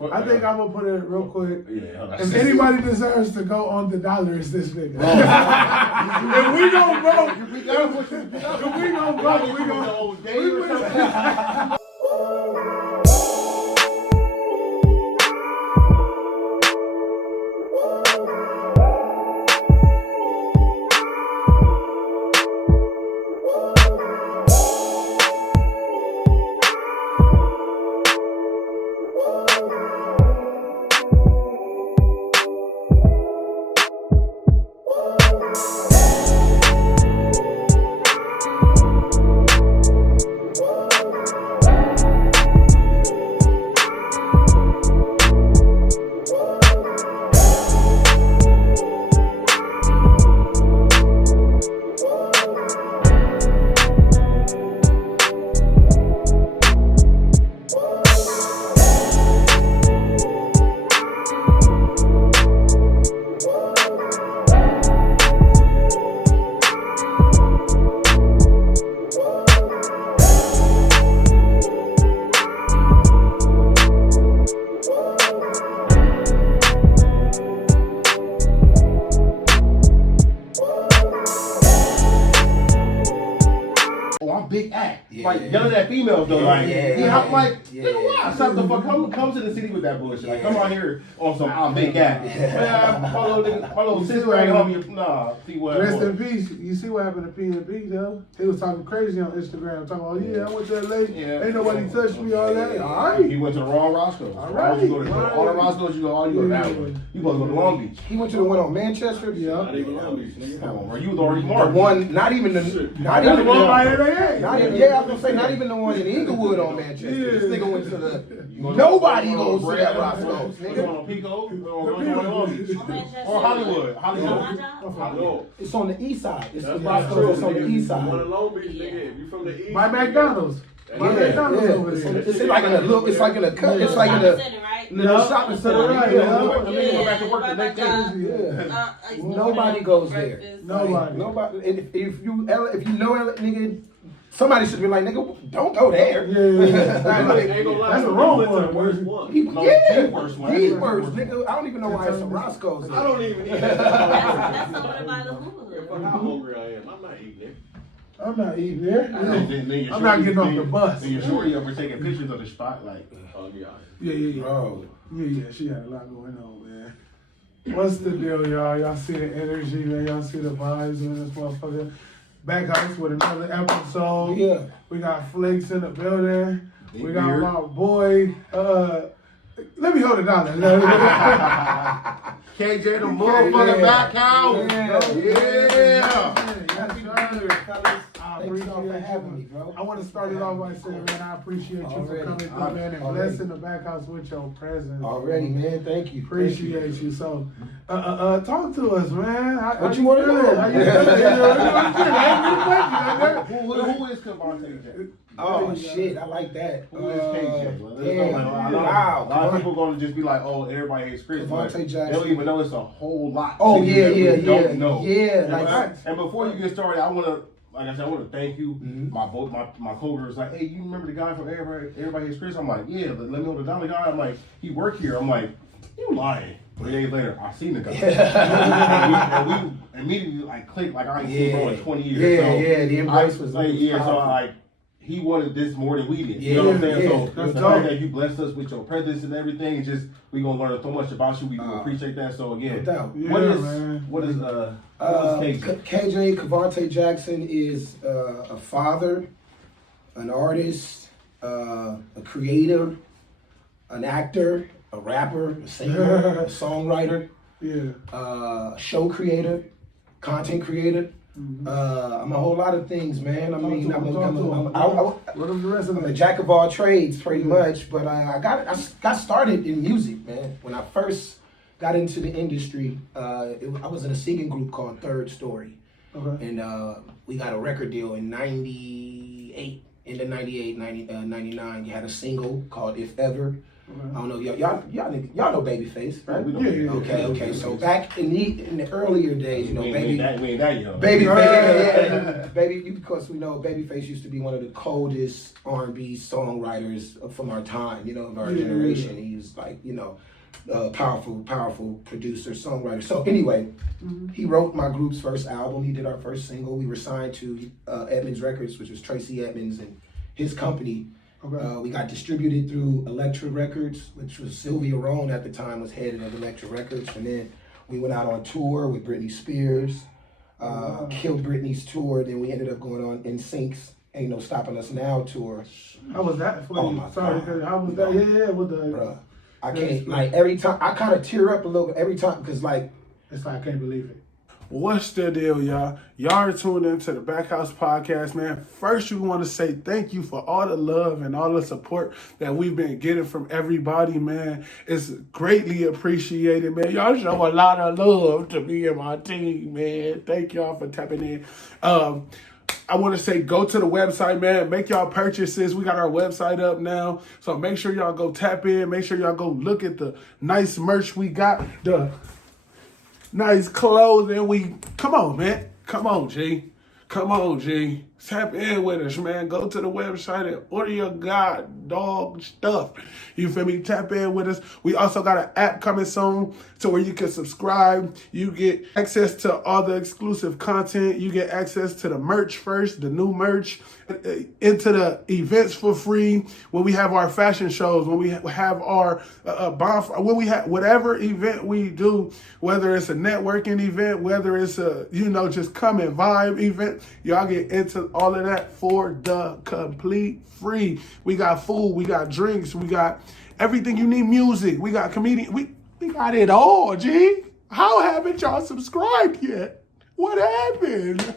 I think I'm gonna put it real quick. Yeah, if anybody deserves to go on the dollar, it's this nigga. If we gon' vote, we gonna vote. Big act, like yelling at females though, like I'm like, nigga, why? Stop the fuck, come to the city with that bullshit. Like, come out here on some I'm big act. Man, my little sister ain't help you. Nah, see what. Rest in peace. You see what happened to P&P though? He was talking crazy on Instagram, talking, oh yeah, I went to LA, ain't nobody touched me, all that. All right. He went to the wrong Roscoe's. All right. You go to all the Roscoe's, you go to that one. You supposed to go to Long Beach. He went to the one on Manchester. Yeah. Not even Long Beach, nigga. Where you was already marked. The one, not even the one by LA. I was gonna say, not even the one in Inglewood on Manchester. This nigga went to the. Nobody goes to that Roscoe's, nigga. On Pico, or Hollywood. It's on the east side. It's That's Roscoe's. It's on the east side. One in Long Beach, nigga. If you from the east. By McDonald's. It's like in a look. It's like in a cut. It's like in a little shopping center. Go back to work the next day. Nobody goes there. Nobody. If you know LA, nigga. Somebody should be like, nigga, don't go there. That's the wrong one. The worst, nigga. I don't even know why it's some Roscoe's. I don't even eat that. That's over by the hood. How hungry I am. I'm not eating it. I'm not eating there. I'm not getting off the bus. And you're sure you ever taking pictures of the spot, like? Yeah. Bro. Yeah, she had a lot going on, man. What's the deal, y'all? Y'all see the energy, man. Y'all see the vibes in this motherfucker. Backhouse with another episode. Yeah. We got Flakes in the building. We got my boy. Let me hold it down. KJ the motherfucking backhouse. Yeah. Thanks for having me, bro. I want to start it off by saying, man, I appreciate you for coming through, man, and blessing the Backhouse with your presence. Already, man. Thank you. Appreciate you. So, talk to us, man. What you want to know? How you feeling? Who is Kevontay? Oh shit, I like that. Who is KJ? Wow. A lot of people gonna just be like, oh, everybody hates Chris. Kevontay Jackson. They don't even know it's a whole lot. Oh Don't know. Yeah. And before you get started, I wanna. Like I said, I want to thank you. My coworker was like, hey, you remember the guy from Everybody Hates Chris? I'm like, yeah, let me know the dollar guy. I'm like, he worked here. I'm like, you lying. 3 days later, I seen the guy. and we immediately like clicked, like I ain't seen him in 20 years. The embrace was like, so like, he wanted this more than we did. You know what I'm saying? So the fact that you blessed us with your presence and everything, it's just we gonna learn so much about you. We appreciate that. So again, what is KJ Kevontay Jackson is a father, an artist, a creator, an actor, a rapper, a singer, a songwriter, a show creator, content creator. I'm a whole lot of things, man. I mean, I'm a jack of all trades, pretty much. But I got started in music, man. When I first got into the industry, I was in a singing group called Third Story, and we got a record deal in '98. In the '98, 99, you had a single called "If Ever." I don't know, y'all know Babyface, right? We know Yeah. Okay. So back in the earlier days, you know, we ain't that young. Babyface, because we know Babyface used to be one of the coldest R&B songwriters from our time, you know, of our generation. He was like, you know, powerful producer, songwriter. So anyway, he wrote my group's first album. He did our first single. We were signed to Edmonds Records, which was Tracy Edmonds and his company. Okay. We got distributed through Elektra Records, which was Sylvia Rohn at the time was head of Elektra Records. And then we went out on tour with Britney Spears, killed Britney's tour. Then we ended up going on NSYNC's Ain't No Stopping Us Now tour. How was that for Oh you? my Sorry, God. how was that? Yeah, with the. Bruh, I can't, like, every time, I kind of tear up a little bit every time, because, like, It's like I can't believe it. What's the deal, y'all? Y'all are tuned into the Backhouse podcast, man. First, we want to say thank you for all the love and all the support that we've been getting from everybody, man. It's greatly appreciated, man. Y'all show a lot of love to me and my team, man. Thank y'all for tapping in. I want to say go to the website, man. Make y'all purchases. We got our website up now. So make sure y'all go tap in. Make sure y'all go look at the nice merch we got. The nice clothing. Come on, man. Come on, G. Tap in with us, man. Go to the website and order your dog stuff. You feel me? Tap in with us. We also got an app coming soon to where you can subscribe. You get access to all the exclusive content. You get access to the merch first, the new merch, into the events for free. When we have our fashion shows, when we have our bonfire, when we have whatever event we do, whether it's a networking event, whether it's a, just come and vibe event, y'all get into all of that for the complete free. We got food, we got drinks, we got everything you need, music, we got comedian, we got it all, G. How haven't y'all subscribed yet? What happened?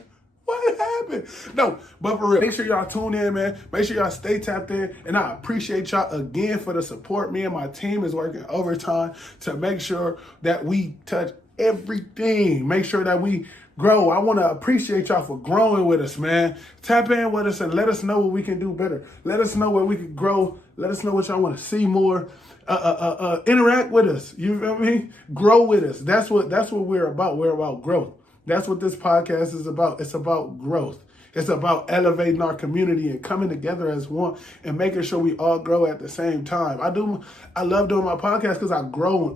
No, but for real, make sure y'all tune in, man. Make sure y'all stay tapped in. And I appreciate y'all again for the support. Me and my team is working overtime to make sure that we touch everything. Make sure that we grow. I want to appreciate y'all for growing with us, man. Tap in with us and let us know what we can do better. Let us know where we can grow. Let us know what y'all want to see more. Interact with us. You feel me? Grow with us. That's what we're about. We're about growth. That's what this podcast is about. It's about growth. It's about elevating our community and coming together as one and making sure we all grow at the same time. I love doing my podcast because I grow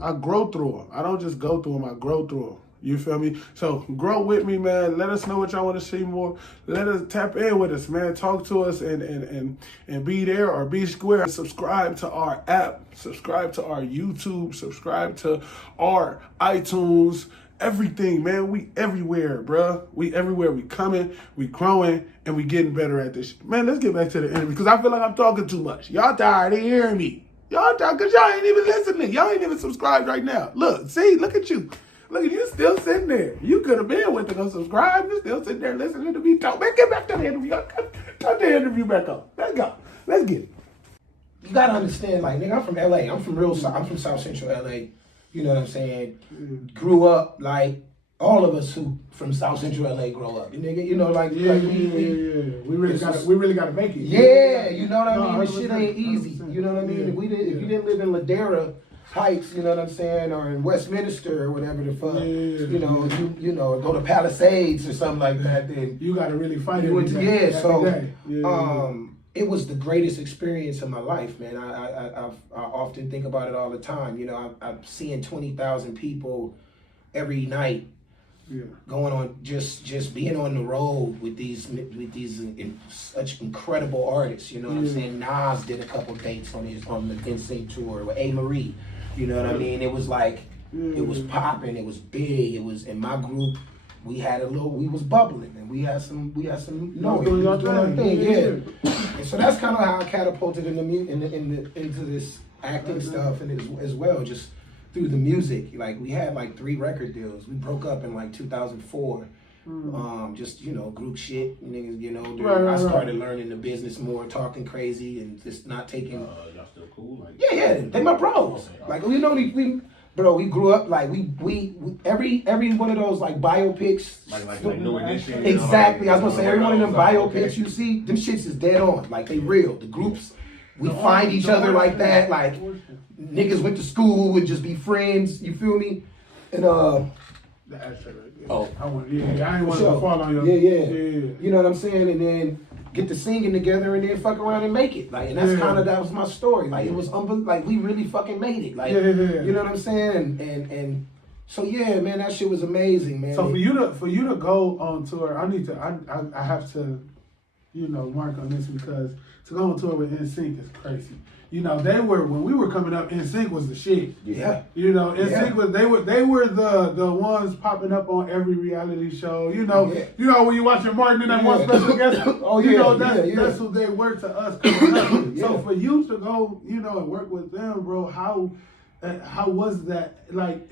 through them. I don't just go through them, I grow through them. You feel me? So grow with me, man. Let us know what y'all want to see more. Let us tap in with us, man. Talk to us and be there or be square. Subscribe to our app. Subscribe to our YouTube. Subscribe to our iTunes. Everything, man. We everywhere, bruh. We everywhere. We coming, we growing, and we getting better at this. Man, let's get back to the interview because I feel like I'm talking too much. Y'all tired of hearing me. Y'all tired because y'all ain't even listening. Y'all ain't even subscribed right now. Look at you. Look at you still sitting there. You could have been with to subscribe. You still sitting there listening to me talk. Man, get back to the interview. Turn the interview back on. Let's go. Let's get it. You gotta understand, like, nigga, I'm from LA. I'm from South Central LA. You know what I'm saying? Grew up like all of us who from South Central LA grow up. Nigga, you know, like, We really gotta make it. Yeah, you know what I mean? This 100%, shit ain't easy. You know what I mean? Yeah. If you didn't live in Ladera Heights, you know what I'm saying, or in Westminster or whatever the fuck, you know, go to Palisades or something like that, then you gotta really fight it. It was the greatest experience of my life, man. I often think about it all the time. You know, I'm seeing 20,000 people every night, going on just being on the road with these such incredible artists. You know what I'm saying? Nas did a couple dates on the NSYNC tour with A. Marie. You know what I mean? It was like it was popping. It was big. It was in my group. We was bubbling, and we had some doing our thing. And so that's kind of how I catapulted into this acting stuff, and as well, just through the music. Like, we had like 3 record deals. We broke up in like 2004. Just, group shit, niggas, I started learning the business more, talking crazy and just not taking. Y'all still cool? Like, yeah, they my bros. Like, we grew up like we every one of those like biopics. Like New Edition. Exactly. I was gonna say every one of them biopics you see, them shits is dead on. Like, they real. The groups we find each other like that. Like niggas went to school, would just be friends. You feel me? And That's it right there. Oh. I ain't want to fall on you. Yeah. You know what I'm saying? And then get to singing together and then fuck around and make it. Like, and that's kind of, that was my story. Like, it was like we really fucking made it. Like, you know what I'm saying? And so yeah, man, that shit was amazing, man. So for you to go on tour, I have to, you know, mark on this because to go on tour with NSYNC is crazy. You know, when we were coming up, NSYNC was the shit. Yeah. You know, NSYNC was they were the ones popping up on every reality show. You know, when you watching Martin and that one special guest. That's who they were to us coming up. So for you to go, you know, and work with them, bro, how was that like?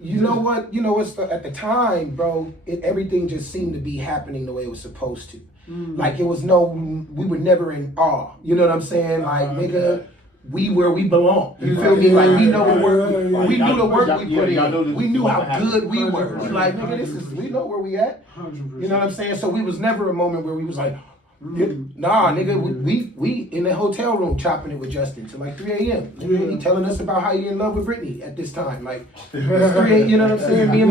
You know what? You know what's at the time, bro. Everything just seemed to be happening the way it was supposed to. Like it was we were never in awe. You know what I'm saying? Like nigga, we where we belong. You feel me? Like we know the work. We knew the work we put in. We knew how good we were. We like nigga, we know where we at. 100%. You know what I'm saying? So we was never a moment where we was like, nah, nigga, we in the hotel room chopping it with Justin till like 3 a.m. He telling us about how he in love with Britney at this time. Like, it's 3 you know what I'm saying? Me and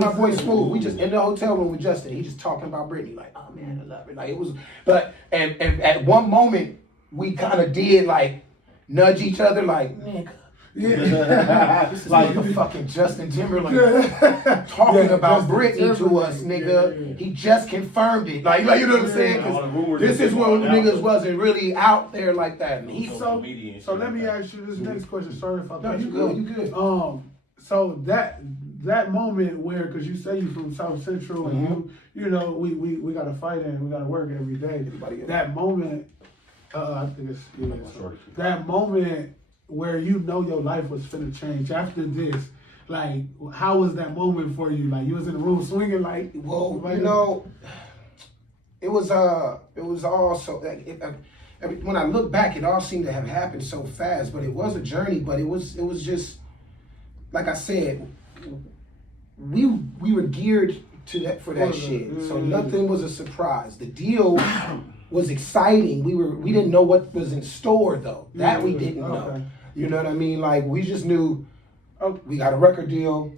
my boy Smooth, we just in the hotel room with Justin. He just talking about Britney. Like, oh man, I love it. Like it was, but and at one moment we kind of did like nudge each other, like, nigga. This is like the fucking Justin Timberlake talking about Britney to us, nigga. He just confirmed it. Like you know what I'm saying? 'Cause this is when niggas wasn't really out there like that. And so let me ask you this next question. Sorry if I thought you good. So that moment where, because you say you from South Central and you know we got to fight and we got to work every day. That moment, I think it's that moment where you know your life was finna change after this. Like, how was that moment for you? Like, you was in the room swinging, like, well, you know, it was all so. When I look back, it all seemed to have happened so fast. But it was a journey. But it was just, like I said, we were geared to that for that shit. So nothing was a surprise. The deal was exciting. We didn't know what was in store though. That we didn't know. You know what I mean? Like we just knew we got a record deal,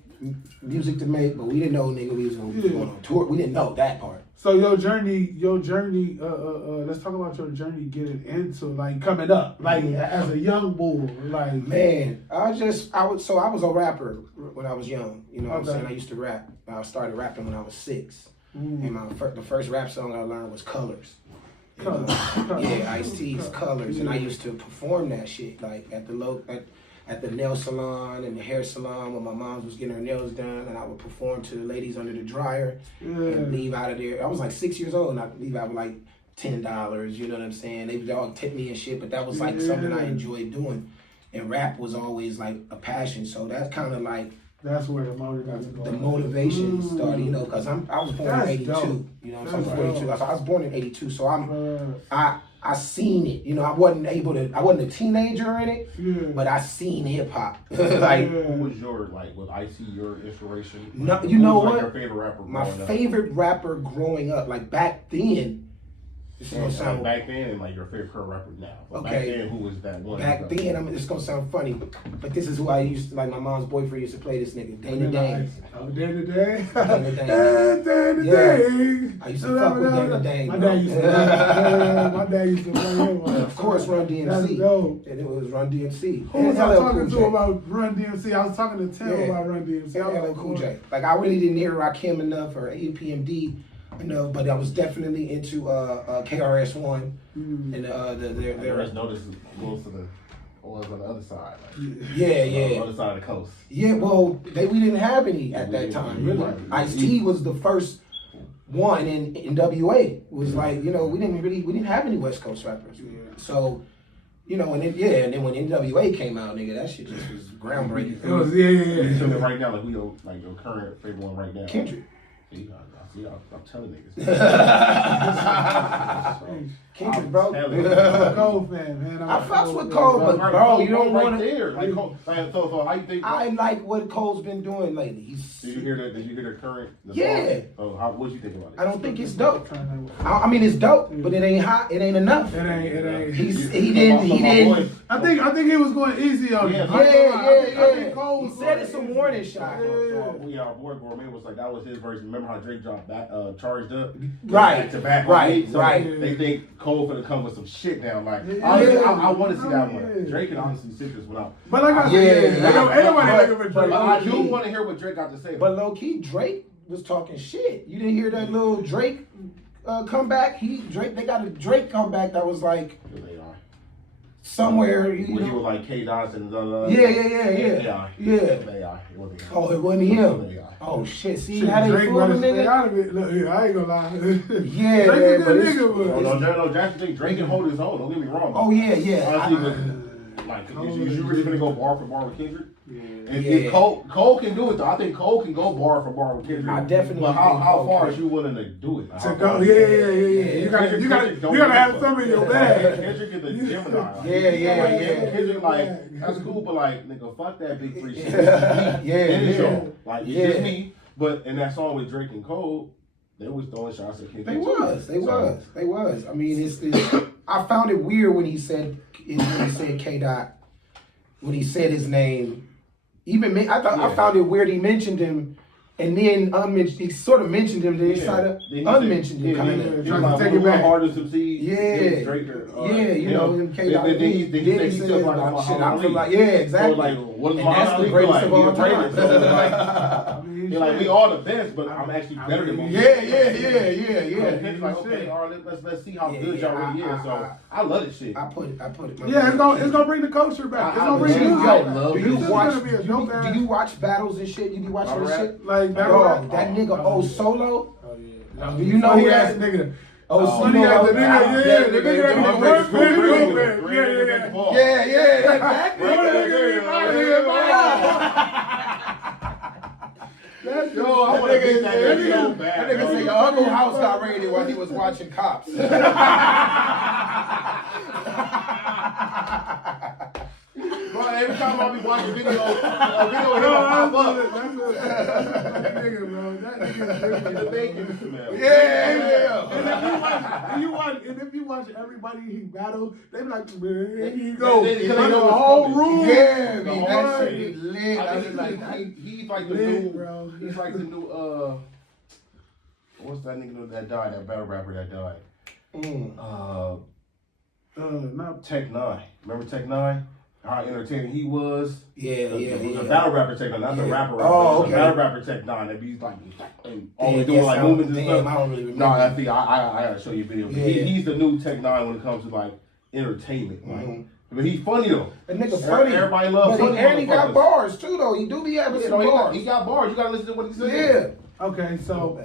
music to make, but we didn't know, nigga, we was gonna be going on tour. We didn't know that part. So your journey, let's talk about your journey getting into, like, coming up, like, as a young bull, like. Man, I was a rapper when I was young, you know what I'm saying? I used to rap. I started rapping when I was 6. And the first rap song I learned was Colors. Yeah, Ice-T's Colors, and I used to perform that shit like at the nail salon and the hair salon when my mom was getting her nails done, and I would perform to the ladies under the dryer and leave out of there. I was like 6 years old, and I'd leave out with like $10. You know what I'm saying? They would all tip me and shit, but that was like something I enjoyed doing, and rap was always like a passion. So that's kind of like. That's where the motivation started, you know, because I was born in 82, dope. You know, I'm 42. So I was born in 82, so I seen it, you know. I wasn't a teenager in it, but I seen hip hop. Like, who was your was Ice-T your inspiration? No, you know what? Your favorite rapper? My favorite rapper growing up, like back then. This is gonna sound back then, and like your favorite current rapper now. But back then, who was that one? Back then, it's gonna sound funny, but this is who I used to, like my mom's boyfriend used to play this nigga, Dana Dane. Oh, Dana Dane? Dana Dane. Dane. I used to fuck with Dana Dane. My dad used to play him. Of course, Run DMC. That's dope. And it was Run DMC. Who was I talking to about Run DMC? I was talking to Tim about Run DMC. I was like, Cool J. Like, I really didn't hear Rakim enough or EPMD. You know, but I was definitely into KRS-One and the rest notice goes to the ones on the other side. Like, on the other side of the coast. Yeah, well, we didn't have any at that time. Really, Ice-T was the first one in NWA. It was like, you know, we didn't have any West Coast rappers. So, you know, and then when NWA came out, nigga, that shit just was groundbreaking. It was, Right now, like who your current favorite one right now? Kendrick. I'm telling niggas. Kendrick, bro. I'm a Cole fan, man. I fucks with Cole, but bro, you don't want to. there. Like, so how you think? I like what Cole's been doing lately. Did you hear that? Did you hear the current? Yeah. Oh, what you think about it? I don't think it's dope. I mean, it's dope, but it ain't hot. It ain't enough. It ain't. He didn't. I think he was going easy on you. Yeah. I think Cole He was said going it's a easy. warning shot. Our boy Gourmet was like, that was his version. Remember how Drake dropped back, Charged Up? Right, Back to back. right, So right. They think Cole finna come with some shit now. Like, Yeah. I want to see that one. Yeah. Drake and honestly Citrus went out. But like I said, ain't nobody looking for Drake. But I do want to hear what Drake got to say. But low key, Drake was talking shit. You didn't hear that little Drake comeback? They got a Drake comeback that was like somewhere. When he was like K. Dot and Yeah. AI. It wasn't AI. Oh, it wasn't him. It wasn't AI. Oh shit! See Shit, how they Drake fool better the stay nigga? out of it. Look, I ain't gonna lie. Yeah, Drake's a man, good but it's- nigga, but No, Jackson think Drake can hold his own. Don't get me wrong. Oh yeah. Honestly, like, is you really gonna go bar for bar with Kendrick? yeah. If Cole can do it though, I think Cole can go bar for bar with Kendrick. I definitely But think how Cole far can. is you willing to do it? Like, To how go, far- yeah. You gotta have give a some in your fuck. bag. Kendrick is a Gemini. Yeah. Kendrick, like, that's cool, but like, nigga, fuck that big three shit. Yeah, It is yeah. y'all. Like, it's just me. But in that song with Drake and Cole, they was throwing shots at Kendrick. They was. I mean, it's I found it weird when he said K. Dot, when he said his name. Even me, I found it weird he mentioned him, and then he sort of mentioned him, then he started unmentioned him. Kind of. He was like, Take it back. hard to succeed. Yeah, Drake you know, him K. Dot. Then he said he still like, I'm shit. a I feel like, yeah, exactly. So like, what is And my that's the greatest of all time. You're like, we all the best, but I'm actually better than most. Yeah. It's like, okay, all right, let's see how good y'all really is. So I love this shit. I put it. Yeah, it's gonna bring the culture back. It's gonna bring I music. love Do you this. watch? It's gonna be a dope ass- Do you watch battles and shit? You be watching this shit? Like that. Dog, that nigga O Solo. Oh yeah. Do you know funny who ass that? nigga? Oh, Funny ass the nigga. Yeah, the nigga that Yeah, can work, man. Yeah, that Yo, I want to get that nigga so bad. That nigga say your uncle house got raided while he was watching Cops. Bro, every time I be watching video him pop up. That nigga, bro. That nigga. The bacon smell. And if you watch everybody he battled, they be like, man, here you go. They Like know the what's whole coming. room. Yeah, The man, whole that shit shit. is lit. I think he's like the Lit, new, bro. he's like the new, what's that nigga that died, that battle rapper that died? Not Tech Nine. Remember Tech Nine? How entertaining he was. Yeah. The battle rapper Tech Nine, not the rapper. Oh, okay. The battle rapper Tech Nine. That be like, and always Damn, doing yes, like I- movements and damn, stuff. I don't really remember. No, I think I gotta show you a video. Yeah. He's the new Tech Nine when it comes to like entertainment. Like, Mhm. but he's funny though. That nigga funny. Everybody loves but funny and he got motherfuckers. bars too, though. He do be having Yeah, some no, bars. he got bars. You gotta listen to what he said. Yeah. okay. So,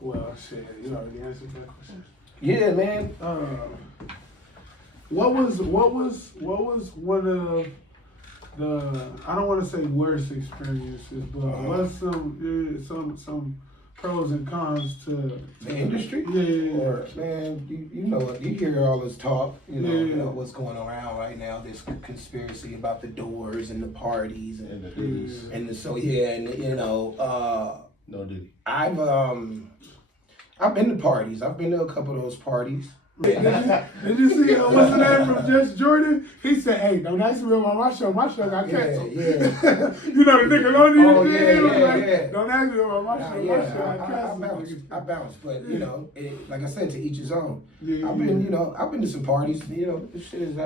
well, shit, you already answered that question. Yeah, man. What was one of the, I don't want to say worst experiences, but what's some pros and cons to The industry? Yeah. Or, man, you know what? You hear all this talk, you Yeah. know what's going around right now, this conspiracy about the doors and the parties And and the dudes. and the, so yeah, and you know, No duty. I've been to parties. I've been to a couple of those parties. Did you see what's the name from Just Jordan? He said, "Hey, don't ask me about my show. My show got canceled." Yeah. You know the Nickelodeon. Oh, yeah, he was yeah, like, yeah. Don't ask me about my Nah, show. My show yeah, got canceled. I bounce, but you know, like I said, to each his own. Yeah, I've been to some parties. You know, this shit is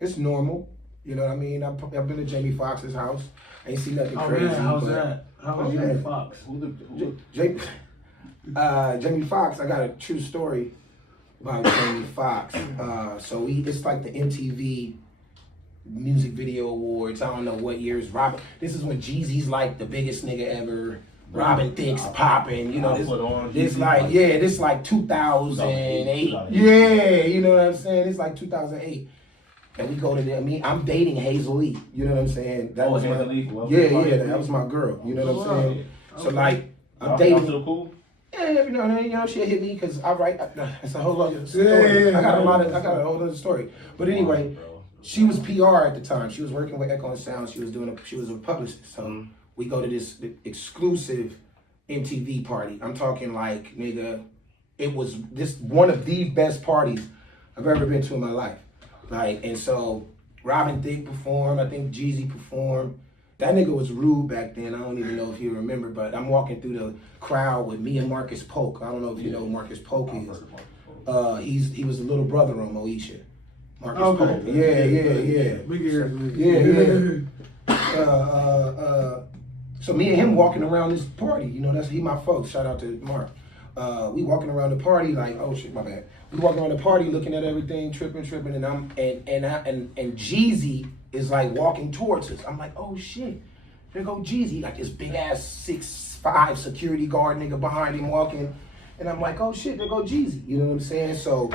it's normal. You know what I mean? I've been to Jamie Foxx's house. Ain't seen nothing Oh crazy. man, how's but that? How was Oh, yeah. Jamie Foxx? Jamie Foxx. I got a true story about Jamie Foxx. So it's like the MTV Music Video Awards. I don't know what years. This is when Jeezy's like the biggest nigga ever. Robin Thicke's popping. You know this like 2008. Yeah, you know what I'm saying. It's like 2008. And we go to there. I'm dating Hazel E. You know what I'm saying? That was Hazel my E. that was my girl. You know what I'm saying? So like I'm Y'all dating. still cool? Yeah, every now and then, you know, she'll hit me because I write. It's a whole other story. Yeah. I got a whole other story. But anyway, she was PR at the time. She was working with Echo and Sound. She was a publicist. So we go to this exclusive MTV party. I'm talking like, nigga, it was this one of the best parties I've ever been to in my life. Like, and so Robin Thicke performed. I think Jeezy performed. That nigga was rude back then. I don't even know if you remember, but I'm walking through the crowd with me and Marcus Polk. I don't know if you know who Marcus Polk is. He was the little brother on Moesha. Marcus Polk. Yeah. Big ears. So me and him walking around this party, you know, he my folks. Shout out to Mark. We walking around the party like, oh shit, my bad. We walking around the party looking at everything, tripping, and Jeezy is like walking towards us. I'm like, oh shit, there go Jeezy, like this big ass 6'5" security guard nigga behind him walking, and I'm like, oh shit, there go Jeezy. You know what I'm saying? So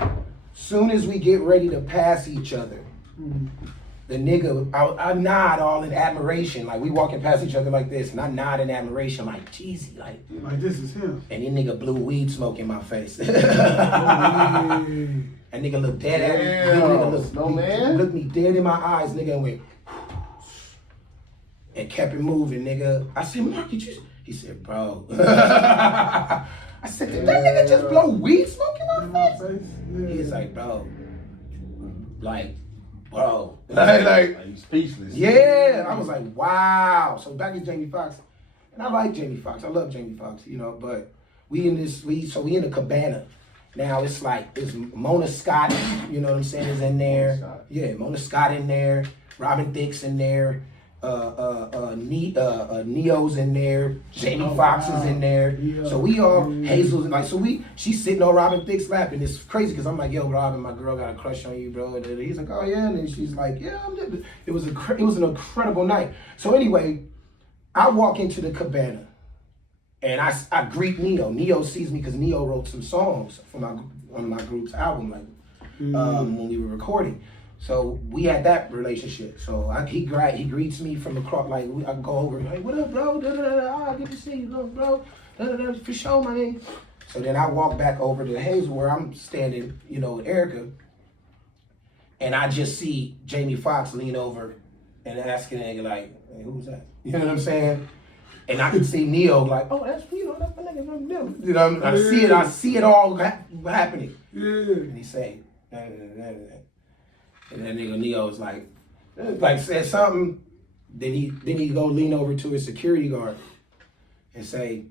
soon as we get ready to pass each other, the nigga, I nod all in admiration, like we walking past each other like this, and I nod in admiration, like Jeezy, like this is him. and then nigga blew weed smoke in my face. And nigga looked dead at me. Nigga looked me dead in my eyes, nigga, and went and kept it moving, nigga. I said, Mark, he said, bro. I said, did that nigga just blow weed smoke in my face? He's like, bro. Like, bro. like He's speechless. yeah. I was like, wow. So back to Jamie Foxx. And I like Jamie Foxx. I love Jamie Foxx, you know, but we in the cabana. Now it's Mona Scott, you know what I'm saying, is in there. Yeah, Mona Scott in there, Robin Thicke's in there, Neo's in there, Jamie Foxx is in there. So we all, Hazel's like, she's sitting on Robin Thicke's lap, and it's crazy because I'm like, yo, Robin, my girl got a crush on you, bro. And he's like, oh yeah, and then she's like, yeah, it was an incredible night. So anyway, I walk into the cabana. And I greet Neo. Neo sees me because Neo wrote some songs for one of my group's album, when we were recording. So we had that relationship. So he greets me from across, like I go over, like, what up, bro? Good to see you, bro. For sure, my name. So then I walk back over to Hazel where I'm standing, you know, with Erica, and I just see Jamie Foxx lean over and asking a nigga like, hey, who's that? You know what I'm saying? And I can see Neo like, oh, that's my nigga from them. You know, I see it all happening. Yeah. And he say, and then nigga Neo's like said something. Then he go lean over to his security guard and say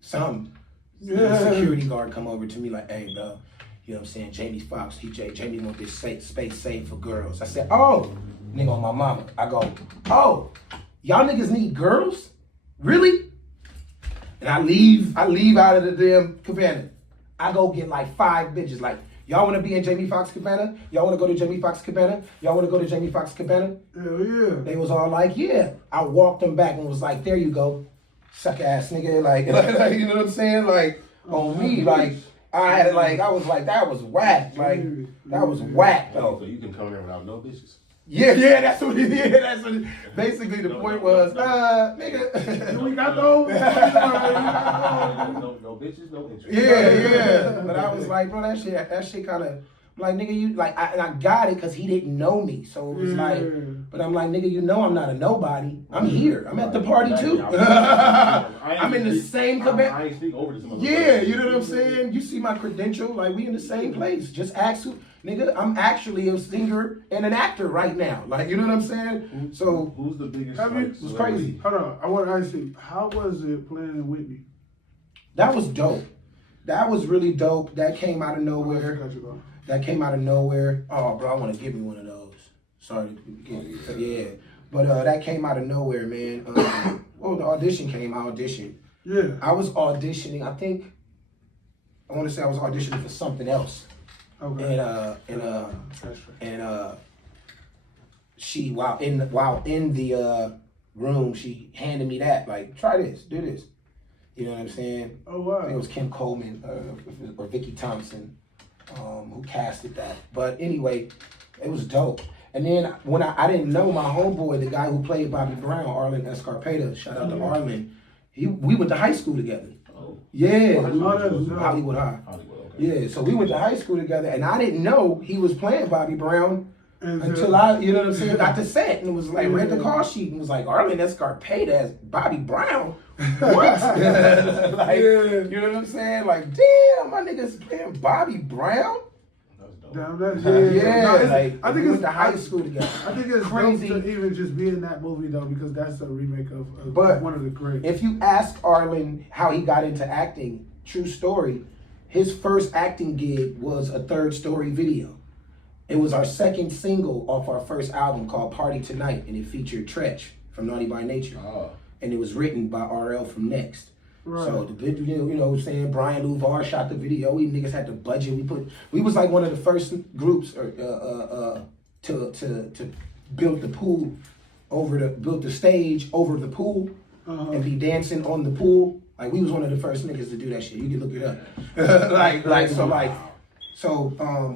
something. Yeah. The security guard come over to me like, hey, bro, you know what I'm saying? Jamie Foxx, Jamie want this space saved for girls. I said, oh, nigga on my mama. I go, oh, y'all niggas need girls? Really? And I leave out of the damn cabana. I go get like 5 bitches. Like, y'all want to be in Jamie Foxx cabana? Y'all want to go to Jamie Foxx cabana? Y'all want to go to Jamie Foxx cabana? Hell yeah. They was all like, yeah. I walked them back and was like, there you go, suck ass nigga. Like, you know what I'm saying? Like, on me, like, I was like, that was whack. Like, that was whack, though. So you can come there without no bitches. Yeah, that's what basically the point was, nigga. We got those. No bitches, no interest. Yeah. But I was like, bro, that shit kind of, like, nigga, you, like, I got it because he didn't know me. So it was like, but I'm like, nigga, you know I'm not a nobody. I'm here. I'm at the party too. I'm in the same cabana. I ain't speak over this. Yeah, you know what I'm saying? You see my credential, like, we in the same place. Just ask who. Nigga, I'm actually a singer and an actor right now. Like, you know what I'm saying? So who's the biggest? It was crazy. Hold on, I want to ask you, how was it playing in Whitney? That was dope. That was really dope. That came out of nowhere. Oh, bro, I want to give me one of those. Sorry to get it. Yeah. But that came out of nowhere, man. The audition came. I auditioned. Yeah. I was auditioning. I want to say I was auditioning for something else. Okay. And she while in the room, she handed me that, like, try this, do this. You know what I'm saying? Oh wow. I think it was Kim Coleman or Vicky Thompson who casted that. But anyway, it was dope. And then when I didn't know my homeboy, the guy who played Bobby Brown, Arlen Escarpeta, shout out to Arlen. We went to high school together. Oh. Yeah, What we high went school? to Hollywood High. Hollywood, okay. Yeah, so we went to high school together, and I didn't know he was playing Bobby Brown And until I, you know what I'm saying, got to set and was like, read the call sheet and was like, Arlen Escar paid as Bobby Brown. What? Like, you know what I'm saying? Like, damn, my nigga's playing Bobby Brown. That's dope. Damn, that's, Yeah, No, like I we think went it's to high school together. I think it's Crazy. dope to even just be in that movie though, because that's a remake of But one of the greats. If you ask Arlen how he got into acting, true story, his first acting gig was a Third Story video. It was our second single off our first album called Party Tonight, and it featured Tretch from Naughty by Nature. Oh. And it was written by RL from Next. Right. So the video, you know what I'm saying, Brian Luvar shot the video. We niggas had the budget. We was like one of the first groups to build the pool build the stage over the pool and be dancing on the pool. Like we was one of the first niggas to do that shit. You can look it up. So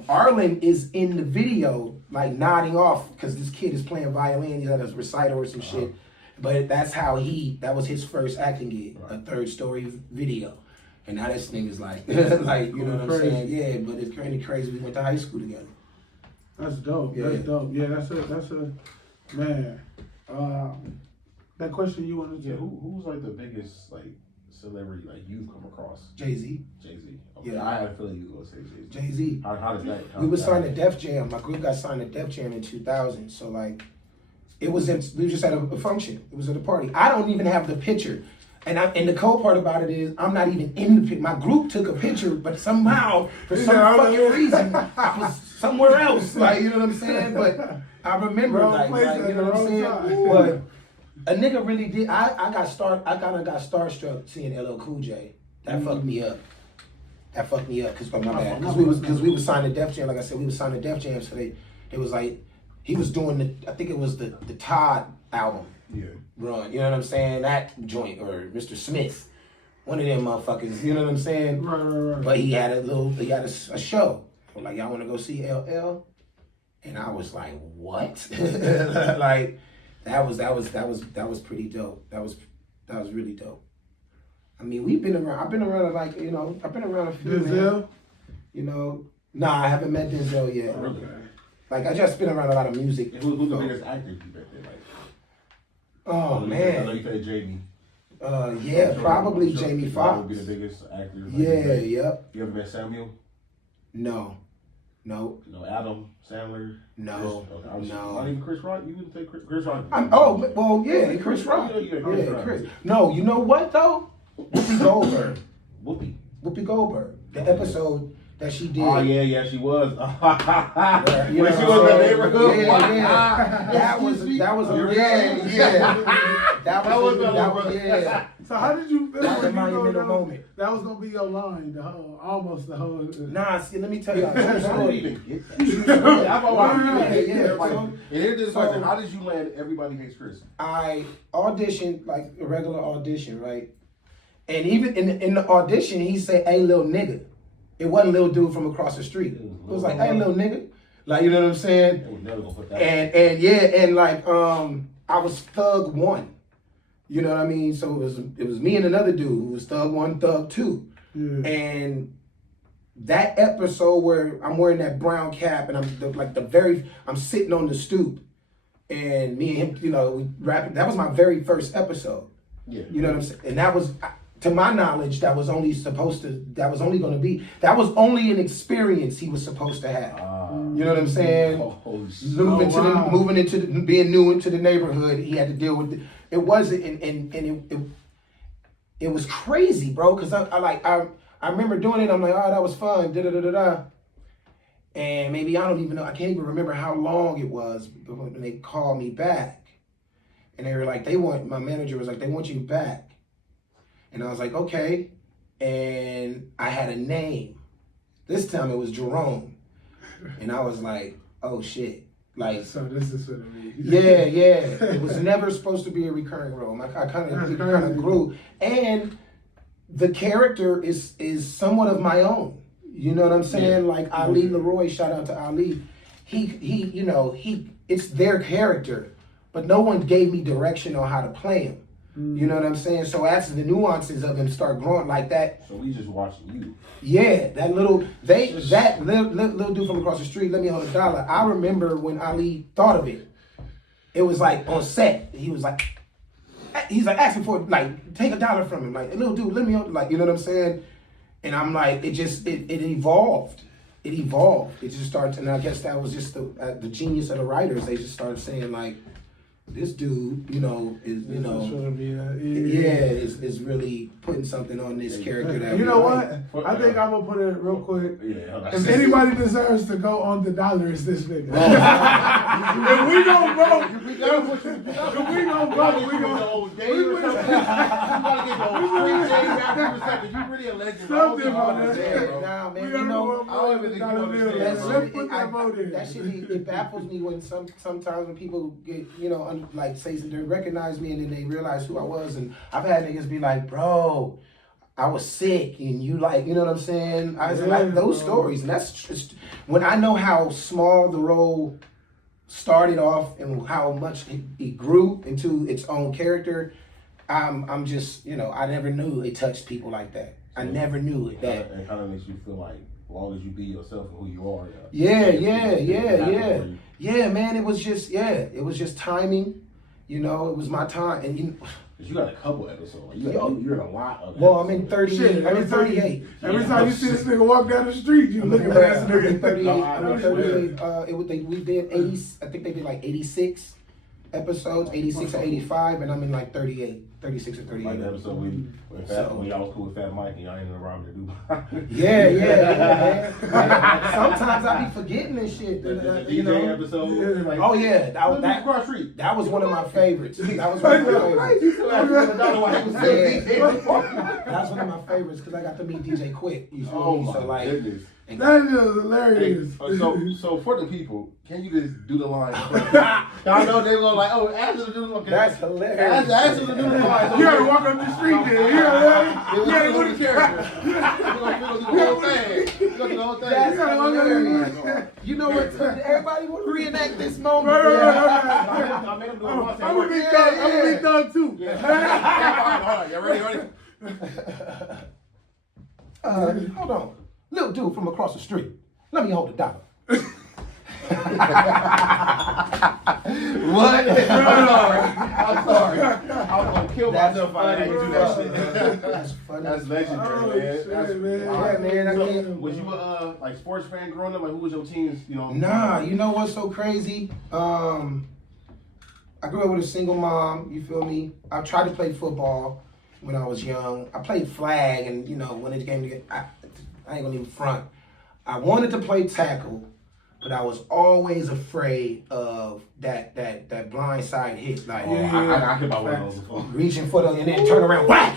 Arlen is in the video like nodding off because this kid is playing violin. He's at a recital or some shit. But that's how that was his first acting gig, a Third Story video. And now this nigga's like, like, you know what I'm saying? Yeah, but it's kind of crazy. We went to high school together. That's dope. Yeah. That's dope. Yeah, that's a man. That question you wanted to. Yeah, who's like the biggest like celebrity like you've come across? Jay-Z. Jay-Z. Okay. Yeah. I had a feeling you was gonna say Jay-Z. Jay-Z. How did that? We were signed to Def Jam. My group got signed to Def Jam in 2000. So like, we were just at a function. It was at a party. I don't even have the picture. And the cold part about it is I'm not even in the picture. My group took a picture, but somehow, for some fucking reason, I was somewhere else. Like, you know what I'm saying? But I remember, Wrong place like, you at know the what I'm saying? wrong time. But a nigga really did. I kind of got starstruck seeing LL Cool J. That fucked me up. That fucked me up because my bad. Because we was signed to Def Jam. Like I said, we was signed to Def Jam. So it was like he was doing I think it was the Todd album. Yeah. Run, you know what I'm saying? That joint or Mr. Smith, one of them motherfuckers. You know what I'm saying? Right. But he had a show. I'm like, y'all want to go see LL? And I was like, what? Like that was pretty dope. That was really dope. I mean, we've been around. I've been around like I've been around a few. Denzel? Man. Nah, I haven't met Denzel yet. Really? Like I just been around a lot of music. And who's the biggest actor you bet there? Like, Oh I know man. you said Jamie. Yeah, probably Jamie Foxx would be Foxx. the biggest actor. Like, Yeah, yep. You ever met Samuel? No. No, Adam Sandler. No. Not even Chris Rock. You wouldn't say Chris Rock. Chris Rock. Yeah, Chris. No, you know what though? Whoopi Goldberg. Whoopi. Goldberg. The episode that she did. Oh yeah, she was. You When know she what was in I'm the saying? neighborhood. Yeah. That was a That was yeah. So how did you feel That was a when you know monumental moment. that was gonna be your line, almost the whole. Nah, see, let me tell you. I didn't Story. even get that. I've always Yeah. like, So- and here's this question: how did you land Everybody Hates Chris? I auditioned like a regular audition, right? And even in the audition, he said, "Hey, little nigga." It wasn't little dude from across the street. It was like, "Hey, little nigga," like you know what I'm saying? They was never gonna put that. And like I was Thug 1. You know what I mean? So it was me and another dude who was Thug 1, Thug 2. Yeah. And that episode where I'm wearing that brown cap and I'm sitting on the stoop and me and him, we rapping. That was my very first episode. Yeah. You know what I'm saying? And that was, to my knowledge, that was only an experience he was supposed to have. You know what I'm saying? Moving into being new into the neighborhood, he had to deal with it. It wasn't, and it was crazy, bro. Cause I remember doing it. I'm like, oh, that was fun. And maybe I don't even know. I can't even remember how long it was when they called me back, and they were like, my manager was like, they want you back, and I was like, okay, and I had a name. This time it was Jerome, and I was like, oh shit. Like, So this is what it means. yeah. It was never supposed to be a recurring role. I kind of grew, and the character is somewhat of my own. You know what I'm saying? Yeah. Like Ali Leroy, shout out to Ali. He it's their character, but no one gave me direction on how to play him. You know what I'm saying? So as the nuances of him start growing like that, So we just watching you. yeah, that little dude from across the street, let me hold $1. I remember when Ali thought of it. It was like on set. He's like asking for like take $1 from him, like hey, little dude, let me hold, like you know what I'm saying? And I'm like, it evolved. It evolved. It just started, and I guess that was just the genius of the writers. They just started saying like, this dude, is is really putting something on this character that You know like. what? I think I'm gonna put it real quick. Yeah. If anybody deserves to go on $1, it's this nigga. If we gonna vote, We gotta get the old day or something. You gotta get the old free day after or something. You really a legend. Something bro. on that. Nah, man, We you gotta know, vote I don't even think you understand. That's Let's put that vote in. That shit, it baffles me when sometimes when people get, like say they recognize me and then they realize who I was, and I've had niggas be like, bro, I was sick, and you like, you know what I'm saying? I like those stories, and that's just when I know how small the role started off and how much it grew into its own character. I'm just, I never knew it touched people like that. I never knew it. That It kind of makes you feel like, as long as you be yourself and who you are. Yeah, man. It was just timing. It was my time, and Cause you got a couple episodes. Like, you're in a lot of. well, I'm in 30. Shit, I'm in 38. Every time you see this nigga walk down the street, you look at that I'm in 38. nigga. I'm in 38. We did 80. I think they did like 86 episodes, 86 or 85, and I'm in like 38, 36 or 38. Like the episode when y'all was cool with Fat Mike and y'all ain't in the robbery to Dubai. Yeah, man. Sometimes I be forgetting and shit. The DJ episode. Like, Oh yeah, that cross street. that was one of my favorites. That was one of my favorites. That's one of my favorites because I got to meet DJ Quick. You feel Oh me? my So like, goodness. That is hilarious. So for the people, can you just do the line? I know they go like, oh, ask them to do the line. that's hilarious. Ask them to do the line. You gotta walk up the street there. You gotta do the character. We're gonna do the whole thing. We're gonna do the whole thing. That's You gotta walk up the hilarious. street. You know what? Everybody want to reenact this moment. I made them do it once. I'm gonna be thug too. Hold on, you ready? Hold on. Little dude from across the street. Let me hold $1. What? I'm sorry. I was gonna kill myself if I didn't do that shit. That's funny. That's legendary, man. Shit, man. Yeah, man. I can't. Was you a like sports fan growing up? Like, who was your teams? Nah, you know what's so crazy? I grew up with a single mom, you feel me? I tried to play football when I was young. I played flag, and when it came to get, I ain't gonna even front. I wanted to play tackle, but I was always afraid of that blind side hit. Like, I hit by one of those before. reaching for the, and then turn around, whack!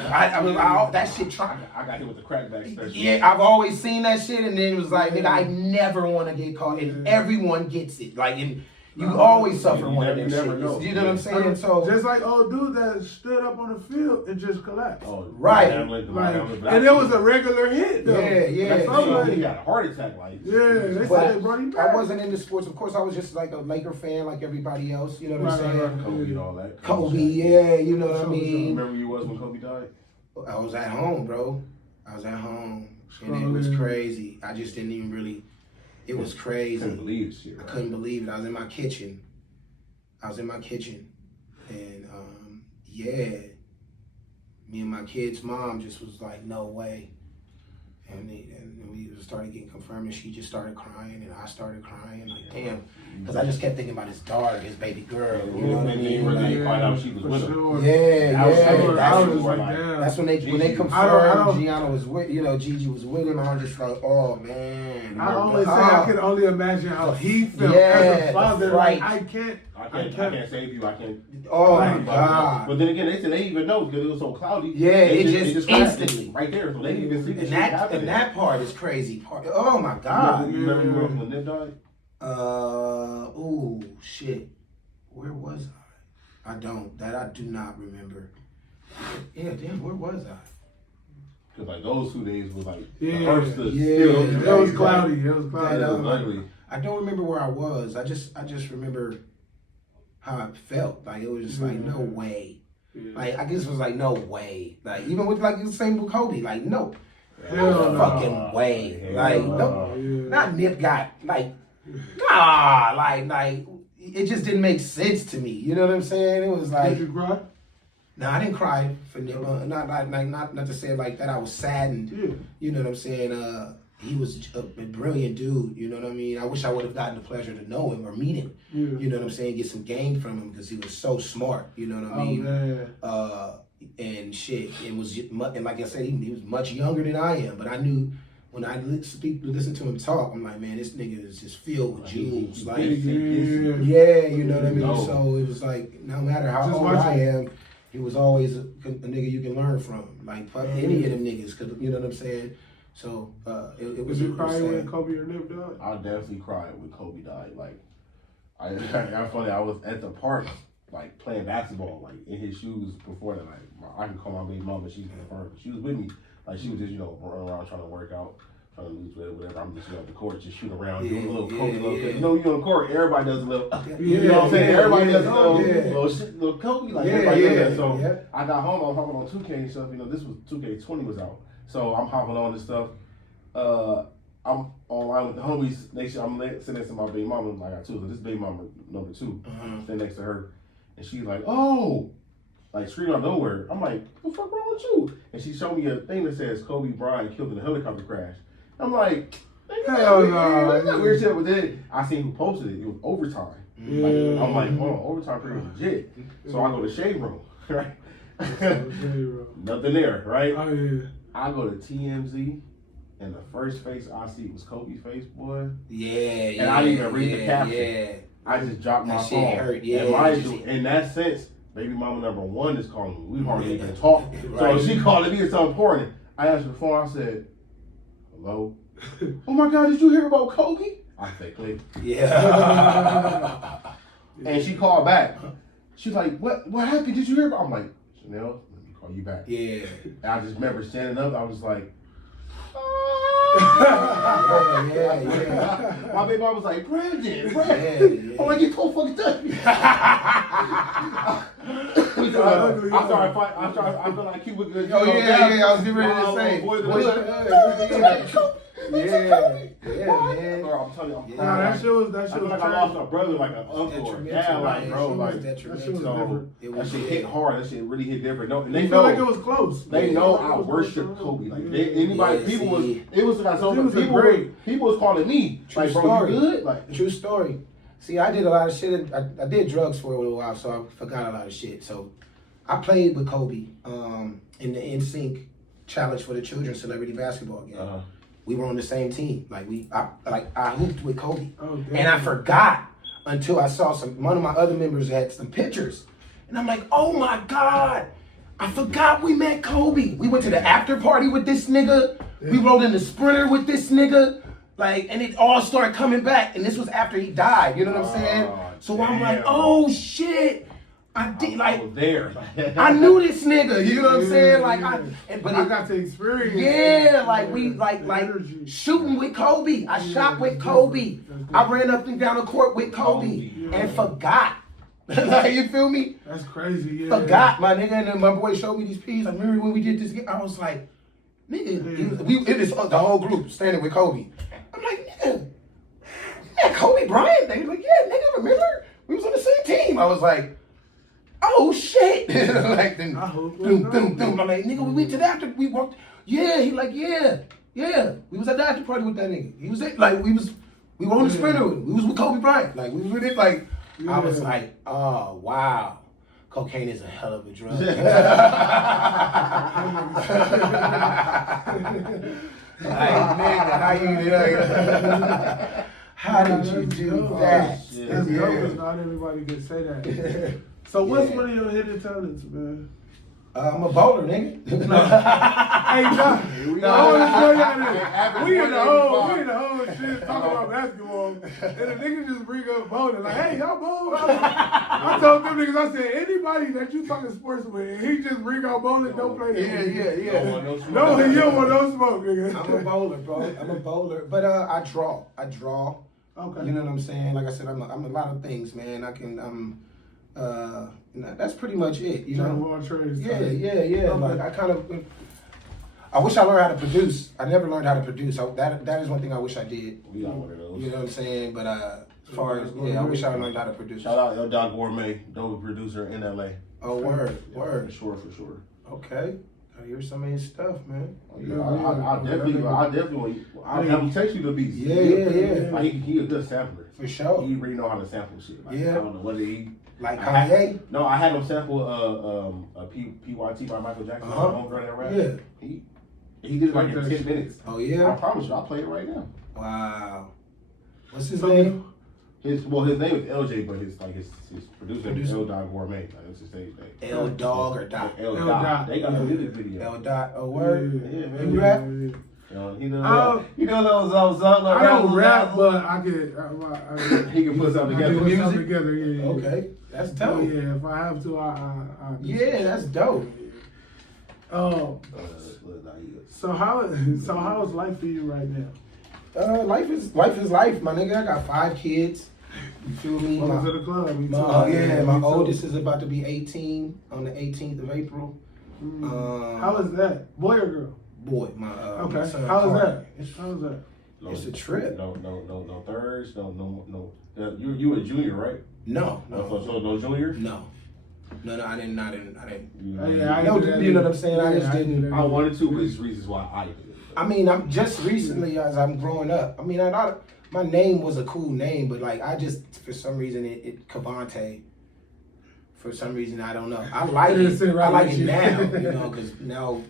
That shit trying. I got hit with the crackback special. Yeah, I've always seen that shit, and then it was like, nigga, I never want to get caught, and everyone gets it. Like, and you always suffer one of them never shit. know. You know what I'm saying? So Just like old dude that stood up on the field and just collapsed. Oh, Right. And it was a regular hit though. Yeah. That's all right. He got a heart attack, like. Yeah, they But said they brought him back. I wasn't into sports. Of course, I was just like a Laker fan, like everybody else. You know what I'm saying? Kobe and all that. Kobe, yeah, you know what I mean. Remember you was when Kobe died? I was at home, bro. I was at home, and it was crazy. I just didn't even really. It was crazy. Couldn't believe this shit. I couldn't believe it. I was in my kitchen, and me and my kid's mom just was like, no way. And we started getting confirmed, and she just started crying, and I started crying, like, damn. Because I just kept thinking about his daughter, his baby girl, you know what I mean? Really Like, find out she was with him. Sure. yeah. That's When they I confirmed don't- Gianna was with, Gigi was with him, I was just like, oh man. I always say I can only imagine how he felt as a father. the Like, fright. I can't save you. I can't. Oh my But God. then again, they said they even know because it was so cloudy. Yeah, they it just crashed instantly. right there, so they didn't even see the And shit happening. that part is crazy. Oh my God. You remember when Nip died? Oh shit. Where was I? I do not remember. Yeah, damn, where was I? Because like those 2 days was like Yeah. the first to Yeah. still. It was cloudy. It was cloudy. That was ugly. I don't remember where I was. I just remember how I felt. Like it was just like no way. Like, I guess it was like, no way. Like, even with, like, the same with Kobe, like, no. Hell No fucking way. Hell Like, no. no. Not Nip got, like, nah, like, it just didn't make sense to me. You know what I'm saying? It was like, Did you cry? no, I didn't cry for Nip. Not to say it like that. I was saddened. Yeah. You know what I'm saying? He was a brilliant dude. You know what I mean? I wish I would have gotten the pleasure to know him or meet him. Yeah. You know what I'm saying? Get some game from him because he was so smart. You know what I mean? Man. And shit, and like I said, he was much younger than I am. But I knew when I listen to him talk, I'm like, man, this nigga is just filled with jewels. Like, yeah, you know what I mean. No. So it was like, no matter how Just old watch I it. am, he was always a nigga you can learn from. Like, fuck any of them niggas, cause you know what I'm saying. So it was. Was you crying sad. when Kobe or Nip died? I definitely cried when Kobe died. Like, that's funny. I was at the park, like playing basketball, like in his shoes before that. Like, I can call my baby mama. She's confirmed. She was with me. Like, she was just running around trying to work out, trying to lose weight, whatever. I'm just at the court, just shoot around, do a little Kobe, little. You know, you on the court, everybody does a little. You know what I'm saying? Everybody does a little Kobe, like everybody does that. So I got home. I'm hopping on 2K and stuff. You know, this was 2K20 was out, so I'm hopping on this stuff. I'm online with the homies. I'm sitting next to my baby mama. I got two. So this baby mama number 2. Sitting next to her, and she's like, "Oh," like screaming out of nowhere. I'm like, "What the fuck wrong with you?" And she showed me a thing that says Kobe Bryant killed in a helicopter crash. I'm like, Hell no. That's not weird shit. But then I seen who posted it. It was Overtime. Like, I'm like, oh, Overtime pretty legit. So I go to Shade Room, right? Nothing there, right? Oh yeah. I go to TMZ. And the first face I see was Kobe's face, boy. Yeah, and I didn't even read the caption. Yeah. I just dropped my That shit phone. hurt, yeah. And mind you, in that sense, baby mama number 1 is calling me. We hardly even talk. Right. So she calling me, it's so important. I answered the phone, I said, hello? Oh my God, did you hear about Kobe? I said, click. Yeah. And she called back. She's like, what happened? Did you hear about? I'm like, Chanel, let me call you back. Yeah. And I just remember standing up, I was like, yeah. My baby mom was like, Brandon. Yeah. I'm like, you don't fucking touch me. I feel like he was good. Oh yeah. I was getting ready to say. Man. Bro, I'm telling you, I'm Nah, that shit was I feel like I lost a brother, like an uncle or a dad, like bro, like that shit was so different. that shit hit hard. That shit really hit different. No, and They they feel know like it was close. they know I worship Kobe. Like anybody, people was like so He was people was calling me True like, bro, story. you good? Like True story. See, I did a lot of shit. I did drugs for a little while, so I forgot a lot of shit. So I played with Kobe in the NSYNC challenge for the children's celebrity basketball game. We were on the same team. I hooped with Kobe. Oh, damn. And I forgot until I saw one of my other members had some pictures. And I'm like, oh my God, I forgot we met Kobe. We went to the after party with this nigga. We rode in the Sprinter with this nigga. And it all started coming back. And this was after he died. You know what I'm saying? So I'm like, oh shit. I did I was there. I knew this nigga. You know what I'm saying? Like But I got to experience. yeah, like we like shooting with Kobe. I shot with Kobe. I ran up and down the court with Kobe and forgot. Like, you feel me? That's crazy. Yeah. Forgot, my nigga. And then my boy showed me these pieces. I remember when we did this. I was like, nigga, it was the whole group standing with Kobe. I'm like, nigga, yeah, Kobe Bryant. They was like, yeah, nigga, remember? We was on the same team. I was like, oh shit! Like then, I'm like, nigga, we went to the after. We walked. Yeah, he like, yeah. We was at the after party with that nigga. He was there, like, we were on the Sprinter. We was with Kobe Bryant. Like, we was with it. Like, I was like, oh wow, cocaine is a hell of a drug. Like, nigga, how did you do that? That's dope. Not everybody can say that. So what's one of your hidden talents, man? I'm a bowler, nigga. Hey, John, I want to tell y'all this. We in the whole shit talking about basketball, and the nigga just bring up bowling. Like, hey, y'all bowl? I told them niggas, I said, anybody that you talking sports with, and he just bring out bowling, don't play that. Yeah. No, he don't want no smoke, nigga. I'm a bowler, bro. I'm a bowler. But I draw. Okay. You know what I'm saying? Like I said, I'm a lot of things, man. that's pretty much it. You Jack of know. all trades. Yeah, type. yeah. Okay. Like I wish I learned how to produce. I never learned how to produce. That is one thing I wish I did. We got one of those. You know what I'm saying? But as far as I wish I learned how to produce. Shout out El Dog Gourmet, dope producer in LA. Oh, word. For sure. Okay. I hear some of his stuff, man. Yeah, I definitely I'll have him text you the beats. Yeah. Like he a good sampler. For sure. He really know how to sample shit. Like, Yeah. I don't know what he. Like Kanye. No, I had him sample a PYT by Michael Jackson. Don't Run That Rap. Yeah. He did it like in 10 minutes. Oh I yeah. promise you, I'll play it right now. Wow. What's his name? His name is LJ, but his producer is El Dog Gourmet. Like that's his stage name. L Dog or Dot? El El Dog. Dot. They got a music video. L Dot. Oh word. Yeah, man. And you rap? He know those I don't rap, but I can. he can put something I together. can put something together. Yeah. Okay. That's Oh dope. yeah, if I have to, I Yeah, that's dope. So how is life for you right now? Life is life, my nigga. I got 5 kids. You feel me? Welcome to the club. Me too. My Me oldest too. is about to be 18 on the 18th of April. How is that? Boy or girl? Boy, my Okay. son How is Carter. that? How is that? It's a trip. No thirds. No. You a junior, right? No. So no junior. No, I didn't. Yeah, I No, did that you know either. what I'm saying? I just didn't. did that I either. wanted to, but it's reasons why I did it. I mean, I'm just recently as I'm growing up. I mean, my name was a cool name, but like I just for some reason it Kevontay. For some reason I don't know. I like it. I like it now, you know, because now,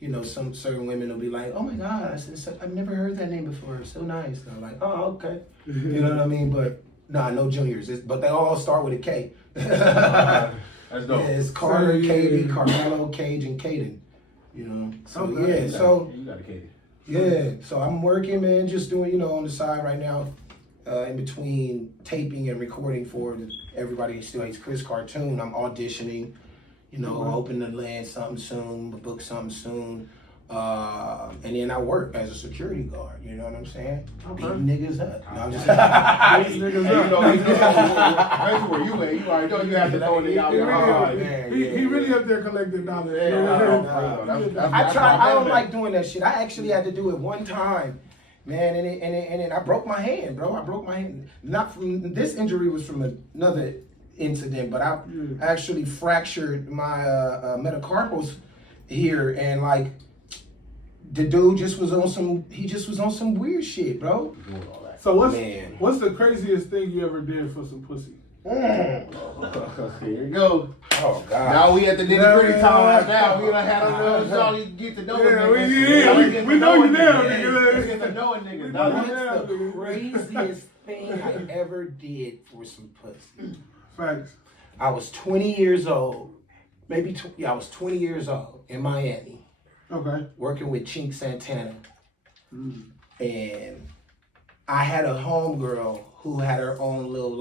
you know, some certain women will be like, "Oh my God, I've never heard that name before. It's so nice." And I'm like, "Oh, okay." You know what I mean? But nah, no juniors. But they all start with a K. That's dope. Yeah, it's Carter, So, yeah. Katie, Carmelo, Cage, and Caden. You know, so Okay. yeah, so You got a Katie. yeah, so I'm working, man, just doing, you know, on the side right now, in between taping and recording for the Everybody Still Hates Chris cartoon. I'm auditioning, you know, hoping to land something soon, book something soon. And then I work as a security guard, you know what I'm saying? Okay. Beating niggas up. No, I'm just These niggas Hey, up. that's where you at. You already know you have to know the man, He really up there collecting dollars. I don't like doing that shit. I actually had to do it one time, man, and I broke my hand, bro. I broke my hand. Not from this injury was from another incident, but I actually fractured my metacarpals here, and like the dude just was on some weird shit, bro. So Man. what's the craziest thing you ever did for some pussy? Here you go. Oh God. Now we at the nitty gritty time. Now we done had a little show. You get to know Yeah, niggas. we know you now, nigga. nigga. Get to know a nigga. We Now know you let's- now. The craziest thing I ever did for some pussy. Facts. I was 20 years old. I was 20 years old in Miami, Okay. working with Chink Santana. And I had a homegirl who had her own little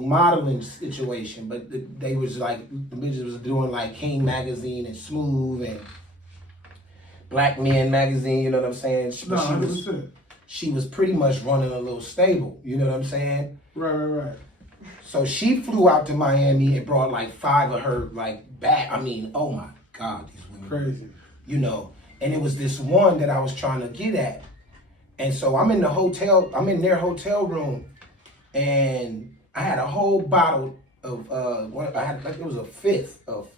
modeling situation, but they was like, the bitches was doing like King Magazine and Smooth and Black Men Magazine, you know what I'm saying? No, But 100%. she was pretty much running a little stable, you know what I'm saying? Right. So she flew out to Miami and brought like 5 of her like back. I mean, oh my God, these women. Crazy. You know, and it was this one that I was trying to get at. And so I'm in their hotel room, and I had a whole bottle of, it was a 5th of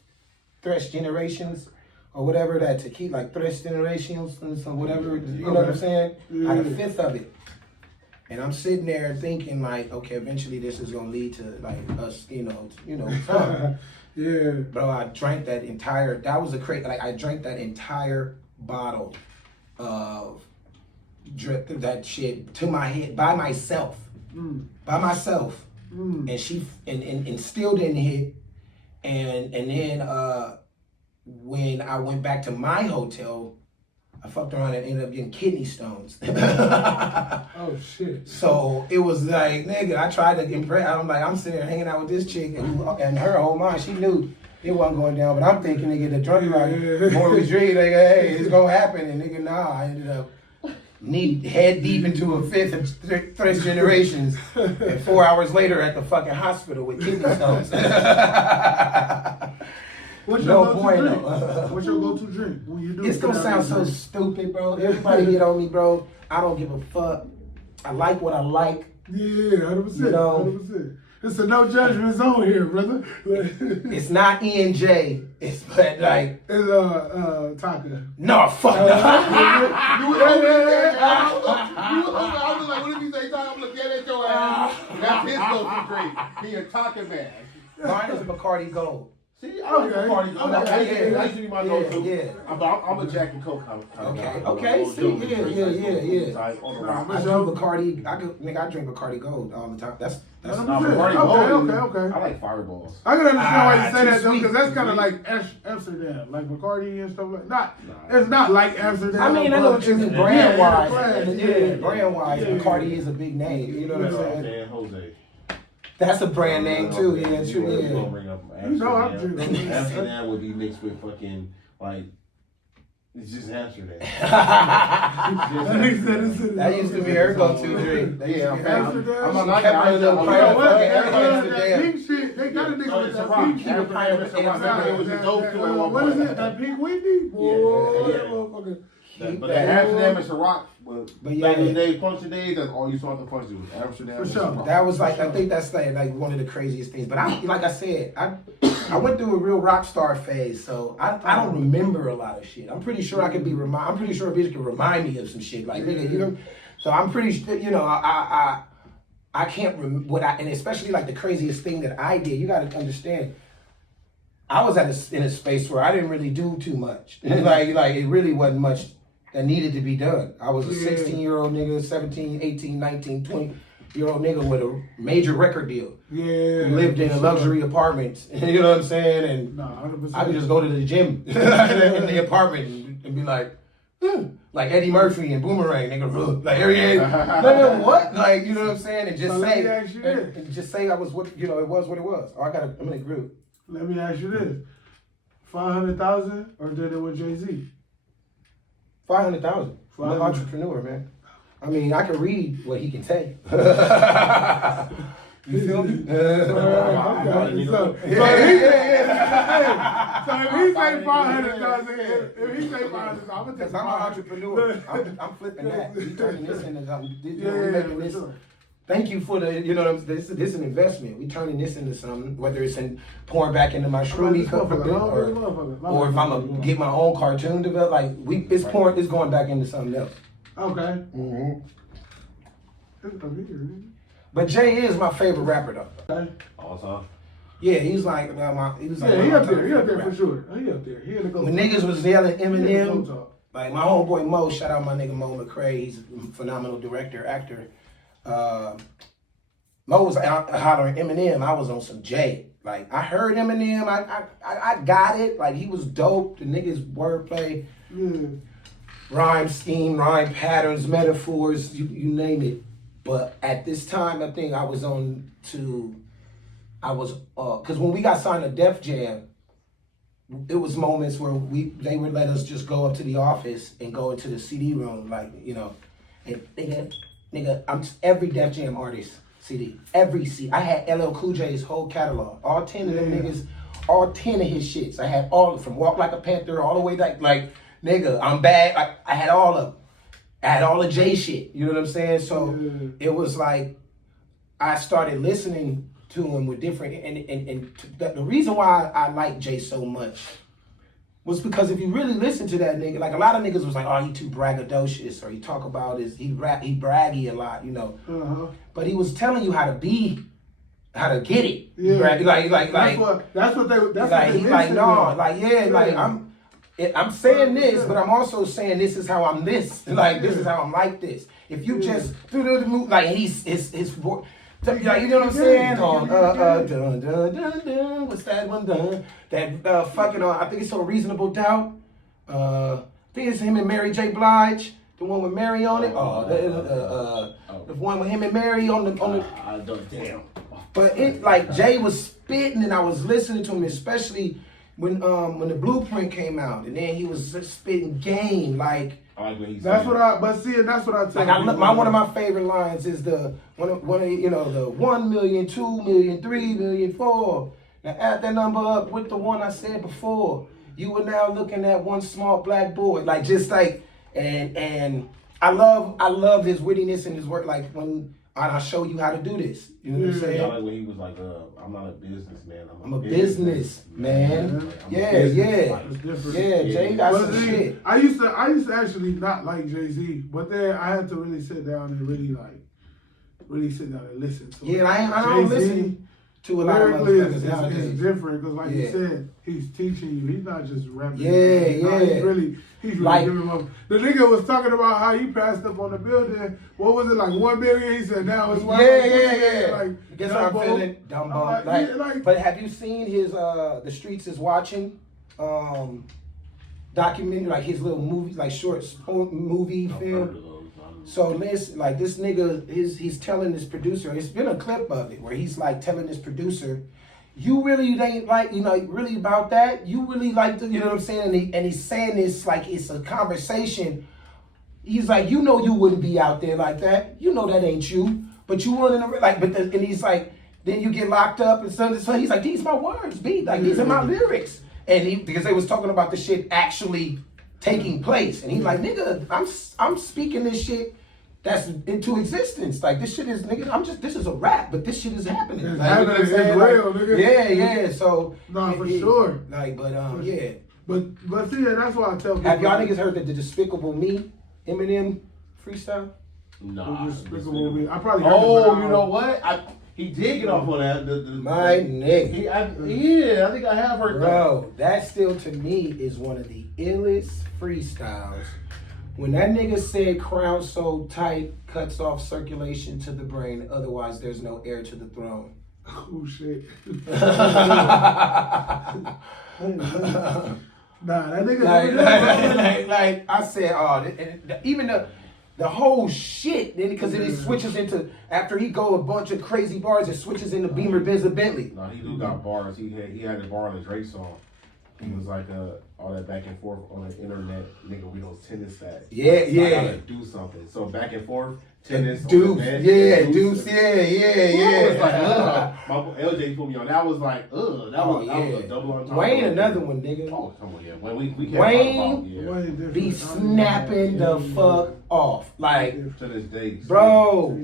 Thresh Generations or whatever that tequila, like Thresh Generations and some whatever, you know what I'm saying? I had a 5th of it. And I'm sitting there thinking like, okay, eventually this is gonna lead to like us, you know, something. Yeah. Bro, I drank that entire, I drank that entire bottle of that shit to my head by myself. And she, and still didn't hit. And then when I went back to my hotel, I fucked around and ended up getting kidney stones. Oh shit. So it was like, nigga, I tried to impress. I'm sitting there hanging out with this chick, and her whole mind, she knew it wasn't going down. But I'm thinking, nigga, the drunk like, more we dream, nigga, hey, it's gonna happen. And nigga, nah, I ended up knee head deep into a fifth and third generations, and 4 hours later at the fucking hospital with kidney stones. What's No your go-to bueno. drink? What's your go-to drink when you do? It's gonna sound so stupid, bro. Everybody get on me, bro. I don't give a fuck. I like what I like. Yeah, 100%. You know? 100%. It's a no judgment zone here, brother. It's not E&J. It's but like It's Taka. no fuck no. You was over there. I was like, what if you say Taka? I'm looking at your ass. That's his go-to drink. He a Taka man. Mine is a Bacardi Gold. See, I like Bacardi. That used to be my go-to. Yeah. I'm a Jack and Coke kind of guy. Okay. See, yeah. On the I rock. do Bacardi. I drink Bacardi Gold all the time. That's Nah, Okay, Bacardi Gold. okay. I like Fireballs. I can understand why you say too that though, sweet. because that's kind of like Amsterdam, like Bacardi and stuff like that. It's not like Amsterdam. I mean, I know what you mean. Brand wise, Yeah. brand wise, Yeah. Bacardi is a big name. You know what I'm saying? And Jose. That's a brand name too. Yeah, You true. gonna Yeah. bring up You know I'm Amsterdam. drinking. Amsterdam would be mixed with fucking like it's just Amsterdam. That used to be her go-to drink. Yeah, Amsterdam. I'm She not kept her little I'm pint not- of What? fucking That Amsterdam. pink shit, they got a nigga Oh, with it's that a rock. pink shit. Amsterdam, it's a rock. It was a dope too at one What is point. it? That pink Whitney? Boy, Yeah. that motherfucker. But that Amsterdam is a rock. But yeah. back in the day, function days, that's all you saw at the function was Amsterdam. For and sure. Ciroc. That was like, I think that's like one of the craziest things. But like I said, I went through a real rock star phase, so I don't remember a lot of shit. I'm pretty sure I could be I'm pretty sure a bitch could remind me of some shit, like nigga, you know. So I'm pretty sure, you know, I can't remember and especially like the craziest thing that I did. You got to understand. I was in a space where I didn't really do too much. like it really wasn't much that needed to be done. I was a 16-year-old nigga, 17, 18, 19, 20-year-old nigga with a major record deal. Yeah. Who lived in a luxury apartment. You know what I'm saying? And Nah, 100%. I could just go to the gym in the apartment and be like Eddie Murphy and Boomerang, nigga. Like, nigga, what? Like, you know what I'm saying? And just So let me ask you this. and just say I was what, you know, it was what it was. Or I'm in a group. Let me ask you this: 500,000 or did it with Jay-Z? 500,000. I'm an 500. entrepreneur, man. I mean, I can read what he can say. You feel me? Okay. So if he say 500,000, if he say 500,000, I'm gonna take Because I'm an entrepreneur. I'm flipping that. We turning this into something. We making this. sure. Thank you for the, you know what I'm saying? This is an investment. We turning this into something, whether it's in pouring back into my shroomy cup or if I'm gonna get my own cartoon developed. Like it's going back into something else. Okay. Mm-hmm. But Jay is my favorite rapper though. Okay. Also, Yeah, he's like Yeah, he up there. He up there for sure. He up there. He in the go. When niggas was yelling He in the Eminem, go-talk. like my homeboy Mo, shout out my nigga Mo McCray, he's a phenomenal director, actor. Mo was out hollering Eminem, I was on some Jay. Like I heard Eminem, I got it. Like he was dope. The niggas wordplay, rhyme scheme, rhyme patterns, metaphors, you name it. But at this time, I think I was because when we got signed to Def Jam, it was moments where they would let us just go up to the office and go into the CD room, like, you know, and nigga, I'm every Def Jam artist CD, every CD. I had LL Cool J's whole catalog, all 10 of them niggas, all 10 of his shits. I had all from Walk Like a Panther all the way back, like nigga, I'm bad. I had all of them. I had all the J shit. You know what I'm saying? So it was like I started listening to him with different and the reason why I like Jay so much was because if you really listen to that nigga, like a lot of niggas was like, oh, he too braggadocious, or he talk about he braggy a lot, you know. But he was telling you how to get it. Yeah. That's what I'm saying this, but I'm also saying this is how I'm this. Like this is how I'm like this. If you just do the move, like his voice. Like, you know what I'm saying? Dun, dun, dun, dun. What's that one? Dun. That fucking, I think it's so Reasonable Doubt. I think it's him and Mary J. Blige. The one with Mary on it. The one with him and Mary on the. I don't damn. But it like Jay was spitting, and I was listening to him, especially when the Blueprint came out, and then he was just spitting game like. I like when he That's said what I. But see, and that's what I tell Like people. one of my favorite lines is the one of the 1 million, 2 million, 3 million, 4. Now add that number up with the one I said before. You are now looking at one small black boy. Like just like and I love his wittiness and his work. Like when I'll show you how to do this. You know what I'm saying? I like when he was like, I'm not a businessman. I'm a business man. Yeah. It's different. Yeah, Jay got But some see, shit. I used to actually not like Jay-Z, but then I had to really sit down and really sit down and listen to Yeah, him. I don't Jay-Z, listen to a lot of lyrically, motherfuckers it's nowadays. different because, like you Yeah. said, he's teaching you. He's not just rapping. Yeah. He's really Like- giving up. The nigga was talking about how he passed up on the building. What was it, like 1 million? He said now it's Yeah. Like, Guess what I'm Dumbo. feeling? Dumbo. I'm like, But have you seen his The Streets is Watching documentary, like his little movies, like short movie film? So listen, like this nigga, he's telling this producer, it's been a clip of it where he's like telling this producer, you really ain't like, really about that? You really like the, you know what I'm saying? And he's saying this like it's a conversation. He's like, you wouldn't be out there like that. You know that ain't you. But you want to like, and he's like, then you get locked up and stuff. So he's like, these my words, B. Like these are my lyrics. And because they was talking about the shit actually taking place, and he's like, nigga, I'm speaking this shit that's into existence. Like this shit is, nigga, this is a rap, but this shit is happening. It's Like, happening, you know what I'm it's saying? real, Like, nigga. Yeah. So Nah, for sure. Like, but yeah. But see, that's why I tell people. Have y'all niggas heard the Despicable Me Eminem freestyle? Nah. Despicable Me. I probably heard Oh, it, you know what? He did get off on that. My nigga. I think I have heard that. Bro, that still to me is one of the illest freestyles. When that nigga said crown so tight, cuts off circulation to the brain, otherwise there's no heir to the throne. Oh shit. Nah, that nigga. like I said, even the whole shit, then because then it switches into, after he go a bunch of crazy bars, it switches into Beamer, Benz, and Bentley. No, he do got bars. He had a bar on the Drake song. He was like all that back and forth on the internet, nigga. We don't tennis that. Yeah. I gotta do something. So back and forth, tennis. Deuce, on the bench, Deuce, I was like, yeah. my boy LJ put me on. That was like, that was a double on top. Wayne, another one, nigga. Oh, come on, yeah. When we can't Wayne talk about, yeah. be snapping the fuck off, like, To this day, bro.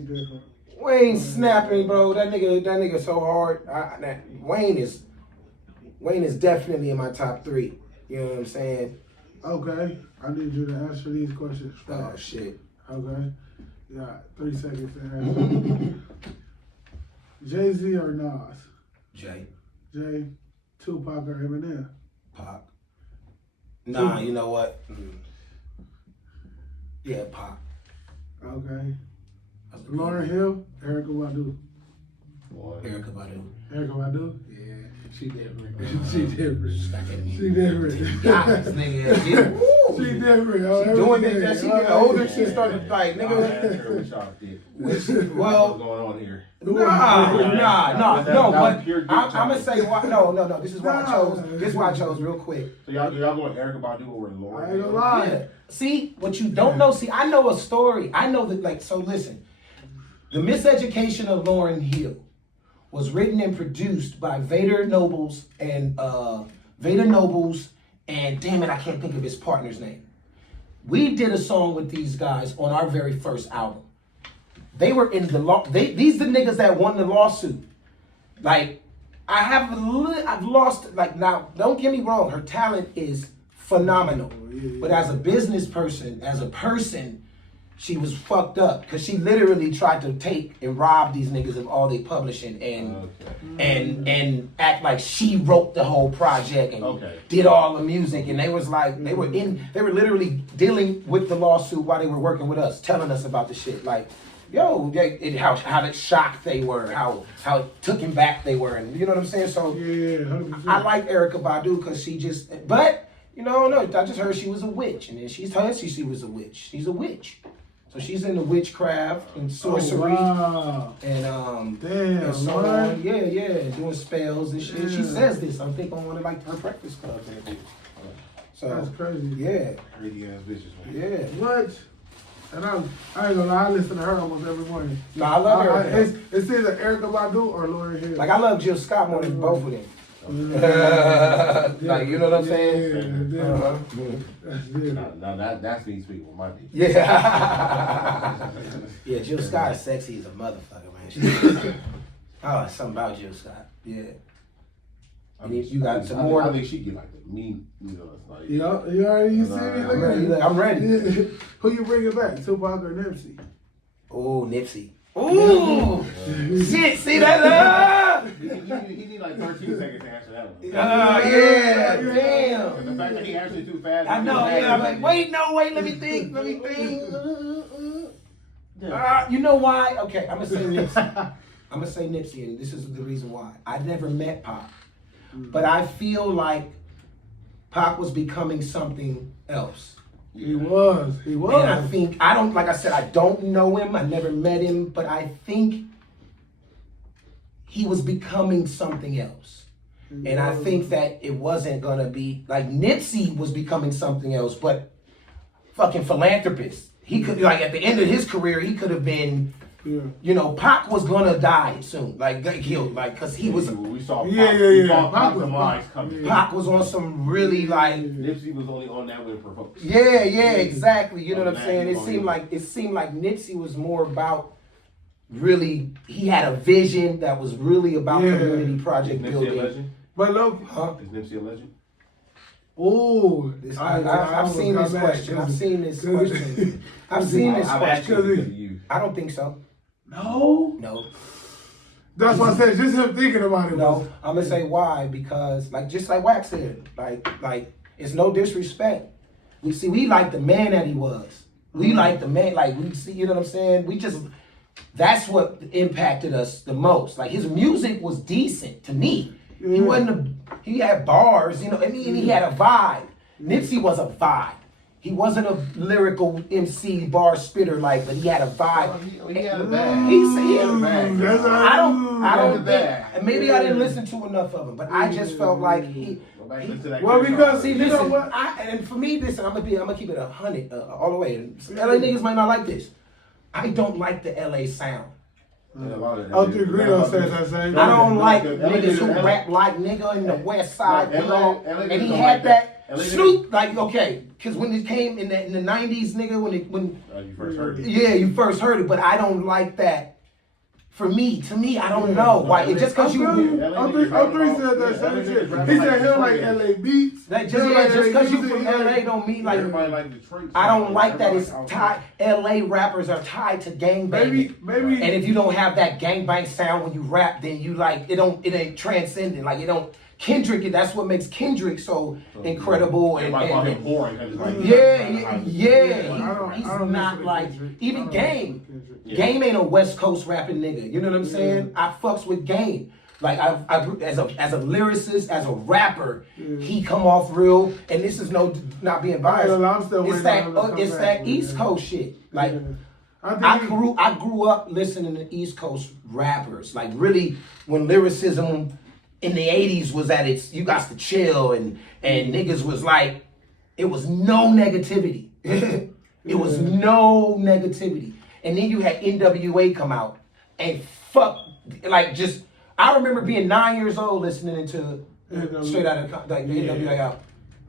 Wayne snapping, bro. That nigga so hard. Wayne is definitely in my top 3. You know what I'm saying? Okay, I need you to answer these questions. Oh shit. Okay, yeah, 3 seconds to answer. Jay-Z or Nas? Jay. Jay, Tupac or Eminem? Pac. Nah, you know what? Yeah, Pac. Okay. Lauryn Hill, Erykah Badu. Erykah Badu. Erykah Badu? Yeah. She different. She different. She She different. Yeah, this nigga. She different. She doing things that she get older, she started like, I nigga. asked her what y'all did. What's Well, going on here? no, but pure dick I'm gonna talking. say why. No. This is why I chose. This is why I chose real quick. So y'all going Erykah Badu over Lauryn? I ain't gonna lie. Yeah. See what you don't know. See, I know a story. I know that. Like, so listen. The Miseducation of Lauryn Hill was written and produced by Vader Nobles and damn it, I can't think of his partner's name. We did a song with these guys on our very first album. They were in the law. These the niggas that won the lawsuit. Like, I've lost. Like, now, don't get me wrong. Her talent is phenomenal, but as a business person, as a person, she was fucked up because she literally tried to take and rob these niggas of all they publishing and act like she wrote the whole project and did all the music, and they was like they were literally dealing with the lawsuit while they were working with us, telling us about the shit like, yo, how shocked they were, how taken back they were, and you know what I'm saying. So Yeah, 100%. I like Erykah Badu because she just, but no, I just heard she was a witch, and then she was a witch. She's a witch. So she's into witchcraft and sorcery and Damn, and so man. on. Yeah, doing spells and shit. Yeah. She says this, I think, on one of like her breakfast clubs and everything. So That's crazy. yeah, Crazy ass bitches, man. yeah. What? And I ain't gonna lie, I listen to her almost every morning. No, I love her. It's either Erica Badu or Lauryn Hill. Like I love Jill Scott more than both of them. Like you know what I'm saying? Yeah, Uh-huh. that's good. No, that's me speaking with my dick. Yeah. Yeah, Jill Scott is sexy as a motherfucker, man. Oh, something about Jill Scott. Yeah. I mean, You got some more? I think she get like the mean, like. You already see me? Look at me. I'm ready. Who you bringing back, Tupac or Nipsey? Oh, Nipsey. Ooh. Shit, see that? He need like 13 seconds to answer that one. Yeah, damn. And the fact that he answered too fast. I know, yeah. I'm like, wait, let me think. You know why? Okay, I'm gonna say Nipsey, and this is the reason why. I never met Pac, but I feel like Pac was becoming something else. He was. And I think, like I said, I don't know him, I never met him, but I think he was becoming something else. And I think that it wasn't gonna be, like Nipsey was becoming something else, but fucking philanthropist. He could, like at the end of his career, he could have been, you know, Pac was gonna die soon, like got killed, like, cause he was. We saw Pac. Yeah. Pac was coming. Pac was on some really like. Nipsey was only on that when provoked. Yeah, exactly. You know what I'm saying? It seemed like Nipsey was more about really. He had a vision that was really about community project Is Nipsey building. a legend? But look, Is Nipsey a legend? oh, I've seen this question. I've seen this question. I've asked you because of you. I don't think so. No. That's why I said just him thinking about it. No, I'm gonna say why, because just like Wax said, like it's no disrespect. We like the man that he was. We like the man, like we see, you know what I'm saying? That's what impacted us the most. Like his music was decent to me. He he had bars, you know, I mean, he had a vibe. Nipsey was a vibe. He wasn't a lyrical MC bar spitter but he had a vibe. He had a bag. He had a bag. I don't bag. think, maybe I didn't listen to enough of him, but I just felt like Well, because see, you know listen, what? and for me, listen, I'm gonna keep it 100 all the way. And some LA niggas might not like this. I don't like the LA sound. Uncle Greedo says that same. I don't like niggas who rap like nigga in the West Side, and he had that. Snoop, like, okay, because when it came in the 90s, nigga, when you first heard it. Yeah, you first heard it, but I don't like that. To me, I don't know why. It's just because you. Uncle said that same shit. He said he don't like LA beats. Just because you from LA don't mean like. Everybody like Detroit. I don't like that it's tied. LA rappers are tied to gangbang. Maybe. And if you don't have that gangbang sound when you rap, then you like it ain't transcendent. Like it don't. Kendrick, that's what makes Kendrick so incredible. And boring. He's not like even Game. Game ain't a West Coast rapping nigga. You know what I'm saying? I fucks with Game. Like I as a lyricist, as a rapper, he come off real. And this is not being biased. It's that East Coast shit. Like I grew up listening to East Coast rappers. Like really, when lyricism in the 80s was at its, you got to chill and niggas was like, it was no negativity. It was no negativity. And then you had NWA come out and I remember being 9 years old listening to straight out of the NWA out.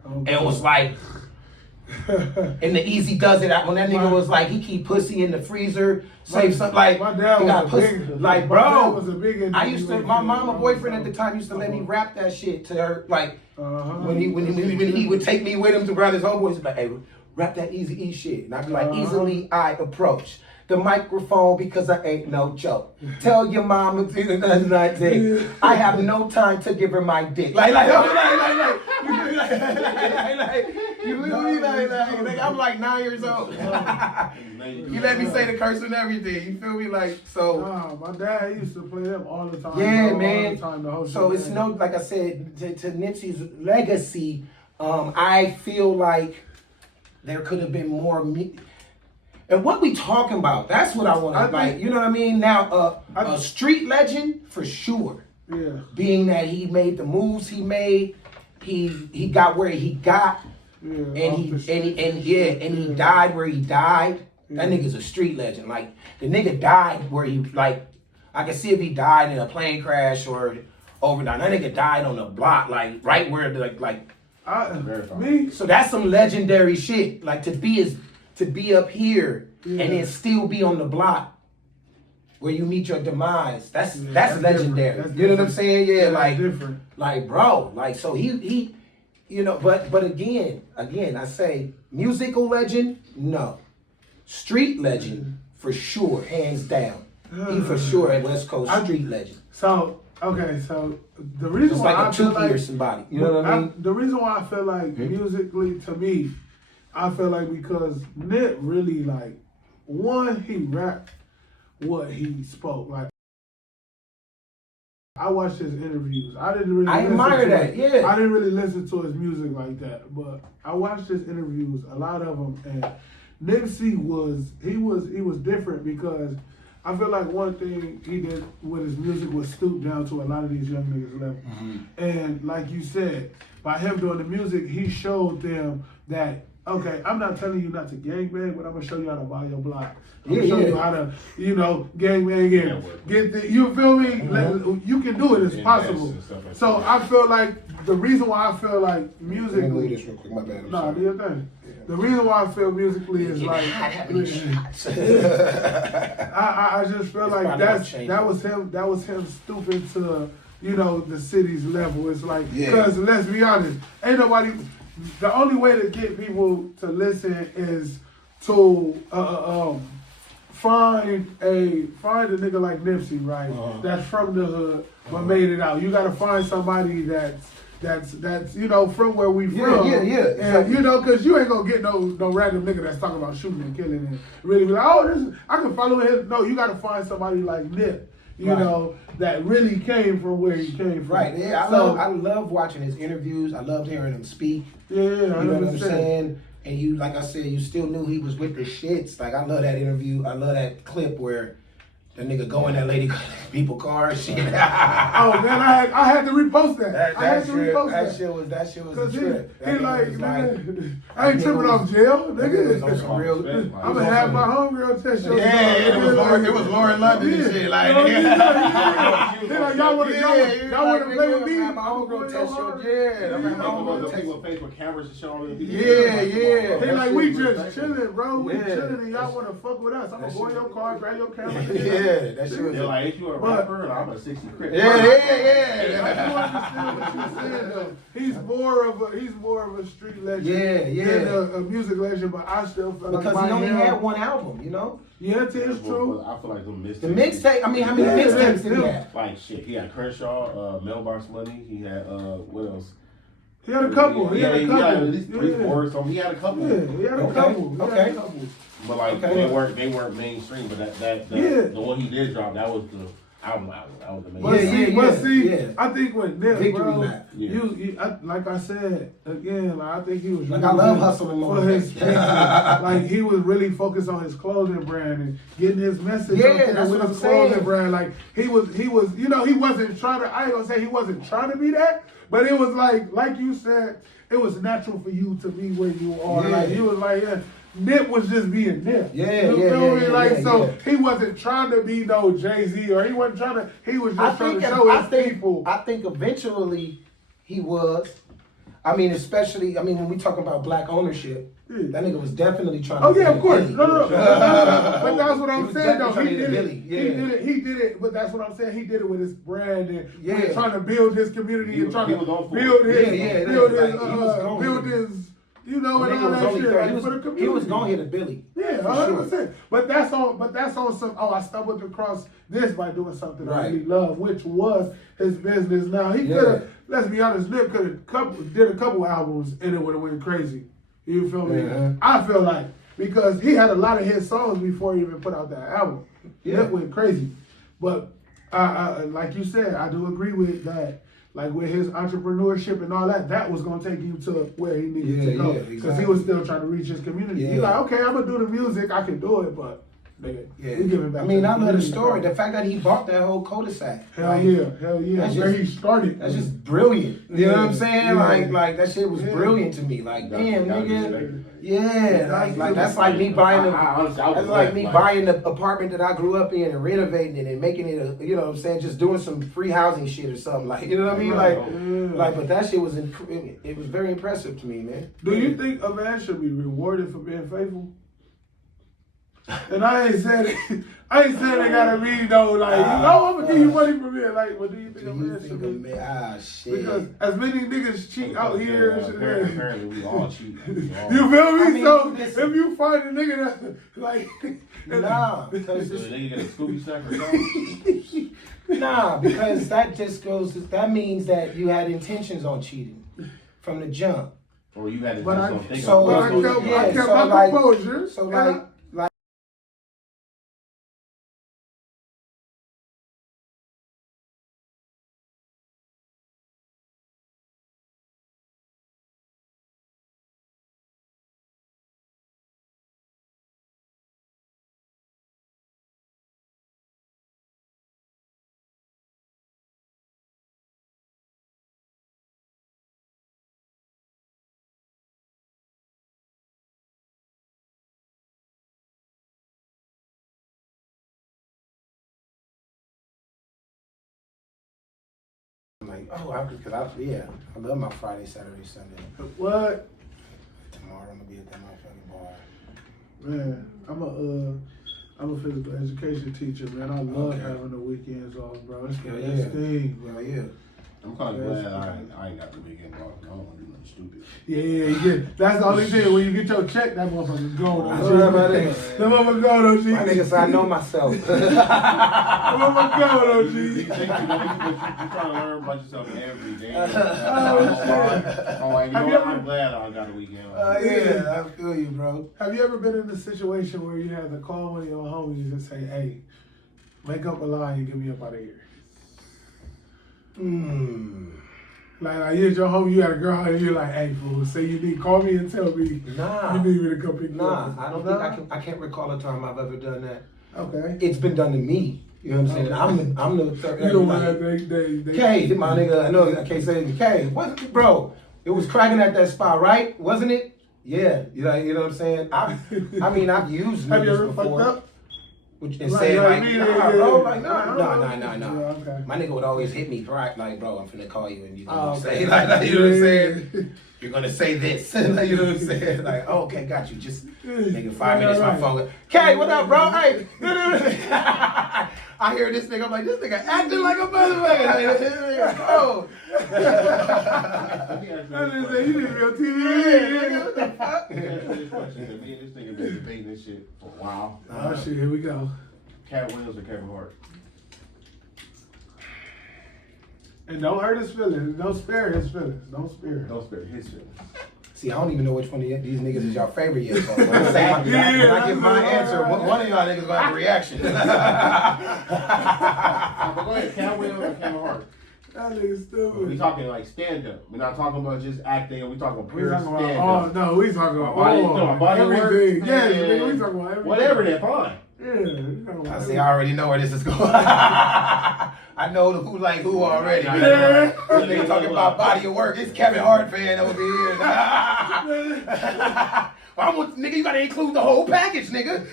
And it was like, and the Easy Does It when that nigga was like, he keep pussy in the freezer, save something like, my dad he got was pussy. my dad was a big I used to, my mama boyfriend at the time used to let me rap that shit to her, like, when he would take me with him to grab his homeboys, he'd be like, hey, rap that Easy E shit. And I'd be like, easily I approach the microphone because I ain't no joke. Tell your mama to I have no time to give her my dick. I'm like 9 years old. You let me say the curse and everything. You feel me? Like, so. My dad used to play them all the time. Yeah, man. All the time, so it's no, like I said, to Nipsey's legacy, I feel like there could have been more. And what we talking about? That's what I want to like. You know what I mean? Now, a street legend for sure. Yeah. Being that he made the moves he made, he got where he got. he died where he died. That nigga's a street legend. Like the nigga died where he like. I can see if he died in a plane crash or overnight. That nigga died on the block, like right where me. So that's some legendary shit. Like to be up here and then still be on the block where you meet your demise. That's legendary. That's you know what I'm saying? Yeah, like different. Like bro, like so he you know, but again, I say musical legend, no. Street legend for sure, hands down. He for sure a West Coast street legend. So okay, so the reason It's why like I a feel Tuki or like somebody. You know what I mean? the reason why I feel like musically to me, I feel like because Nip really like one, he rapped what he spoke. Like I watched his interviews. I admire that. Yeah. I didn't really listen to his music like that, but I watched his interviews, a lot of them, and Nipsey was different because I feel like one thing he did with his music was stoop down to a lot of these young niggas' level. And like you said, by him doing the music, he showed them that, okay, I'm not telling you not to gangbang, but I'm going to show you how to buy your block. I'm going to show you how to, gangbang and get the, you feel me? You can do it, it's possible. So I feel like, the reason why I feel like music. Let me leave this real quick, my bad. Nah, do your thing. The reason why I feel musically is like I just feel like that was him stooping to the city's level. It's like because let's be honest, ain't nobody. The only way to get people to listen is to find a nigga like Nipsey, right? That's from the hood but made it out. You gotta find somebody that's from where we from. Yeah. And cause you ain't gonna get no random nigga that's talking about shooting and killing and really be like, I can follow him. No, you gotta find somebody like Nip, that really came from where he came from. Right. Yeah, I love watching his interviews. I loved hearing him speak. Yeah, you know what I'm saying? And you, like I said, you still knew he was with the shits. Like I love that interview. I love that clip where that nigga go in that lady people car and shit. Oh man, I had to repost that. That shit was a trip. He like, man, I ain't tripping off jail, nigga. I'm gonna have my homegirl test your it was Lauren London and shit. Like, y'all wanna play with me? My homegirl test your I'm gonna take a face with cameras and shit on it. Yeah. He like, we just chilling, bro. We chilling and y'all wanna fuck with us. I'm gonna go in your car, grab your camera. Yeah, that shit was. They're like, if you a rapper, I'm a 60 crip. I do understand what you're saying though. He's more of a street legend than a music legend, but I still feel like because he only had one album, Yeah, it's true. I feel like the mixtape. The mixtape. I mean, how many mixtapes did he have? Like shit, he had Crenshaw, Mailbox Money. He had what else? He had a couple. He had at least 3, 4. So he had a couple. Yeah, he had a couple. Okay. But like they weren't mainstream. But the one he did drop, that was the album. That was the main. But I think with Nip, bro, like I said again, I think he was. Like I love hustling for his like he was really focused on his clothing brand and getting his message that's with what his I'm saying. clothing brand. Like he was, he wasn't trying to. I ain't gonna say he wasn't trying to be that, but it was like you said, it was natural for you to be where you are. Yeah. Like he was like, Nip was just being Nip. You feel me? He wasn't trying to be no Jay-Z or he wasn't trying to, he was just trying to show his people. I think eventually he was. I mean, especially, when we talk about black ownership, that nigga was definitely trying to. Oh yeah, of course. No. But that's what I'm saying though. He did it. He did it. But that's what I'm saying. He did it with his brand and trying to build his community and trying to build his, and all that shit for the community. He was gonna hit a Billy. Yeah, 100%. Sure. But that's on some. I stumbled across this by doing something I really love, which was his business. Now he could have. Let's be honest, Nip could have did a couple albums and it would have went crazy. You feel me? Yeah. I feel like because he had a lot of hit songs before he even put out that album. Nip went crazy. But like you said, I do agree with that. Like with his entrepreneurship and all that, that was gonna take him to where he needed to go. Because he was still trying to reach his community. He's like, okay, I'm gonna do the music, I can do it, but Nigga, Yeah. we give it back. I mean, to I love the community, story. bro. The fact that he bought that whole cul-de-sac. Hell Like, yeah. That's That's where just- he started. That's just brilliant. You know what I'm saying? Yeah. Like that shit was Yeah. brilliant to me. Like, damn, nigga. Yeah, like that's like me I buying honestly, I was that's like me like- buying the apartment that I grew up in and renovating it and making it a, you know what I'm saying, just doing some free housing shit or something. Like, you know what I mean? Like, but that shit was it was very impressive to me, man. Do you think a man should be rewarded for being faithful? And I ain't saying it. I ain't saying they gotta be though. Like, I'm gonna give you money for being like. But do you think Do a you man think should a be? man? Shit. Because as many niggas cheat out here and shit. Apparently, we all cheat. You feel me? I mean, So listen. if you find a nigga that's like, Nah, because So it's, they get a Scooby snack or something? nah, because that just goes. That means that you had intentions on cheating from the jump. Or you had to But just I- don't think so- of but it. I kept so my like- composure. So and like I'm like, oh, I love my Friday, Saturday, Sunday. what? Tomorrow I'm gonna be at that motherfucking bar. Man, I'm a physical education teacher, man. I love Okay. having the weekends off, bro. It's the Hell best yeah. thing. Well, yeah. I'm kind of glad I ain't got the weekend off. I don't want to do nothing stupid. Yeah. That's the only thing. When you get your check, that motherfucker's gone. I know about it. That motherfucker gone, OG. My nigga said I know myself. That motherfucker gone, You OG. think you're trying to learn about yourself every day. Oh, You know Have you what? ever- I'm glad I got a weekend off. Yeah, I feel you, bro. Have you ever been in a situation where you had to call one of your homies and say, hey, make up a lie and get me up out of here? Like here's your homie, you had a girl, and you're like, hey, fool, say you need, call me and tell me Nah. you need me to come pick you Nah, up. I don't think I can't recall a time I've ever done that. Okay. It's been done to me. You know what I'm saying? I'm the third. You know what like, they K, my nigga, I know I can't say it. K, what, bro? It was cracking at that spot, right? Wasn't it? Yeah. You know what I'm saying? I've used Have you niggas ever before. fucked up? And Like, said like like, me, nah, yeah, bro, yeah. like, no. Yeah, okay. My nigga would always hit me right, like, bro, I'm finna call you and you gonna Oh, say, okay. like, you know what I'm Yeah. saying? You're gonna say this, like, you know what I'm saying? Like, oh, okay, got you. Just nigga, 5 minutes, my phone. K, what up, bro? Hey, I hear this nigga. I'm like, this nigga acting like a motherfucker. Oh, Let me ask you I this didn't say you question. need real TV. nigga, what the fuck? Let me ask you this question. Me and this nigga been debating this shit for a while. Oh shit, here we go. Cat Williams or Kevin Hart? And don't hurt his feelings. Don't spare his feelings. Don't spare. Don't spare his feelings. See, I don't even know which one of these niggas is your favorite yet. So when I give my answer, one of y'all niggas gonna have a reaction. But go ahead, Cat Williams or Kevin Hart? That nigga stupid. We talking like stand up. We're not talking about just acting. We talking We pure talking stand about, up. no, we talking about Body work, everything. Yes, man. nigga, we talking about everything. Whatever, they're fine. Yeah, we talking about I everything. see. I already know where this is going. I know who like who already. Yeah. This nigga talking about body of work. It's Kevin Hart fan over here. Well, nigga, you gotta include the whole package, nigga.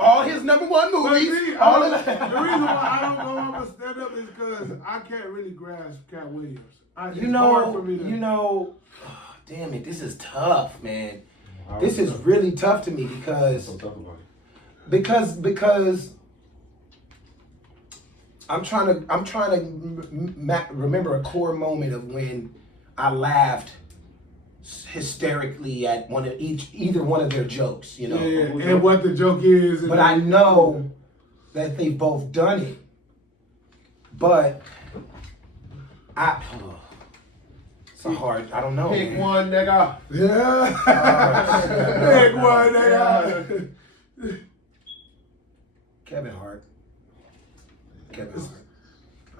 All his #1 But movies. see, All the of reason why I don't know I'm a stand up is because I can't really grasp Cat Williams. It's You hard for me know, to, damn it, this is tough, man. This is really tough to me because So tough about it. because I'm trying to remember a core moment of when I laughed hysterically at either one of their jokes, you know. yeah, and what the joke is. And But I know that they've both done it. But it's a hard. I don't know. Pick man. one, nigga. Yeah. Big one, nigga. Kevin Hart. Kevin Hart.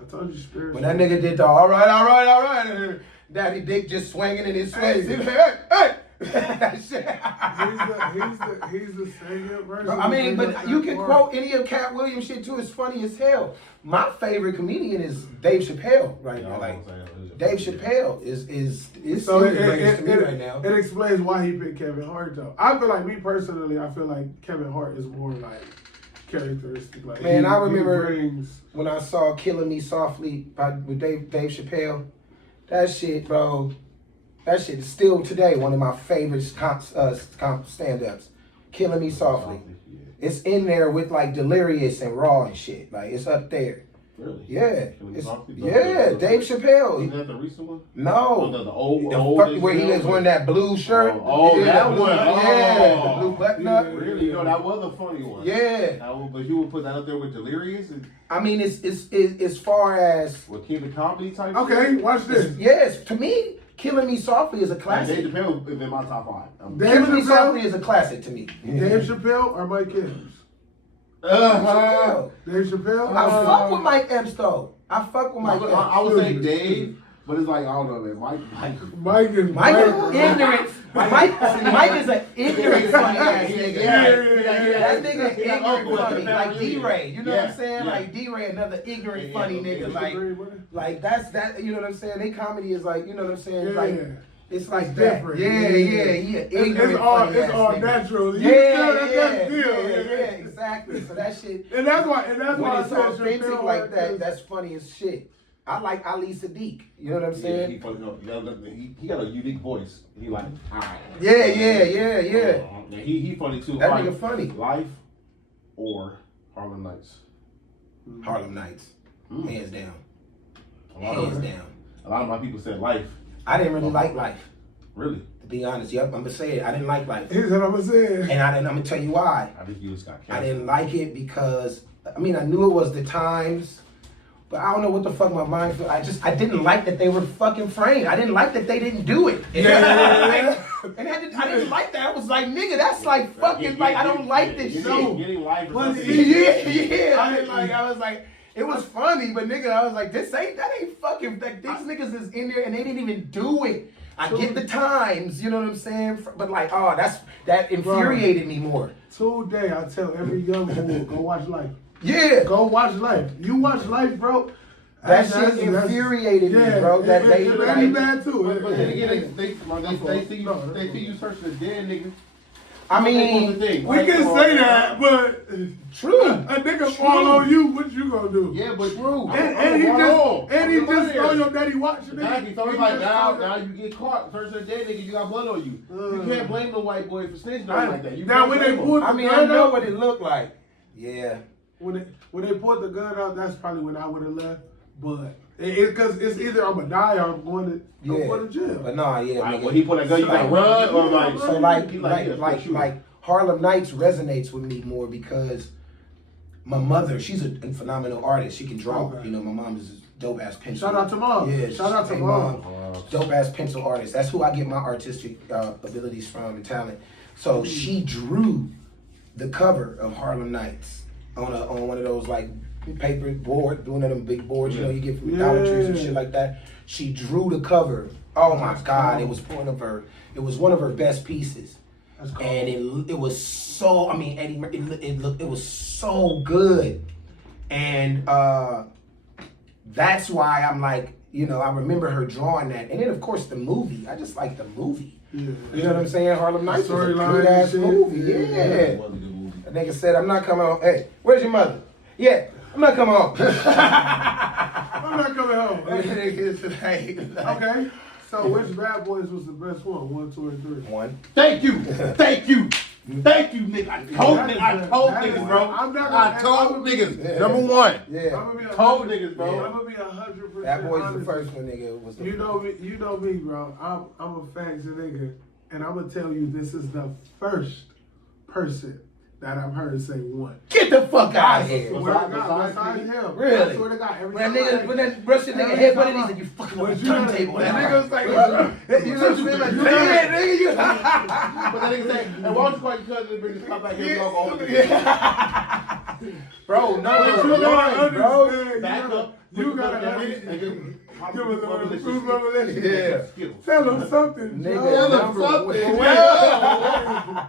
I told you, spirit. When that nigga did the all right, and Daddy Dick just swinging in his sweats. Hey. That shit. he's the second person. I mean, to but bring you up can that quote any of Cat Williams shit too. It's funny as hell. My favorite comedian is Dave Chappelle right now. Like Dave Chappelle is So the greatest to me right now. it explains why he picked Kevin Hart though. I feel like me personally, I feel like Kevin Hart is more like characteristic. Like Man, I he remember brings, when I saw "Killing Me Softly" with Dave Chappelle. That shit, bro. That shit is still today one of my favorite stand-ups. "Killing Me Softly." It's in there with like Delirious and Raw and shit. Like it's up there. Really? Yeah. Killing Me It's, Softly? yeah, Dave Chappelle. Is that the recent one? No. The old Where he was wearing that blue shirt. Oh, Yeah, that the blue- one. Yeah, Oh. the blue button up. Really? No, that was a funny one. Yeah. But you would put that up there with Delirious and I mean, it's as far as with King of Comedy type okay, shit? watch this. yes, to me, "Killing Me Softly" is a Like, classic. Dave Chappelle is in my top 5. Dave "Killing Me Chappelle? Softly" is a classic to me. Dave Chappelle or Mike Epps? Uh-huh. Dave Chappelle. I fuck with Mike Epps though. I fuck with Mike Epps. I would say Dave, but it's like, I don't know, man. Mike. Mike is Mike is great. ignorant. Mike is an ignorant funny ass nigga. Yeah. That nigga ignorant funny, like D. D-Ray. You know what I'm Yeah, saying? yeah. Like D-Ray, another ignorant funny nigga. Like, Like that's that. You know what I'm saying? They comedy is like, you know what I'm saying? yeah. Like it's like It's that. different. Yeah. He an ignorant It's all funny it's ass all nigga. natural. Yeah, That's the deal. exactly. So that shit. And that's why When I it's said authentic Chappelle like that, is- that's funny as shit. I like Ali Sadiq. You know what I'm Yeah, saying? he got a unique voice. He like, alright. Yeah. He funny too. That Like, nigga funny. Life or Harlem Nights. Harlem Nights, hands down. A lot Hands of down. A lot of my people said Life. I didn't really like Life, Really? to be honest. Yep, I'm gonna say it. I didn't like Life, Here's what I'm saying. and I'm gonna tell you why. I think you just got I canceled. didn't like it because I mean I knew it was the times, but I don't know what the fuck my mind felt. I didn't like that they were fucking framed. I didn't like that they didn't do it. Yeah. And I didn't like that. I was like, nigga, that's like fucking like I don't like this show. Getting Life or Well, something. Yeah. I was like, it was funny, but nigga, I was like, that ain't fucking, like, these niggas is in there and they didn't even do it. I get the times, you know what I'm saying? But like, oh, that infuriated me more. Today, I tell every young fool, go watch Life. Yeah. Go watch Life. You watch Life, bro. That shit infuriated me, bro. That they it like, made me mad too. But then again, they see you searching the dead nigga. I What mean, the thing? We Like, can say that, but true. a nigga fall on you, what you gonna do? Yeah, but True. And he just throw your daddy watching it. Exactly. So it's like now you get caught searching the dead nigga, you got blood on you. You can't blame the white boy for snitching on you like that. You Now can't when they blame him. pulled the I mean, gun I know out, what it looked like. Yeah. when they pulled the gun out, that's probably when I would have left. But because it's either I'm gonna die or I'm going to jail. But nah, yeah. Like, nigga. when he pull that gun, you gotta run or like. So like Harlem Nights resonates with me more because my mother, she's a phenomenal artist. She can draw. Okay. You know, my mom is a dope ass pencil. Shout out to Mom. Yeah, Shout out to hey, Mom. Dope ass pencil artist. That's who I get my artistic abilities from and talent. So she drew the cover of Harlem Nights on one of those like paper board, one of them big boards, you know, you get from Dollar Trees and shit like that. She drew the cover. Oh my God, it was it was one of her best pieces. That's cool. And it was so, I mean, Eddie, it was so good. And that's why I'm like, you know, I remember her drawing that. And then, of course, the movie. I just like the movie. Yeah. You know what I'm saying? Harlem Nights is a Storyline good ass and shit. movie. Yeah. Yeah. It was a good movie. A nigga said, I'm not coming home. Hey, where's your mother? Yeah, I'm not coming home. I'm not coming home. Okay. Okay. So which Bad Boys was the best one? 1, 2, and 3. One. Thank you, nigga. I told niggas, bro. I told niggas. Number one. Yeah. I'm gonna be Told 100 niggas, bro. I'm gonna be 100%. That boy's the honest. first one, nigga. Was the You know me, bro. I'm a facts nigga, and I'm gonna tell you this is the first person that I've heard say one. Get the fuck out of here. Swear to God, Besides besides me? him. Really? I swear to God, every When time that nigga, when that brush your nigga head, what it is that you fucking on the turntable? That nigga was like, you know what I'm saying? Like, yeah, nigga, you. But that nigga say, and why don't you call your cousin and bring the cup back here and go over there? Bro, But number you gotta one, bro. understand, Back up. You gotta Give give us a fruit revelation. Yeah. Tell them something, Nigga, Joe. number something. one.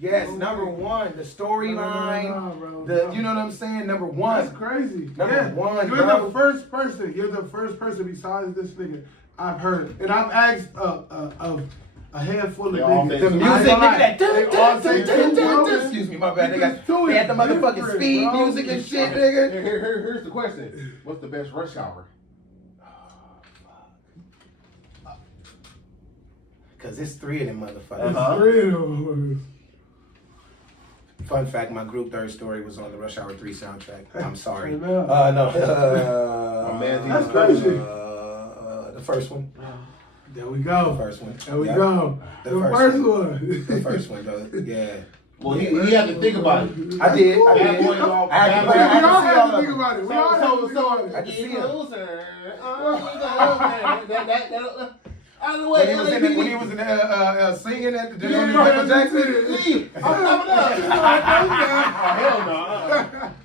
Yes, number one, the storyline. No, bro. You know what I'm saying? Number one. That's crazy. Number one, You're bro. the first person. You're the first person besides this nigga I've heard, and I've asked a handful of They all niggas. think The so. music, They look at that. all say two, bro. Excuse me, my bad. They Because two they had the is motherfucking different, speed bro. music and shit, nigga. Here's the question. What's the best rush hour? Cause it's three of them motherfuckers. Uh-huh. Real. Fun fact: my group Third Story was on the Rush Hour 3 soundtrack. I'm sorry. No. No. That's crazy. The first one. There we The go. first one. There we Yep. go. The The first first one. one. The first one, though. Yeah. Well, he had to think about it. I did. Cool. I did. Bad boy and all- I had to bad play- boy. I We had all to see have all to of think them. about it. We all have to think about it. I can see him. Out of the When he was in singing at the Michael Jackson. Leave. I'm coming up. Hell no.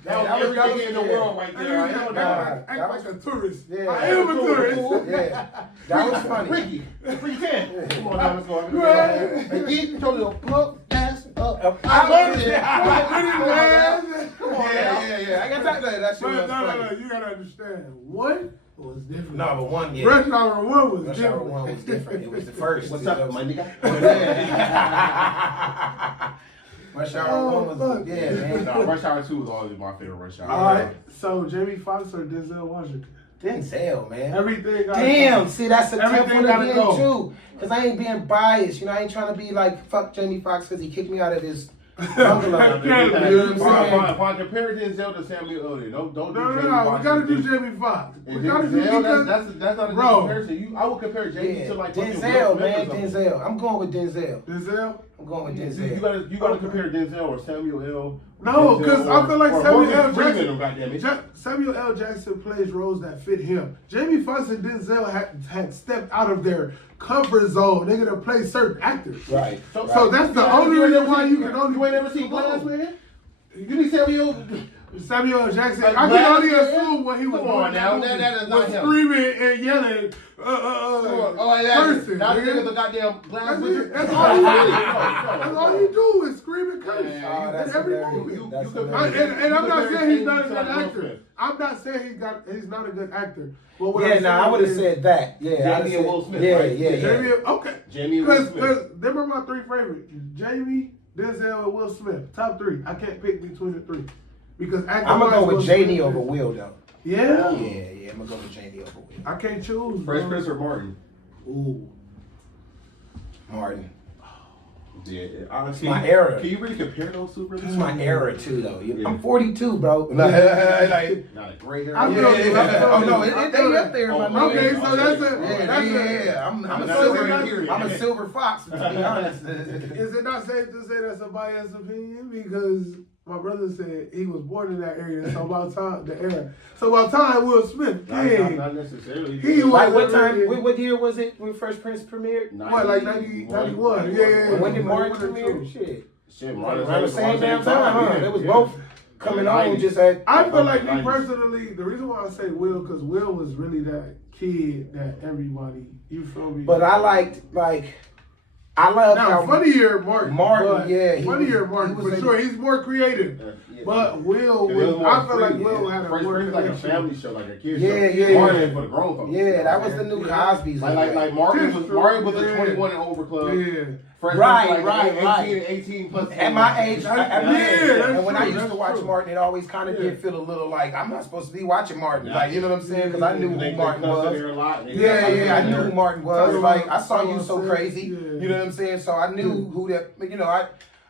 That was everything in the world right there. Hell no. Act like a tourist. Yeah. I am a tourist. Yeah. That was funny. Ricky, Ricky can. Come on, now, let's go. Right. And then you told me to plug ass up. I learned it. Come on, yeah. I got that. That shit But was no, funny. you gotta understand. One was different. No, but one, yeah. Rush Hour 1 was Rush different. Hour 1 was different. It was the first. What's up, my nigga? Rush Hour 1 was, fuck. yeah, man. No, Rush Hour 2 was always my favorite Rush Hour. All right. So Jamie Foxx or Denzel Washington? Denzel, man. Everything got Damn, see, that's a tough Everything one gotta again, go. too. Because I ain't being biased. You know, I ain't trying to be like, fuck Jamie Foxx because he kicked me out of his bungalow. Yeah, You know what I'm saying? If I compare Denzel to Samuel L. Don't do No, Jamie we Foxx. gotta do Jamie Foxx. We And gotta do Denzel, because that's not a good Bro. comparison. I would compare Jamie Yeah, to like fucking Will Denzel, Smith or man, something. Denzel. I'm going with Denzel. Denzel. I'm going with You Denzel. gotta compare Denzel or Samuel L. No, because I feel like Samuel L. Jackson. Jackson. Samuel L. Jackson plays roles that fit him. Jamie Foxx and Denzel had stepped out of their comfort zone. They're gonna play certain actors. Right. So that's the only reason why you can only. You ain't never seen Glass, man? You need Samuel. Samuel L. Jackson. Like I can Glass, only man? assume when he was Come on doing now, movie, that is not was him. screaming and yelling. Person. Now you nigga. the goddamn Glass That's wizard. it. That's all he do. That's all he do is scream and curse. Oh, that's in every hilarious. movie. That's could- hilarious. And I'm not saying he's not a Jamie good to Will actor. Smith. I'm not saying he's not a good actor. But what Yeah, I'm nah, I saying would have is- said that. Yeah, Jamie I'd have and said, Will Smith, yeah, right? yeah, yeah. Jamie, okay. Jamie and Will Because Smith. them are my three favorites. Jamie, Denzel, and Will Smith. Top three. I can't pick between the three. Because I'm gonna go with Jamie over Will though. Yeah? Yeah, I'm gonna go with Jamie over Will. I can't choose. Fresh bro. Prince or Martin? Ooh. Martin. Yeah, honestly. my era. Can you really compare those two? Really? This is my era too though. Yeah. I'm 42, bro. Not a gray hair. I feel Oh no, I they feel up there, Oh, my man. Okay, so that's a Yeah. I'm a I'm silver. not here. I'm a silver fox, to be honest. Is it not safe to say that's a biased opinion? Because my brother said he was born in that area, so about time the era. So about time Will Smith came. Not necessarily. He was- Like what time? What year was it when Fresh Prince premiered? What, like 91? Yeah. When did Martin 91 or premiere? 2. Shit. Shit, Around the same damn time, huh? They was both coming on just at. I feel like me 90s. personally, the reason why I say Will, because Will was really that kid that everybody, you feel me? But I love now, how funnier Martin. Martin, but yeah, he funnier was- Martin he was for in- sure. He's more creative. But Will, It was more I feel like free, Will yeah. had a Fresh more Prince like a connection. family show, like a kid Yeah, show. yeah, Martin yeah. for the grown folks. Yeah, that was the new Cosby's. Like Martin was That's Mario was true, a yeah. 21 and over club. Yeah. Fresh Right, Prince was like right. 18 plus. At my age, That's and when I true, used to that's watch true. Martin, it always kind of Yeah. did feel a little like I'm not supposed to be watching Martin. Like, you know what I'm saying? Because I knew They who Martin cuss in was. there a lot. They Yeah, cuss in yeah, I there. knew who Martin was. Tell Like, him- I saw tell You him So said, Crazy. yeah. You know what I'm saying? So I knew who that. You know,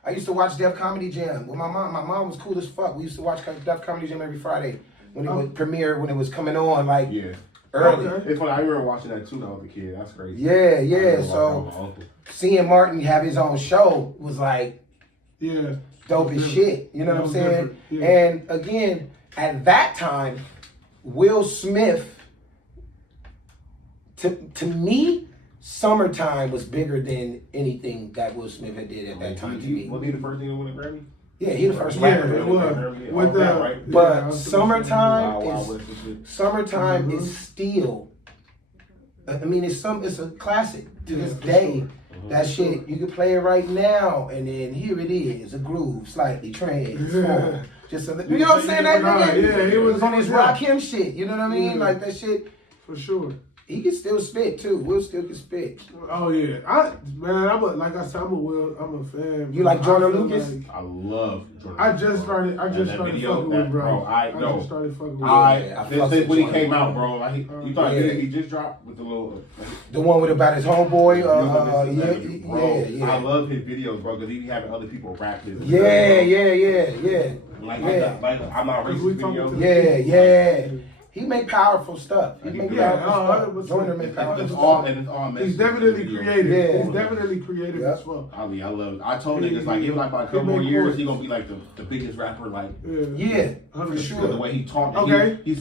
I used to watch Def Comedy Jam with my mom. My mom was cool as fuck. We used to watch Def Comedy Jam every Friday when it would premiere, when it was coming on, like Yeah. early. Okay. It's funny. I remember watching that too when I was a kid. That's crazy. Yeah, I yeah. remember watching So with my uncle. seeing Martin have his own show was like Yeah. dope as shit. You know what I'm saying? Different, yeah. And again, at that time, Will Smith, to me, Summertime was bigger than anything that Will Smith had did at that time to me. Was he the first thing to win a Grammy? Yeah, he the first Yeah, rapper. it was. Yeah, With all the, that, right? But yeah, summertime Wild Wild is West and shit. summertime Mhm. is still. I mean, it's a classic to Yeah, this for day. sure. That shit you can play it right now, and then here it is, a groove, slightly trans, Yeah. just a, you know what I'm saying? That Nah, nigga, yeah, he was on his yeah. rock him shit. You know what I mean? Yeah. Like that shit. For sure. He can still spit too. Will still can spit. Oh yeah, like I said, I'm a fan. You like bro. Jordan I feel Lucas? like- I love Jordan. I just started That video, fucking that- with bro. bro, I know. just started fucking with I This fucks is with when he Jordan. came out, bro. You thought Yeah. he just dropped with the little. The one with about his homeboy. Bro, Yeah. I love his videos, bro, because he be having other people rap his. Yeah. Like, Yeah. like I'm not Cause we racist talking video. to- Yeah. He make powerful stuff. He make Yeah, powerful stuff. 100%. Jordan make powerful It's stuff. all messy. He's definitely Video. creative. Yeah. He's definitely creative Yeah. as fuck. I love it. I told He- niggas like even like by a he couple more make years points. he gonna be like the biggest rapper like Yeah, for 100%. because the sure. way he talk. Okay. He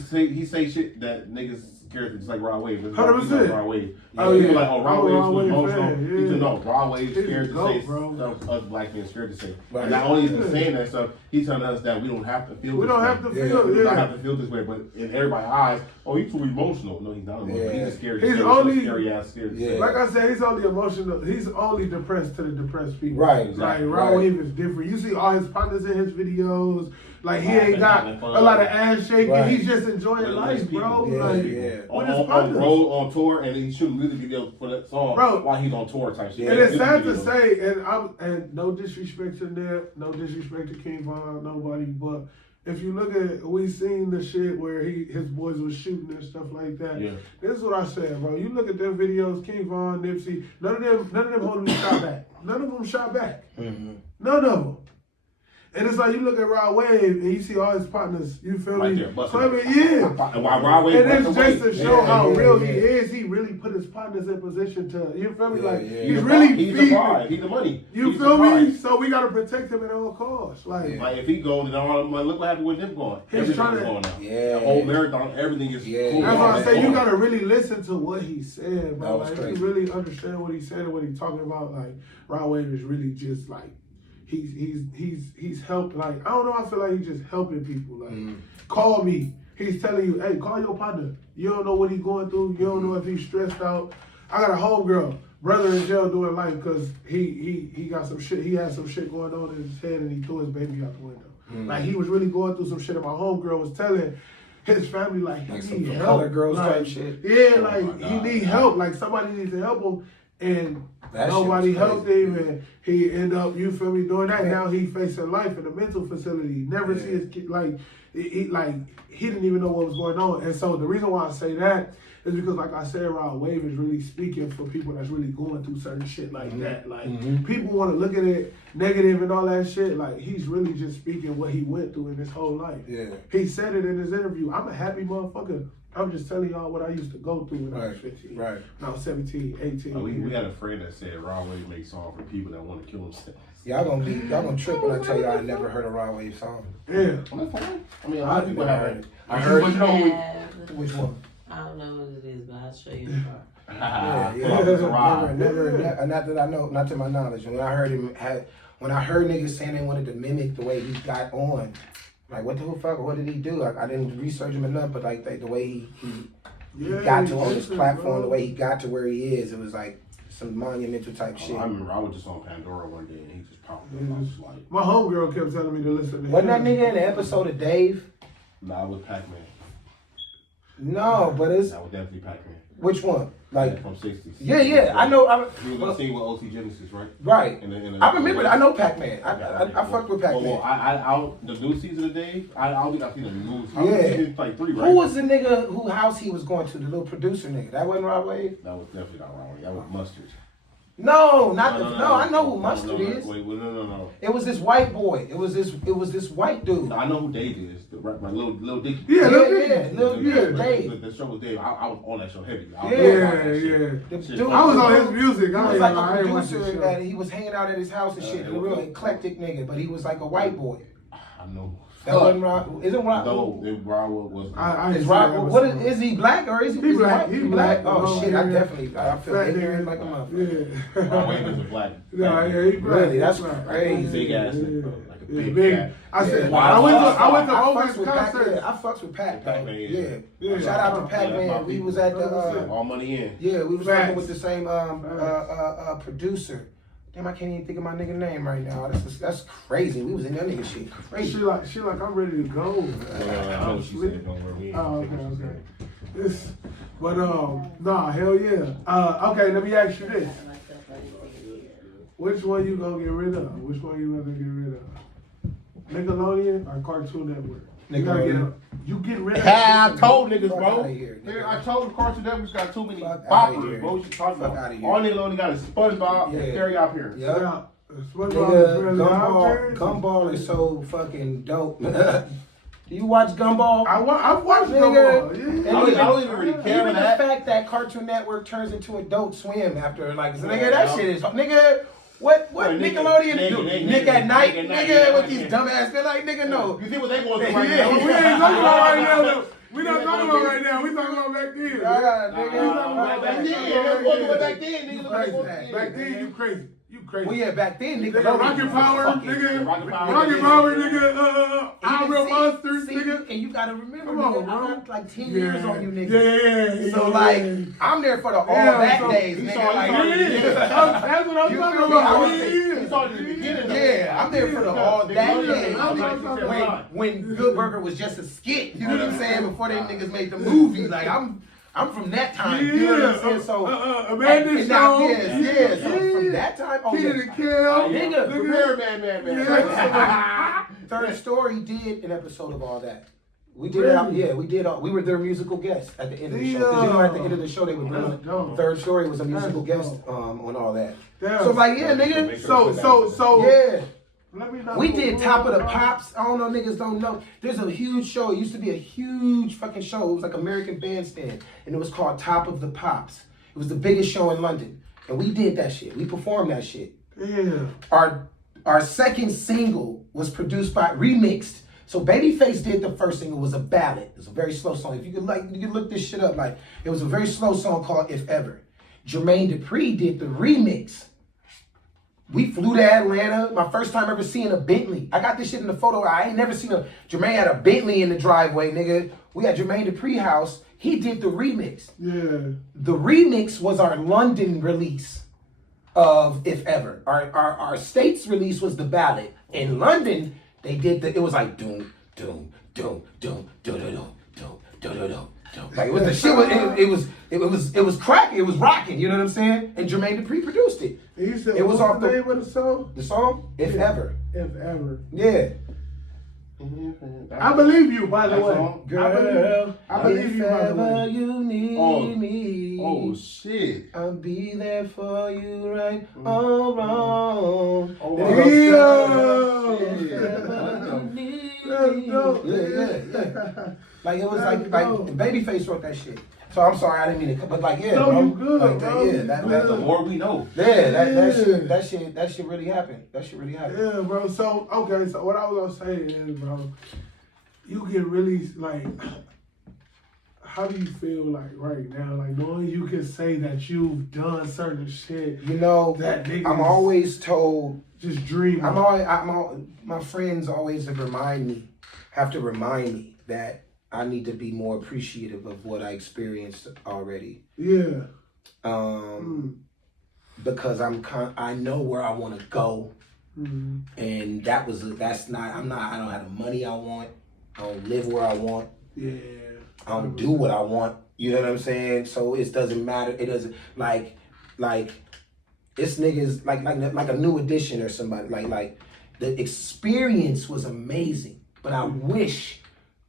say shit that niggas scared just like Rod Wave. 100%. Like Rod Wave. Oh, People yeah. like oh Rod I'm a Wave's Rod too Wave emotional. fan, You yeah. can know Rod Wave's He's scared the to GOAT, say bro. stuff other black men scared to say. Right. And not only is he Yeah. saying that stuff, he's telling us that we don't have to feel. We this don't way. have to Yeah. feel. We don't Yeah. have to feel this way, but in everybody's eyes, oh, he's too emotional. No, he's not emotional. Yeah. He's just scared. He's He's only- scary ass scared. to say. Yeah. Like I said, he's only emotional. He's only depressed to the depressed people. Right, Like exactly. Rod Right. Wave is different. You see all his partners in his videos. Like he Laughing, ain't got having fun. a lot of ass shaking. Right. He's just enjoying With life, his bro. people. Yeah, Like yeah. On, with his on partners. road, on tour, and then he's shooting music videos for that song Bro. while he's on tour type shit. And it's Music sad to videos. say, and no disrespect to Nip, no disrespect to King Von, nobody, but if you look at, we seen the shit where his boys was shooting and stuff like that. Yeah. This is what I said, bro. You look at them videos, King Von, Nipsey, none of them homies shot back. None of them shot back. Mm-hmm. None of them. And it's like you look at Rod Wave and you see all his partners, you feel Right me? there, busting Claiming, it. yeah. And why Rod Wave And busted it's away. just to show how Yeah, real yeah. he is. He really put his partners in position to, you feel me? Yeah, Like, yeah. he's really He's the feeding. prize. He's the money. You He's feel the me? prize. So we gotta protect him at all costs. Like, Yeah. Like if he goes, then all like, look what happened with them going. He's Everything's trying to- going now. Yeah. The whole marathon, everything is Yeah. cool. that's why I Yeah, say you man. gotta really listen to what he said, bro. That was Like, crazy. if you really understand what he said and what he's talking about, like Rod Wave is really just like he's helped. Like I don't know, I feel like he's just helping people. Like call me. He's telling you, hey, call your partner. You don't know what he's going through. You don't know if he's stressed out. I got a homegirl, brother in jail doing life because he got some shit. He had some shit going on in his head and he threw his baby out the window. Like he was really going through some shit. And my homegirl was telling his family like he Like some need help. color girls like, type shit. Yeah, Oh like my he God. need help. Like somebody needs to help him, and That shit nobody was helped crazy. him, and he end up, you feel me, doing that. Now he facing life in a mental facility. Never see his kid like he didn't even know what was going on. And so the reason why I say that is because, like I said, Rod Wave is really speaking for people that's really going through certain shit like that. Like people want to look at it negative and all that shit. Like he's really just speaking what he went through in his whole life. Yeah. He said it in his interview. I'm a happy motherfucker. I'm just telling y'all what I used to go through when I was 15. Right. When I was 17, 18. We had a friend that said Rod Wave makes songs for people that want to kill themselves. Y'all gonna trip when I tell y'all I never heard a Rod Wave song. Yeah. Well, that's fine. I mean, a lot of people never have heard it. it. I heard But you know who we- Which one? I don't know what it is, but I'll show you in the car. Yeah. Never, not that I know, not to my knowledge. When I heard niggas saying they wanted to mimic the way he got on, like what the fuck, what did he do? Like, I didn't research him enough, but like the way he got to on this platform, the way he got to where he is, it was like some monumental type shit. I remember I was just on Pandora one day and he just popped up. I was like, My homegirl kept telling me to listen to him. Wasn't that nigga in the episode of Dave? nah, it was Pac-Man. No, but it's That was definitely Pac-Man. which one? Like, from 60s. yeah, I know. He was on the scene with OC Genesis, right? Right. In I remember that. I know Pac-Man. I fucked with Pac-Man. Well, I the new season of Dave, I don't think I've seen the new season. Yeah. Season like 3, right? Who was the nigga whose house he was going to? The little producer nigga. That wasn't Rod Wave. That was definitely not wrong. That was Mustard. No, not no. I know who Mustard is. Wait, no. It was this white boy. It was this white dude. No, I know who Dave is. The rapper, Lil Dicky. Yeah, Lil Lil Dave. The show was Dave. I was on that show heavy. The Shit. dude I was on his music. He I was was like like, I a ain't watching producer the show. and he was hanging out at his house and shit. A real eclectic nigga, but he was like a white boy. I know. That wasn't Rod. Isn't Rod? No, Rod was. I Is ain't Rod? seen that What episode. is he black or is he? He black. white? He black. Oh shit! Yeah. I feel Fat ignorant nigga. like a motherfucker. Yeah. Rod Wave is a black. Nah, yeah, he black. Really, that's He black. crazy. Big ass Yeah. nigga, bro. Like a Yeah, big big. fat. I said, Yeah. I went to I all fucks his with Pac. concerts. Yeah, I fucks with Pac. though. Pac-Man, Yeah. Yeah. Shout out to Yeah, Pac that's my Man. We people. was at the. All money in. Yeah, we was Facts. working with the same producer. Damn, I can't even think of my nigga name right now. That's crazy. We was in that nigga shit. She Crazy. like, I'm ready to go. I know what she said. Don't worry. Oh, okay. Nah, hell yeah. Okay, let me ask you this. Which one you gonna get rid of? Which one you gonna get rid of? Nickelodeon or Cartoon Network? You gotta get up. You get rid of I told niggas, Fuck bro. outta here, nigga. I told the Cartoon Network's got too many Fuck outta here. boppers, bro. What you talking Fuck about? outta here. All niggas only got is SpongeBob Yeah. and Carry Out Here. Yeah. Yeah. SpongeBob Nigga, is Gumball is so fucking dope. Do you watch Gumball? I've watched Nigga. Gumball. Yeah. I don't even really care Even for the that. fact that Cartoon Network turns into Adult Swim after nigga, that shit is nigga. What Nickelodeon do? Nick at Night, nigga, with these dumbass feel like nigga no. You see what they going through right Yeah. now? We ain't talking about right now. Though. We not talking about right now. We talking about back then. Back then, you crazy. You crazy. Well, yeah, back then, nigga. Nigga, Rocket Power, nigga. Rocket Power. Rocket Power, nigga. Our Real Monsters, nigga. And you gotta remember, Come on, nigga, bro. I got like 10 years on you niggas. Yeah. So like, I'm there for the all Yeah, that so- days, you nigga. saw- Like, That's what I'm You talking feel me? I about. was You saw it in the beginning. yeah, I'm there for the all that days. Yeah. When Good Burger was just a skit, you know what I'm saying? Before they niggas made the movie, like I'm from that time, you know what I'm saying? So Amanda and now, Show. yes. So from that time, oh Kid yeah. and Kill. Nigga, Prepare, man. Third Story did an episode of all that. We did it. Yeah, we did. We were their musical guests at the end of the show. 'Cause you know, at the end of the show, they would bring Third Story was a musical guest on all that. Damn. So like, yeah, nigga. So Yeah. Let me know. We did Top of the Pops. I don't know, niggas don't know. There's a huge show. It used to be a huge fucking show. It was like American Bandstand. And it was called Top of the Pops. It was the biggest show in London. And we did that shit. We performed that shit. Yeah. Our second single was produced by Remixed. So Babyface did the first single. It was a ballad. It's a very slow song. If you could you can look this shit up. Like, it was a very slow song called If Ever. Jermaine Dupri did the remix. We flew to Atlanta. My first time ever seeing a Bentley. I got this shit in the photo. I ain't never seen Jermaine had a Bentley in the driveway, nigga. We had Jermaine Dupri house. He did the remix. Yeah. The remix was our London release of If Ever. Our States release was the ballad. In London, they did it was like doom, doom, doom, doom, doom, doom, doom, doom, doom, doom. Like it was the shit it was cracking, it was rocking, you know what I'm saying? And Jermaine Dupri produced it. He said, It was what's off the the- name of the song? The song, If Ever. If Ever. Yeah. I believe you, by the That way. song? I believe you, by the If ever way. you need me. Oh shit. I'll be there for you right or wrong. Oh, Then wow. it goes, Yeah. if ever you need Let's me. go. Yeah. Like it was Let's like go. Babyface wrote that shit. So I'm sorry, I didn't mean to, but like yeah, No, bro. you good, Like, bro. Yeah, You that good. The more we know. yeah, Yeah. that shit really happened. That shit really happened. Yeah, bro. So, okay, so what I was gonna say is, bro, you get really, like, how do you feel, like, right now? Like, knowing you can say that you've done certain shit You know, that niggas I'm always told. just dream I'm of. always, my friends always have to remind me that I need to be more appreciative of what I experienced already. Yeah. Because I know where I want to go, Mm. and I don't have the money I want. I don't live where I want. Yeah. I don't do what I want. You know what I'm saying? So it doesn't matter. It doesn't like this nigga's like a new edition or somebody. Like the experience was amazing, but I wish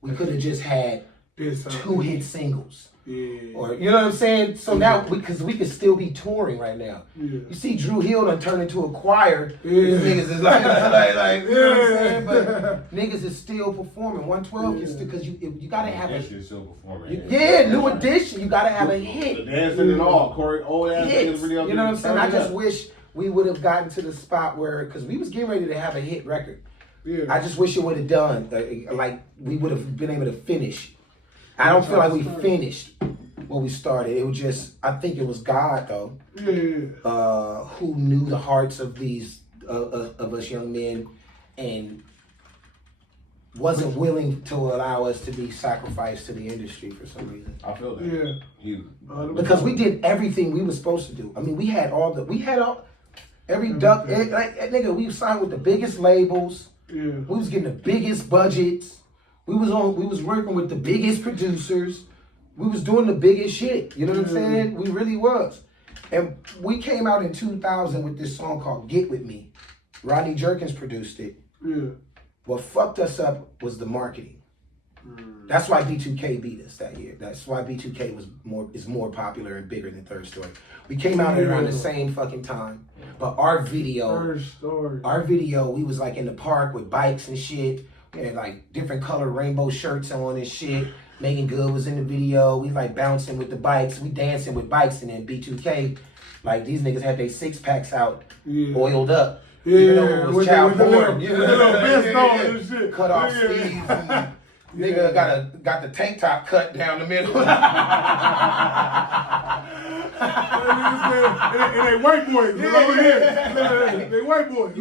we could have just had Did 2 something. hit singles. Yeah. Or you know what I'm saying? So now because we could still be touring right now. Yeah. You see Drew Hill done turned into a choir. Yeah. These niggas is like you know what I'm saying? Yeah. But niggas is still performing. 112 is because you gotta have That a shit's still performing. new edition. You gotta have a The hit. dancing and all. Corey, old ass Hits. niggas really up You know what I'm saying? I turning just up. wish we would have gotten to the spot where because we was getting ready to have a hit record. Yeah. I just wish it would have done like we would have been able to finish. I don't feel like we finished what we started. It was just I think it was God though. Yeah. Who knew the hearts of these of us young men and wasn't willing to allow us to be sacrificed to the industry for some reason. I feel that. Yeah. Huge. Because we did everything we were supposed to do. I mean, we had every duck, nigga, we signed with the biggest labels. Yeah. We was getting the biggest budgets. We was working with the biggest producers. We was doing the biggest shit. You know what I'm saying? We really was. And we came out in 2000 with this song called Get With Me. Rodney Jerkins produced it. Yeah. What fucked us up was the marketing. That's why B2K beat us that year. That's why B2K is more popular and bigger than Third Story. We came out at around the same fucking time. But our video, we was like in the park with bikes and shit. We had like different color rainbow shirts on and shit. Megan Good was in the video. We like bouncing with the bikes. We dancing with bikes, and then B2K, like these niggas had their 6-packs out, oiled up. Yeah, even though it was child porn. With the little vest on and shit. Cut off sleeves. And nigga got the tank top cut down the middle. And they white boys. They white boys.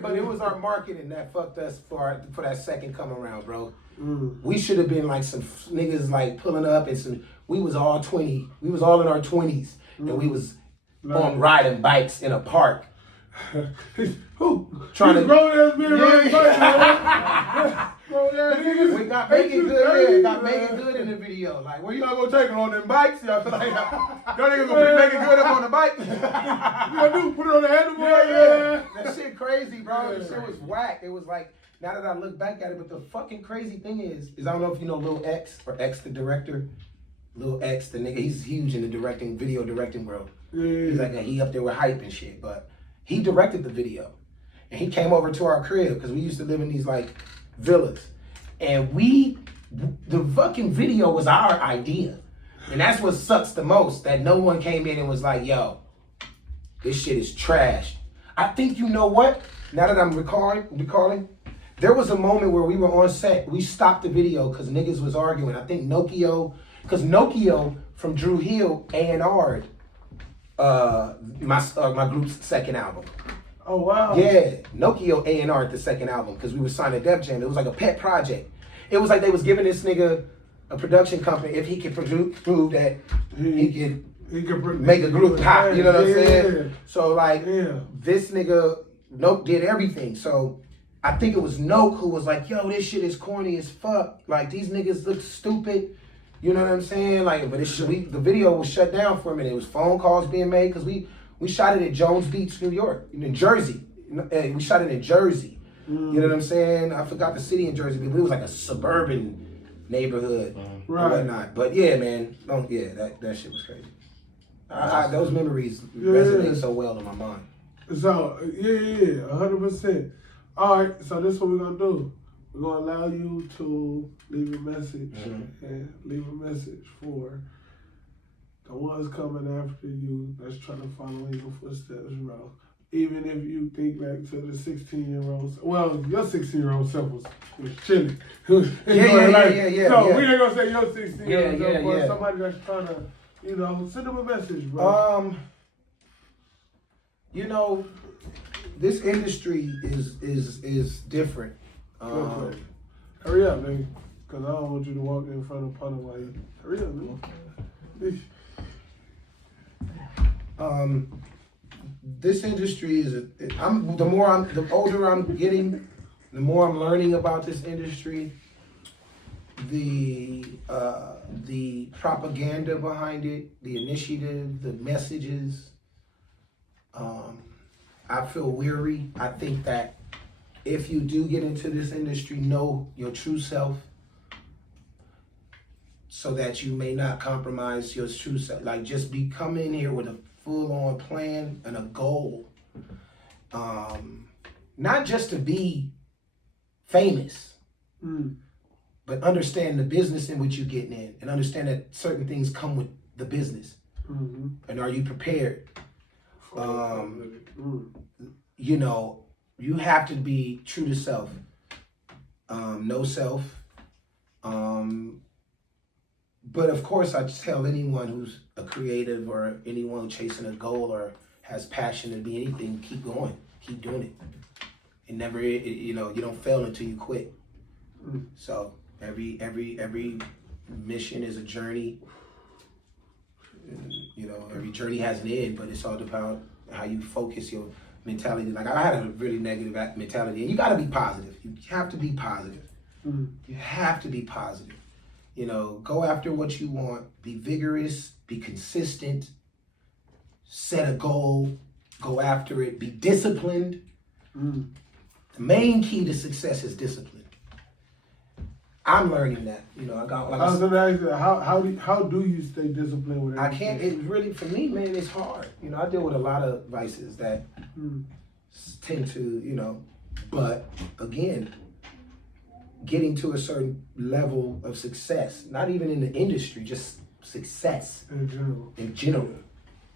But it was our marketing that fucked us for that second come around, bro. We should have been like some niggas like pulling up and we was all 20. We was all in our 20s. And we was on riding bikes in a park. Who? Trying to grown ass man riding bikes. We got Megan Good. Yeah, got Megan Good in the video. Like, where y'all gonna take her on them bikes? Y'all like, y'all niggas gonna pick Megan Good up on the bike? You gonna do? Put it on the handlebar? Yeah. That shit crazy, bro. That shit was whack. It was like, now that I look back at it, but the fucking crazy thing is I don't know if you know Lil X or X the director. Lil X, the nigga, he's huge in the video directing world. Yeah. He's like, he up there with hype and shit, but he directed the video. And he came over to our crib, because we used to live in these like villas. And the fucking video was our idea. And that's what sucks the most, that no one came in and was like, yo, this shit is trash. I think, you know what? Now that I'm recalling, there was a moment where we were on set, we stopped the video because niggas was arguing. I think because Nokio from Drew Hill A&R'd my group's second album. Oh, wow. Yeah, Nokio A&R'd the second album because we were signed to Def Jam. It was like a pet project. It was like they was giving this nigga a production company if he could prove that he could make a group pop. You know what I'm saying? So like this nigga Noke did everything. So I think it was Noke who was like, yo, this shit is corny as fuck. Like these niggas look stupid. You know what I'm saying? Like, but the video was shut down for a minute. It was phone calls being made because we shot it at Jones Beach, New York, in Jersey. We shot it in Jersey. You know what I'm saying? I forgot the city in Jersey, but it was like a suburban neighborhood and whatnot. But yeah, man, that shit was crazy. Those memories resonate so well in my mind. So, 100%. All right, so this is what we're going to do. We're going to allow you to leave a message and leave a message for the ones coming after you that's trying to follow in your footsteps, bro. Even if you think back to the 16-year-olds. Well, your 16-year-old self was chilling. Yeah. So we ain't going to say your 16-year-old self, but somebody that's trying to, send them a message, bro. This industry is different. Hurry up, nigga. Because I don't want you to walk in front of Punter while you... Hurry up, nigga. This industry the older I'm getting, the more I'm learning about this industry. The propaganda behind it, the initiative, the messages. I feel weary. I think that if you do get into this industry, know your true self so that you may not compromise your true self. Like, just come in here with a full-on plan and a goal. Not just to be famous, but understand the business in which you're getting in and understand that certain things come with the business. And are you prepared? You have to be true to self. Know self. But of course, I tell anyone who's a creative or anyone chasing a goal or has passion to be anything, keep going, keep doing it. It never, you know, you don't fail until you quit. So every mission is a journey. And, you know, every journey has an end, but it's all about how you focus your mentality. Like I had a really negative mentality, and you got to be positive. You have to be positive. You have to be positive. You know, go after what you want. Be vigorous. Be consistent. Set a goal. Go after it. Be disciplined. The main key to success is discipline. I'm learning that. You know, I got. Like I was gonna ask you, how do you stay disciplined with I everything? can't. It really, for me, man, it's hard. You know, I deal with a lot of vices that tend to, you know, but again, getting to a certain level of success, not even in the industry, just success In general. in general.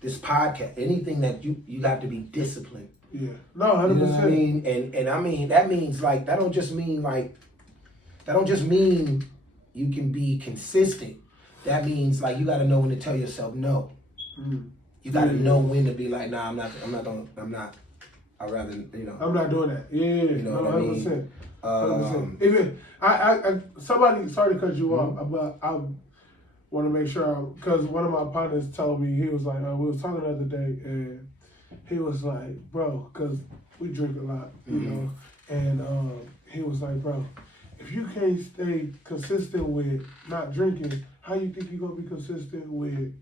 This podcast, anything that you have to be disciplined. Yeah. No, 100%. You know what I mean? And I mean, that means like, that don't just mean you can be consistent. That means like, you got to know when to tell yourself no. You got to know when to be like, nah, I'd rather, you know. I'm not doing that. Yeah. You know what I mean? 100%. 100%. Even, somebody, sorry to cut you off, but I want to make sure, because one of my partners told me, he was like, we was talking the other day, and he was like, bro, because we drink a lot, you know, and he was like, bro, if you can't stay consistent with not drinking, how you think you're going to be consistent with,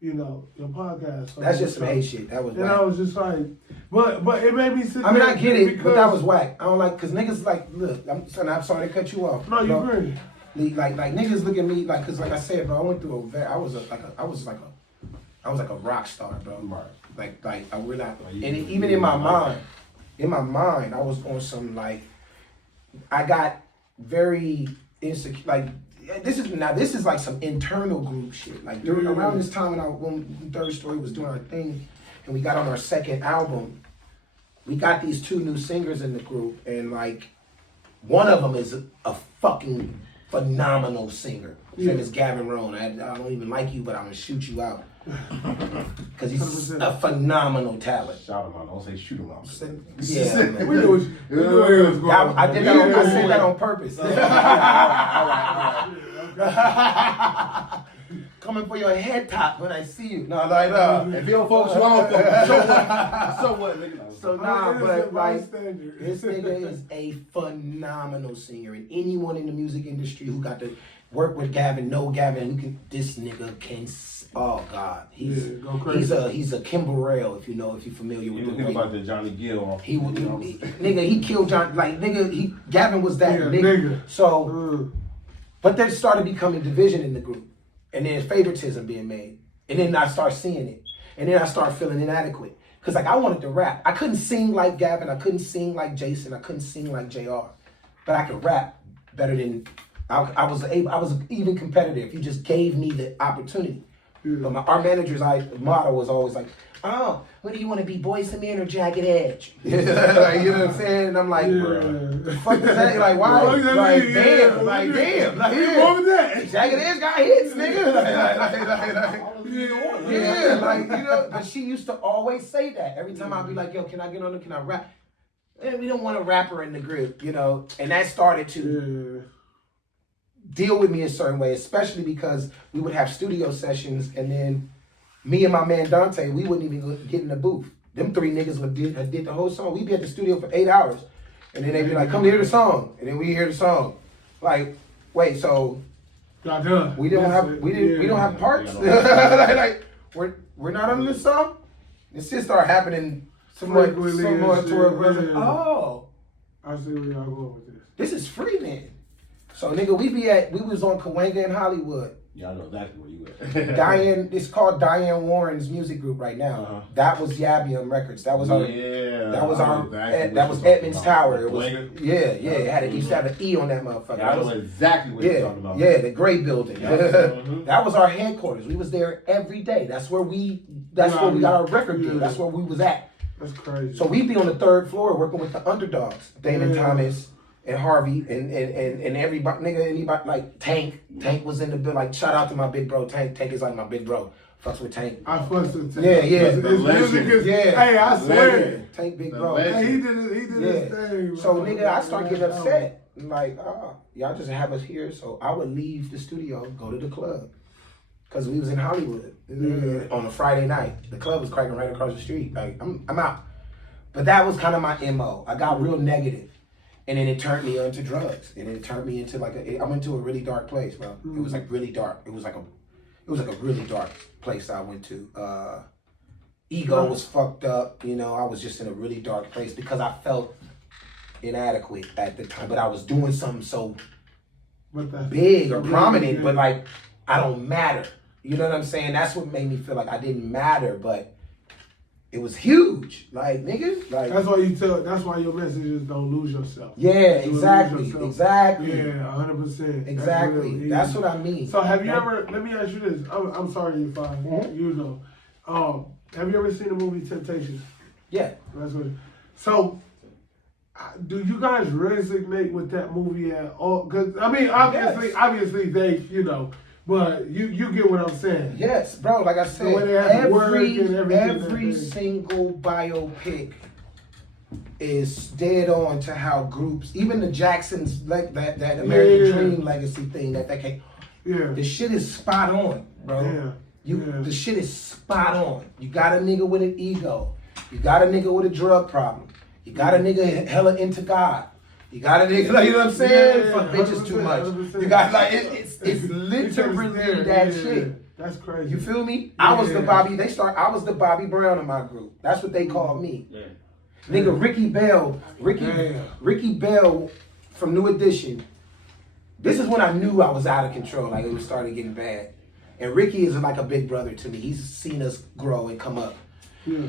you know, your podcast? That's just some hate shit. That was And whack. I was just like, but it made me sit I mean, there I get it, because, but that was whack. I don't like, because niggas like, look, I'm sorry to cut you off. No, you're great. Like niggas look at me like, cause like I said, bro, I went through I was like a rock star, bro. Like we're not, and even in my mind, I was on some like, I got very insecure. Like this is like some internal group shit. Like around this time when Third Story was doing our thing, and we got on our second album, we got these two new singers in the group, and like one of them is a fucking phenomenal singer. His name is Gavin Rohn. I don't even like you, but I'm gonna shoot you out. Because he's 100%. a phenomenal talent. Shout him out. Don't say shoot him out. Yeah, man. We knew where it was going. I did that I said that on purpose. All right. Coming for your head top when I see you. No, like, no. If you don't focus, you don't focus. So what, nigga? So nah, but like, standard. this nigga is a phenomenal singer, and anyone in the music industry who got to work with Gavin, know Gavin, this nigga can. Oh God, go crazy. he's a Kim Burrell, if you're familiar with You the think about the Johnny Gill. nigga, he killed John. Like nigga, Gavin was that Yeah, nigga. So, but there Mm. started becoming division in the group, and then favoritism being made, and then I start seeing it, and then I start feeling inadequate. Cause like I wanted to rap. I couldn't sing like Gavin. I couldn't sing like Jason. I couldn't sing like JR. But I could rap better than I was even competitive. If you just gave me the opportunity. But our manager's motto was always like, oh, what do you want to be, Boyz II Men or Jagged Edge? Like, you know what I'm saying? And I'm like, the fuck is that? Like, why? Like, damn. Like, damn. Like, What was that? Jagged Edge got hits, nigga. Yeah, like, you know, but she used to always say that. Every time I'd be like, yo, can I get on the, can I rap? And we don't want a rapper in the group, you know? And that started to deal with me a certain way, especially because we would have studio sessions, and then me and my man Dante, we wouldn't even get in the booth. Them three niggas did the whole song. We'd be at the studio for 8 hours, and then they'd be like, come hear the song. And then we hear the song. Like, wait, so we don't have parts? Like, we're not on this song? This shit started happening some more to where we're like, oh. I see where y'all going with this. This is free then. So nigga, we was on Cahuenga in Hollywood. Yeah, I know exactly where you at. Diane, it's called Diane Warren's music group right now. That was Yabium Records. That was our that was Edmonds Tower. It was it had it used to have an E on that motherfucker. Yeah, I know exactly what you're talking about. Yeah, the gray building. That was our headquarters. We was there every day. That's where we got our record deal. That's where we was at. That's crazy. So we'd be on the third floor working with the underdogs, Damon Thomas and Harvey and everybody, nigga, anybody like Tank. Tank was in the bill. Like, shout out to my big bro Tank. Tank is like my big bro. Fucks with Tank. I fucked with Tank. Yeah, yeah. His music is, Yeah. hey, I swear. Yeah. Tank big The bro. legend. Hey, he did his thing. So bro. nigga, I start getting upset. Like, y'all just have us here. So I would leave the studio, go to the club. Cause we was in Hollywood on a Friday night. The club was cracking right across the street. Like, I'm out. But that was kind of my MO. I got real negative. And then it turned me onto drugs. And it turned me into I went to a really dark place, bro. It was like really dark. It was like a really dark place I went to. Ego was fucked up. You know, I was just in a really dark place because I felt inadequate at the time. But I was doing something so big or prominent, but like, I don't matter. You know what I'm saying? That's what made me feel like I didn't matter, but it was huge. Like, nigga, like that's why your message is don't lose yourself. Yeah, exactly. Yeah, 100%. Exactly. That's what I mean. So have you ever, let me ask you this. I'm sorry if you know. Have you ever seen the movie Temptation? Yeah. That's what. So do you guys resonate with that movie at all? Because I mean, obviously they, you know, but you get what I'm saying. Yes, bro. Like I said, every single biopic is dead on to how groups, even the Jacksons, like that American Dream legacy thing that came. Yeah. The shit is spot on, bro. Yeah. The shit is spot on. You got a nigga with an ego. You got a nigga with a drug problem. You got a nigga hella into God. You got a nigga, like, you know what I'm saying? Fuck bitches too much. 100%. You got, like, it's literally that shit. That's crazy. You feel me? I was the Bobby Brown of my group. That's what they called me. Yeah. Nigga, Ricky Bell from New Edition. This is when I knew I was out of control. Like, it was starting getting bad. And Ricky is like a big brother to me. He's seen us grow and come up. Yeah.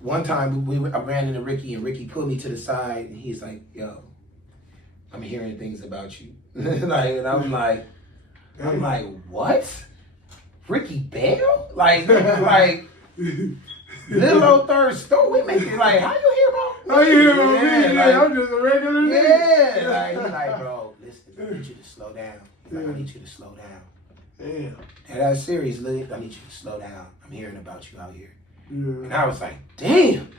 One time I ran into Ricky and Ricky pulled me to the side and he's like, "Yo, I'm hearing things about you." Like, and I'm like, what? Ricky Bell? Like little old third store. We make it like, how you hear about me? How you hear about me? Like, I'm just a regular nigga. Yeah. Like, he's like, bro, listen, I need you to slow down. He's like, I need you to slow down. Damn. And that's serious, Lily. I need you to slow down. I'm hearing about you out here. Yeah. And I was like, damn.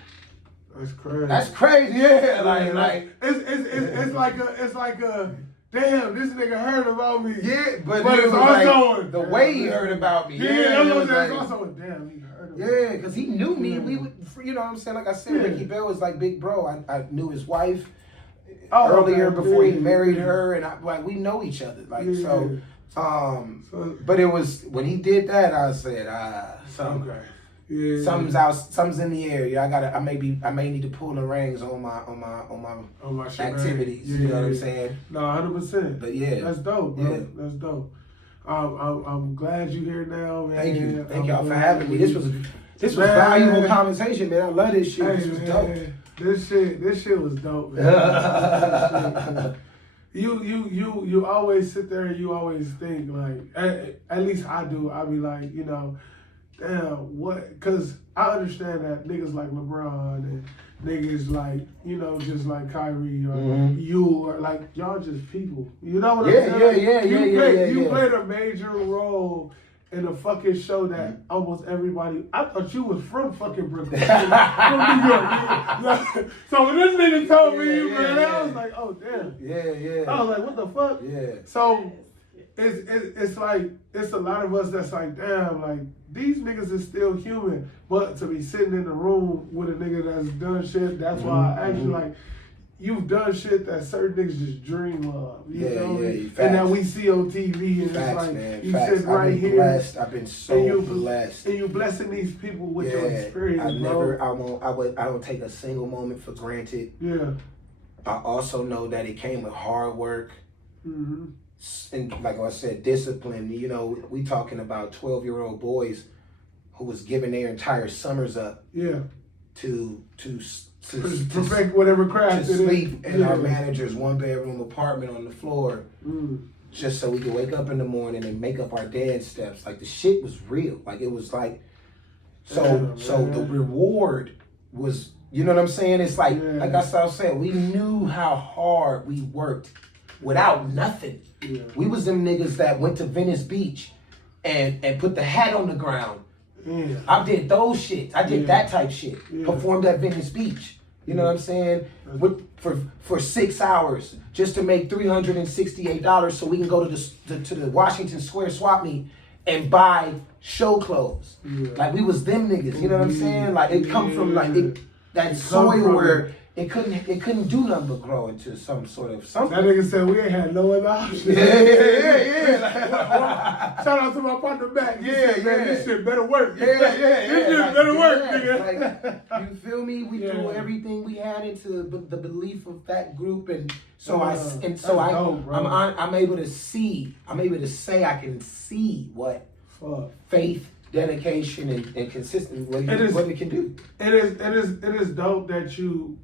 That's crazy. That's crazy, yeah. Like it's like a damn, this nigga heard about me. Yeah, but it's also like, the way he heard about me. Yeah, that's like, also a damn, he heard about me. Yeah, because he knew me. We would, you know what I'm saying? Like I said, Ricky Bell was like big bro. I knew his wife earlier before he married her, and we know each other. Like so. But it was when he did that, I said, something's in the air. Yeah, I may need to pull the reins on my activities. You know what I'm saying? No, 100%. But yeah, that's dope, bro. Yeah. That's dope. I'm glad you're here now, man. Thank y'all for having me. This was valuable conversation, man. I love this shit. This was dope. This shit was dope, man. You always sit there and you always think like, at least I do. I be like, you know, damn, what? Because I understand that niggas like LeBron and niggas like, you know, just like Kyrie or you or like y'all just people. You know what I'm saying? You played a major role in a fucking show that almost everybody. I thought you was from fucking Brooklyn, from New York. So when this nigga told me you, man, I was like, oh damn. Yeah. I was like, what the fuck? Yeah. So it's like it's a lot of us that's like, damn, like these niggas is still human, but to be sitting in the room with a nigga that's done shit, that's why I actually like. You've done shit that certain niggas just dream of, you know? And that we see on TV, and it's like, man, you sit right here. Blessed. I've been so blessed. And you blessing these people with your experience, I don't take a single moment for granted. Yeah. I also know that it came with hard work. Mm-hmm. And like I said, discipline. You know, we talking about 12-year-old boys who was giving their entire summers up. Yeah. To perfect whatever craft to sleep in our manager's 1-bedroom apartment on the floor, just so we could wake up in the morning and make up our dance steps. Like the shit was real. Like it was like, so the reward was, you know what I'm saying? It's like I was saying, we knew how hard we worked without nothing. Yeah. We was them niggas that went to Venice Beach and put the hat on the ground. Yeah. I did those shits. I did that type shit. Yeah. Performed at Venice Beach. You know what I'm saying? For 6 hours just to make $368 so we can go to the Washington Square swap meet and buy show clothes. Yeah. Like we was them niggas. You know what I'm saying? Like it come from like that soil where it couldn't do nothing but grow into some sort of something. That nigga said we ain't had no other option. Yeah. Shout out to my partner back. He Yeah, said, man, yeah. this shit better work. Yeah. This shit Like, better work, yeah, nigga. like, you feel me? We Yeah. threw everything we had into the belief of that group, and so That's dope, bro. I'm able to see. I'm able to say I can see what faith, dedication, and consistency what it can do. It is dope that you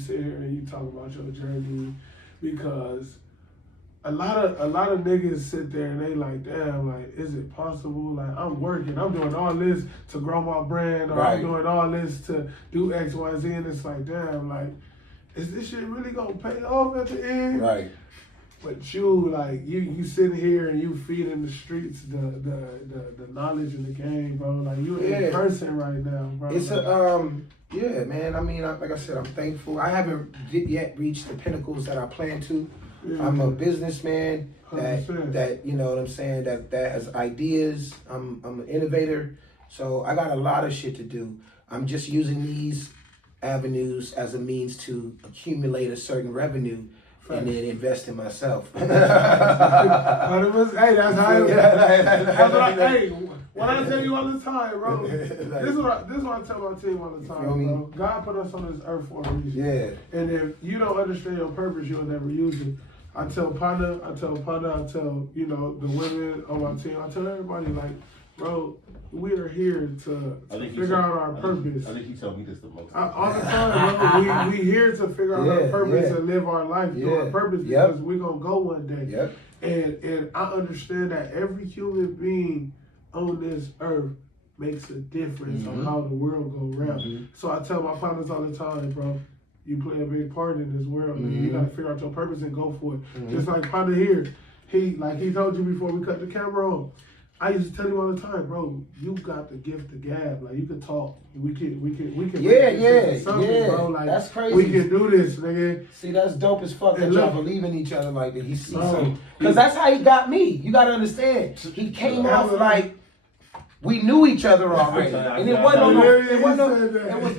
sit here and you talk about your journey, because a lot of niggas sit there and they like, damn, like, is it possible? Like, I'm working, I'm doing all this to grow my brand, or Right. I'm doing all this to do X, Y, Z, and it's like, damn, like, is this shit really gonna pay off at the end? Right. But you, like, you sitting here and you feeding the streets the knowledge in the game, bro. Like, you in person right now, bro. It's yeah, man. I mean, like I said, I'm thankful. I haven't yet reached the pinnacles that I plan to. Yeah. I'm a businessman that 100%. you know what I'm saying, that has ideas. I'm an innovator, so I got a lot of shit to do. I'm just using these avenues as a means to accumulate a certain revenue and then invest in myself. But it was, hey, that's how it was. That's what hey, what I tell you all the time, bro. This is what I tell my team all the time, bro. God put us on this earth for a reason. Yeah. And if you don't understand your purpose, you'll never use it. I tell Panda, I tell you know, the women on my team, I tell everybody, like, bro, we are here to figure out our purpose. I think you tell me this the most. All the time, bro. We here to figure out our purpose and live our life through our purpose, because we're going to go one day. Yep. And I understand that every human being on this earth makes a difference on how the world goes round. So I tell my partners all the time, bro, you play a big part in this world. And you got to figure out your purpose and go for it. Just like Panda here, he told you before we cut the camera on. I used to tell him all the time, bro, you got the gift of gab. Like, you can talk. We can bro. Like, that's crazy. We can do this, nigga. See, that's dope as fuck that And y'all look, believe in each other like that. He sees something. Because that's how he got me. You got to understand. He came off like we knew each other already. And it wasn't on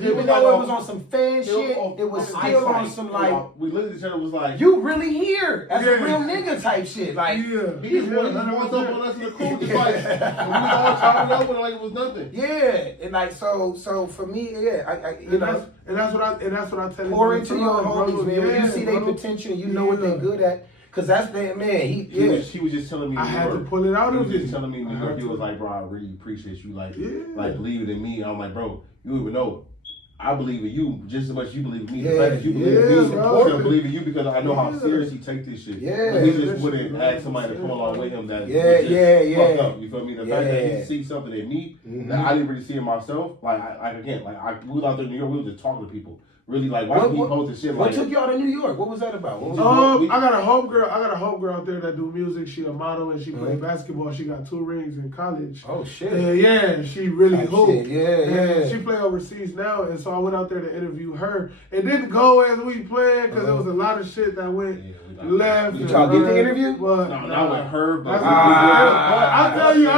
even though it was on some fan shit, it was still on some like, we looked at each other, was like, you really here as a real nigga type shit. Like, he just walked up on us in the crew, just like, and we was all chopping up with it like it was nothing. yeah, and like so for me, And that's what I tell you. pour into your homies, man. When you see their potential, you know what they're good at. Cause that's that man. He was just telling me. I had to pull it out He of was you. just telling me in New York. He was like, bro, I really appreciate you, like believing in me. I'm like, bro, you don't even know. I believe in you just as much as you believe in me. The fact that you believe in me, I believe in you because I know how serious you take this shit. Yeah. But he just wouldn't ask somebody to come along with him that fucked up. You feel me? The fact that he sees something in me that I didn't really see in myself, like I again, like we was out there in New York, we was just talking to people. Really like watching me post this shit. What took y'all to New York? What was that about? I got a homegirl out there that do music. She a model and she played basketball. She got 2 rings in college. Oh shit. Yeah, she really hooped. Yeah. She play overseas now, and so I went out there to interview her. It didn't go as we planned because there was a lot of shit that went left. Did y'all get the interview? But, No, not with her, but I tell you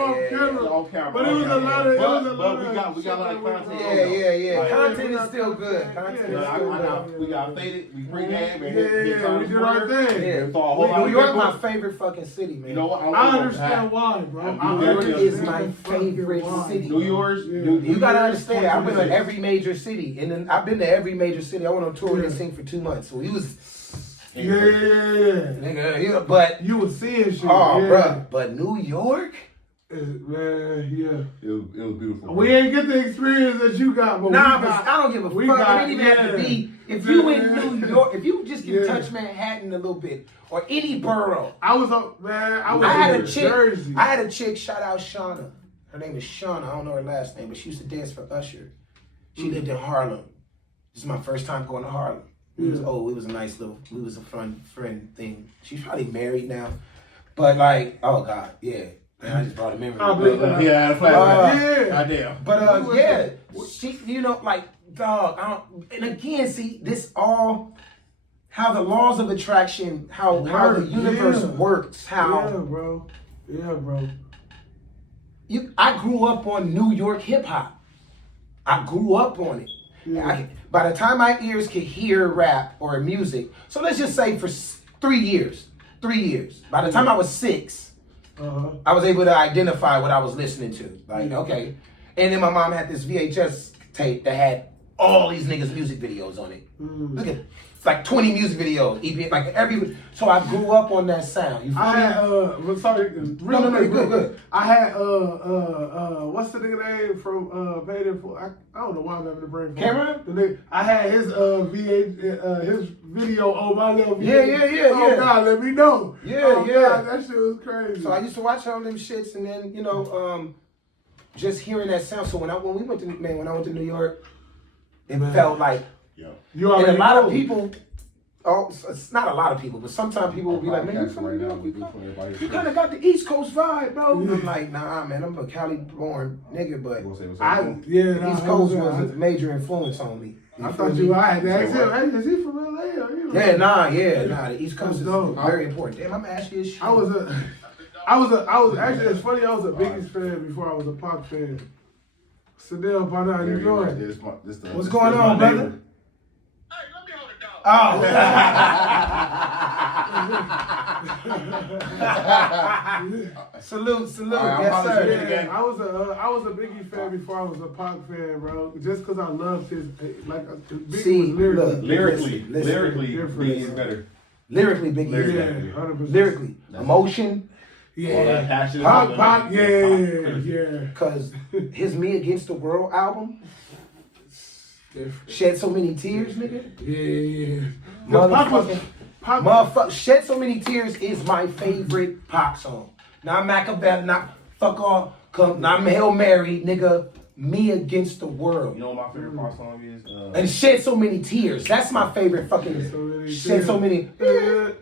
off camera. But it was a lot of. But we got a lot of content. Yeah. Content is still good. We got faded. We pregame and we did our thing. New York, my favorite fucking city, man. You know what? I understand why, bro. New York is my favorite city. New York. You gotta understand. I've been to every major city, and then I've been to every major city. I went on tour and sing for 2 months, so he was. Nigga, but you was seeing shit. Bruh. But New York. Man, It was beautiful. We ain't get the experience that you got, but I don't give a fuck. It didn't even have to be. If you in New York, if you just can touch Manhattan a little bit or any borough. I was in Jersey. I had a chick. Shout out Shauna. Her name is Shauna. I don't know her last name, but she used to dance for Usher. She lived in Harlem. This is my first time going to Harlem. It was a nice little. It was a fun friend thing. She's probably married now, but like, oh god, yeah. Man, I just brought a memory. I believe that. Yeah, Yeah. Goddamn. But yeah, she, you know, like dog. And again, see this all how the laws of attraction, how the universe works, how Yeah, bro. Yeah, bro. I grew up on New York hip hop. I grew up on it. Yeah. By the time my ears could hear rap or music, so let's just say for 3 years. By the time I was 6. I was able to identify what I was listening to. Like, okay. And then my mom had this VHS tape that had all these niggas' music videos on it. Look at like 20 music videos. Like every so I grew up on that sound. You feel I me? had sorry, real No, quick, good. I had what's the nigga name from Paid in Full? I don't know why I'm having the brain. Cameron? The nigga, I had his his video on my little Yeah. Oh God, let me know. Yeah. God, that shit was crazy. So I used to watch all them shits, and then you know, just hearing that sound. So when I went to New York, it felt like, you and already a lot know. of people. Oh, it's not a lot of people, but sometimes people will be like, "Man, you from New York? You kind of got the East Coast vibe, bro." I'm like, "Nah, man, I'm a Cali-born nigga, but the East Coast was a major influence on me." I thought I had to ask him, hey, is he from LA or you know? Yeah, nah, the East Coast is dope. very important. Damn, I'm asking you this shit. I was actually, it's funny, I was a Biggie's fan before I was a Pac fan. Sadell, by now, you doing? What's going on, brother? Oh. Salute. Yes, sir. Yeah, I was a Biggie fan before I was a Pac fan, bro. Just because I loved his Biggie was lyrically, different. Biggie is better. Lyrically, Biggie is better. 100%. Lyrically, emotion. Yeah, passion. Pac, yeah. Cause his Me Against the World album shed so many tears, nigga. Yeah. Motherfucker, Shed So Many Tears is my favorite Pac song. Not Machiavelli, not Fuck All, not Hail Mary, nigga. Me Against the World. You know what my favorite Pac song is? And Shed So Many Tears. That's my favorite fucking. Shed So Many. I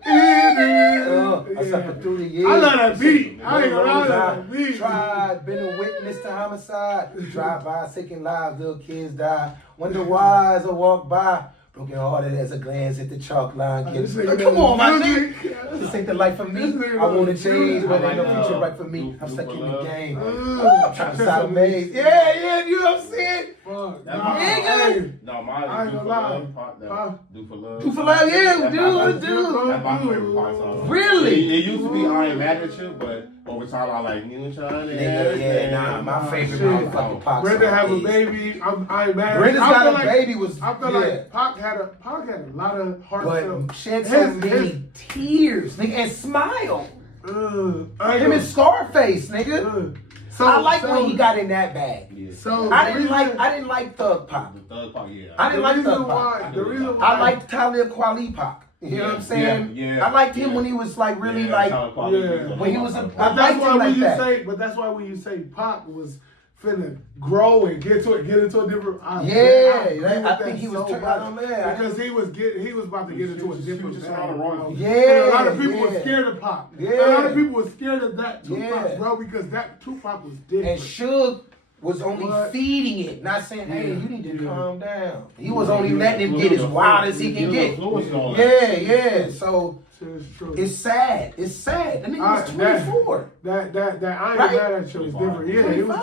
suffered through the years. I love that beat. I ain't gonna lie, that beat. Tried, been a witness to homicide. Drive by, second lives, little kids die. Wonder why as I walk by. Broken hearted as a glance at the chalk line. Come on, my nigga. This ain't the life for me. I want to change, but ain't no future right for me. I'm stuck in the game. I'm trying to stop maze. Yeah, you know what I'm saying? No, mine is Do for Love. Do for love, yeah, we do. That's my favorite Pac song. Really? It used to be I Ain't Mad At You, but over time I like Moonshine. My favorite motherfucking Pac song. Brenda have a baby. I ain't mad. Brenda's got a baby was. I feel like Pac had a lot of heartfelt. But shed so many tears, nigga, and smile. Him Him and Scarface, nigga. I like when he got in that bag. Yeah. So I didn't like Thug Pac. The Thug Pac, yeah. I didn't like Thug Pac. The reason why I liked Talib Kweli Pac. You know what I'm saying? Yeah. I liked him when he was like really like when he was a. But I liked him like that. that's why when you say Pac was finna grow and get into a different. I think he was turned out on that because he was about to get into a different. Yeah, and a yeah. lot of people were scared of Pac. Yeah. A lot of people were scared of that Tupac, bro, because that Tupac was different. And Suge was only feeding it, not saying, "Hey, you need to calm down." He was only letting him get as wild as he can get. Yeah. So. It's sad. That nigga was 24. That I ain't mad at you. It's different. Yeah, he was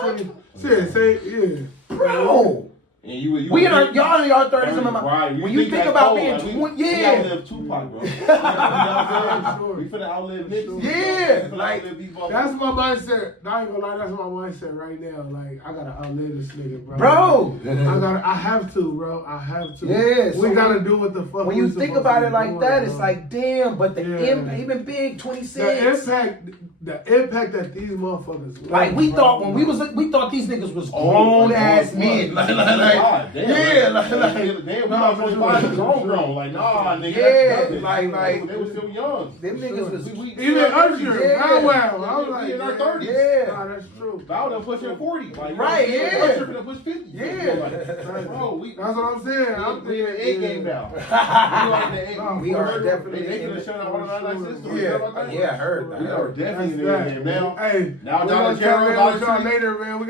20. Bro. And you we in our y'all in your 30s. When you think about being 20, we outlive Tupac, bro. We finna outlive niggas. Yeah, like that's my mindset. I ain't gonna lie, that's my mindset right now. Like I gotta outlive this nigga, bro. I have to, bro. I have to. Yeah, we gotta do what the fuck. When you think about it like that, it's like damn. But the impact, even big 26. The impact that these motherfuckers like we thought when we thought these niggas was grown ass men. We thought 25 was grown. Like, nah, nigga. Like they were still young. Them niggas was even Usher. Bow Wow. I was like, in our 30s. Yeah. Nah, that's true. Bow Wow pushing 40. Like, right, yeah. Usher finna push 50. Yeah. Bro, that's what I'm saying. I'm we in the A game now. We are definitely They finna shut out all the like this. Yeah, I heard that. We are definitely And that. now, Hey, now we're Dollar gonna General, come Dollar with y'all Tree. later, man. We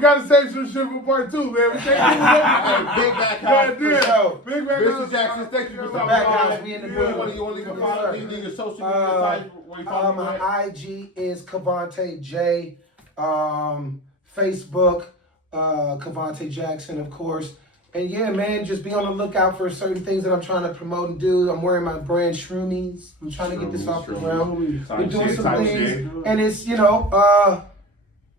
gotta save some shit for part 2, man. We can't do that. Big back God house. damn. sure. Big back Mr. house. Jackson, thank you for stopping Backhouse, by. we in the You building. want to leave a follow? Leave your social media sites where you follow me at? My IG is Kevontay J. Facebook, Kevontay Jackson, of course. And yeah, man, just be on the lookout for certain things that I'm trying to promote and do. I'm wearing my brand Shroomies. I'm trying to get this off the ground. We're doing some things, and it's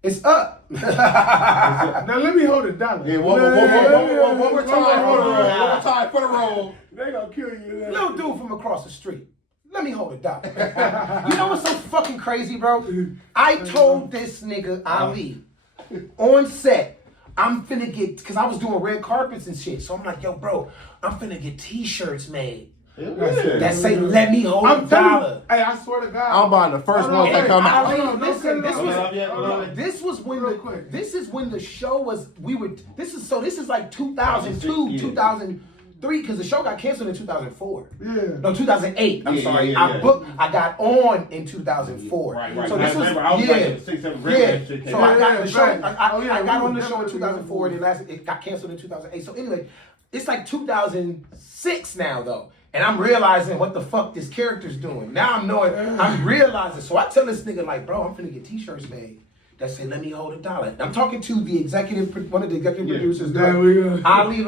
it's up. Now let me hold it down. Yeah, one more time for the roll. One more time for the roll. They gonna kill you. Little dude from across the street. Let me hold it down. You know what's so fucking crazy, bro? I told this nigga Ali on set, I'm finna get, because I was doing red carpets and shit. So I'm like, yo, bro, I'm finna get t-shirts made that say, let me hold a dollar. Hey, I swear to God. I'm buying the first one that come out. Ali, listen, this is when the show was, this is like 2002, 2003, because the show got canceled in 2004. Yeah. No, 2008. I'm sorry. I got on in 2004. Right. So this was, I was like 6, 7 yeah. shit came So out. I got the show. Yeah, I got on the show in 2004, and it got canceled in 2008. So anyway, it's like 2006 now though, and I'm realizing what the fuck this character's doing. Now I'm realizing. So I tell this nigga like, bro, I'm finna get t-shirts made that say, let me hold a dollar. I'm talking to the executive, one of the executive producers. There we go. Ali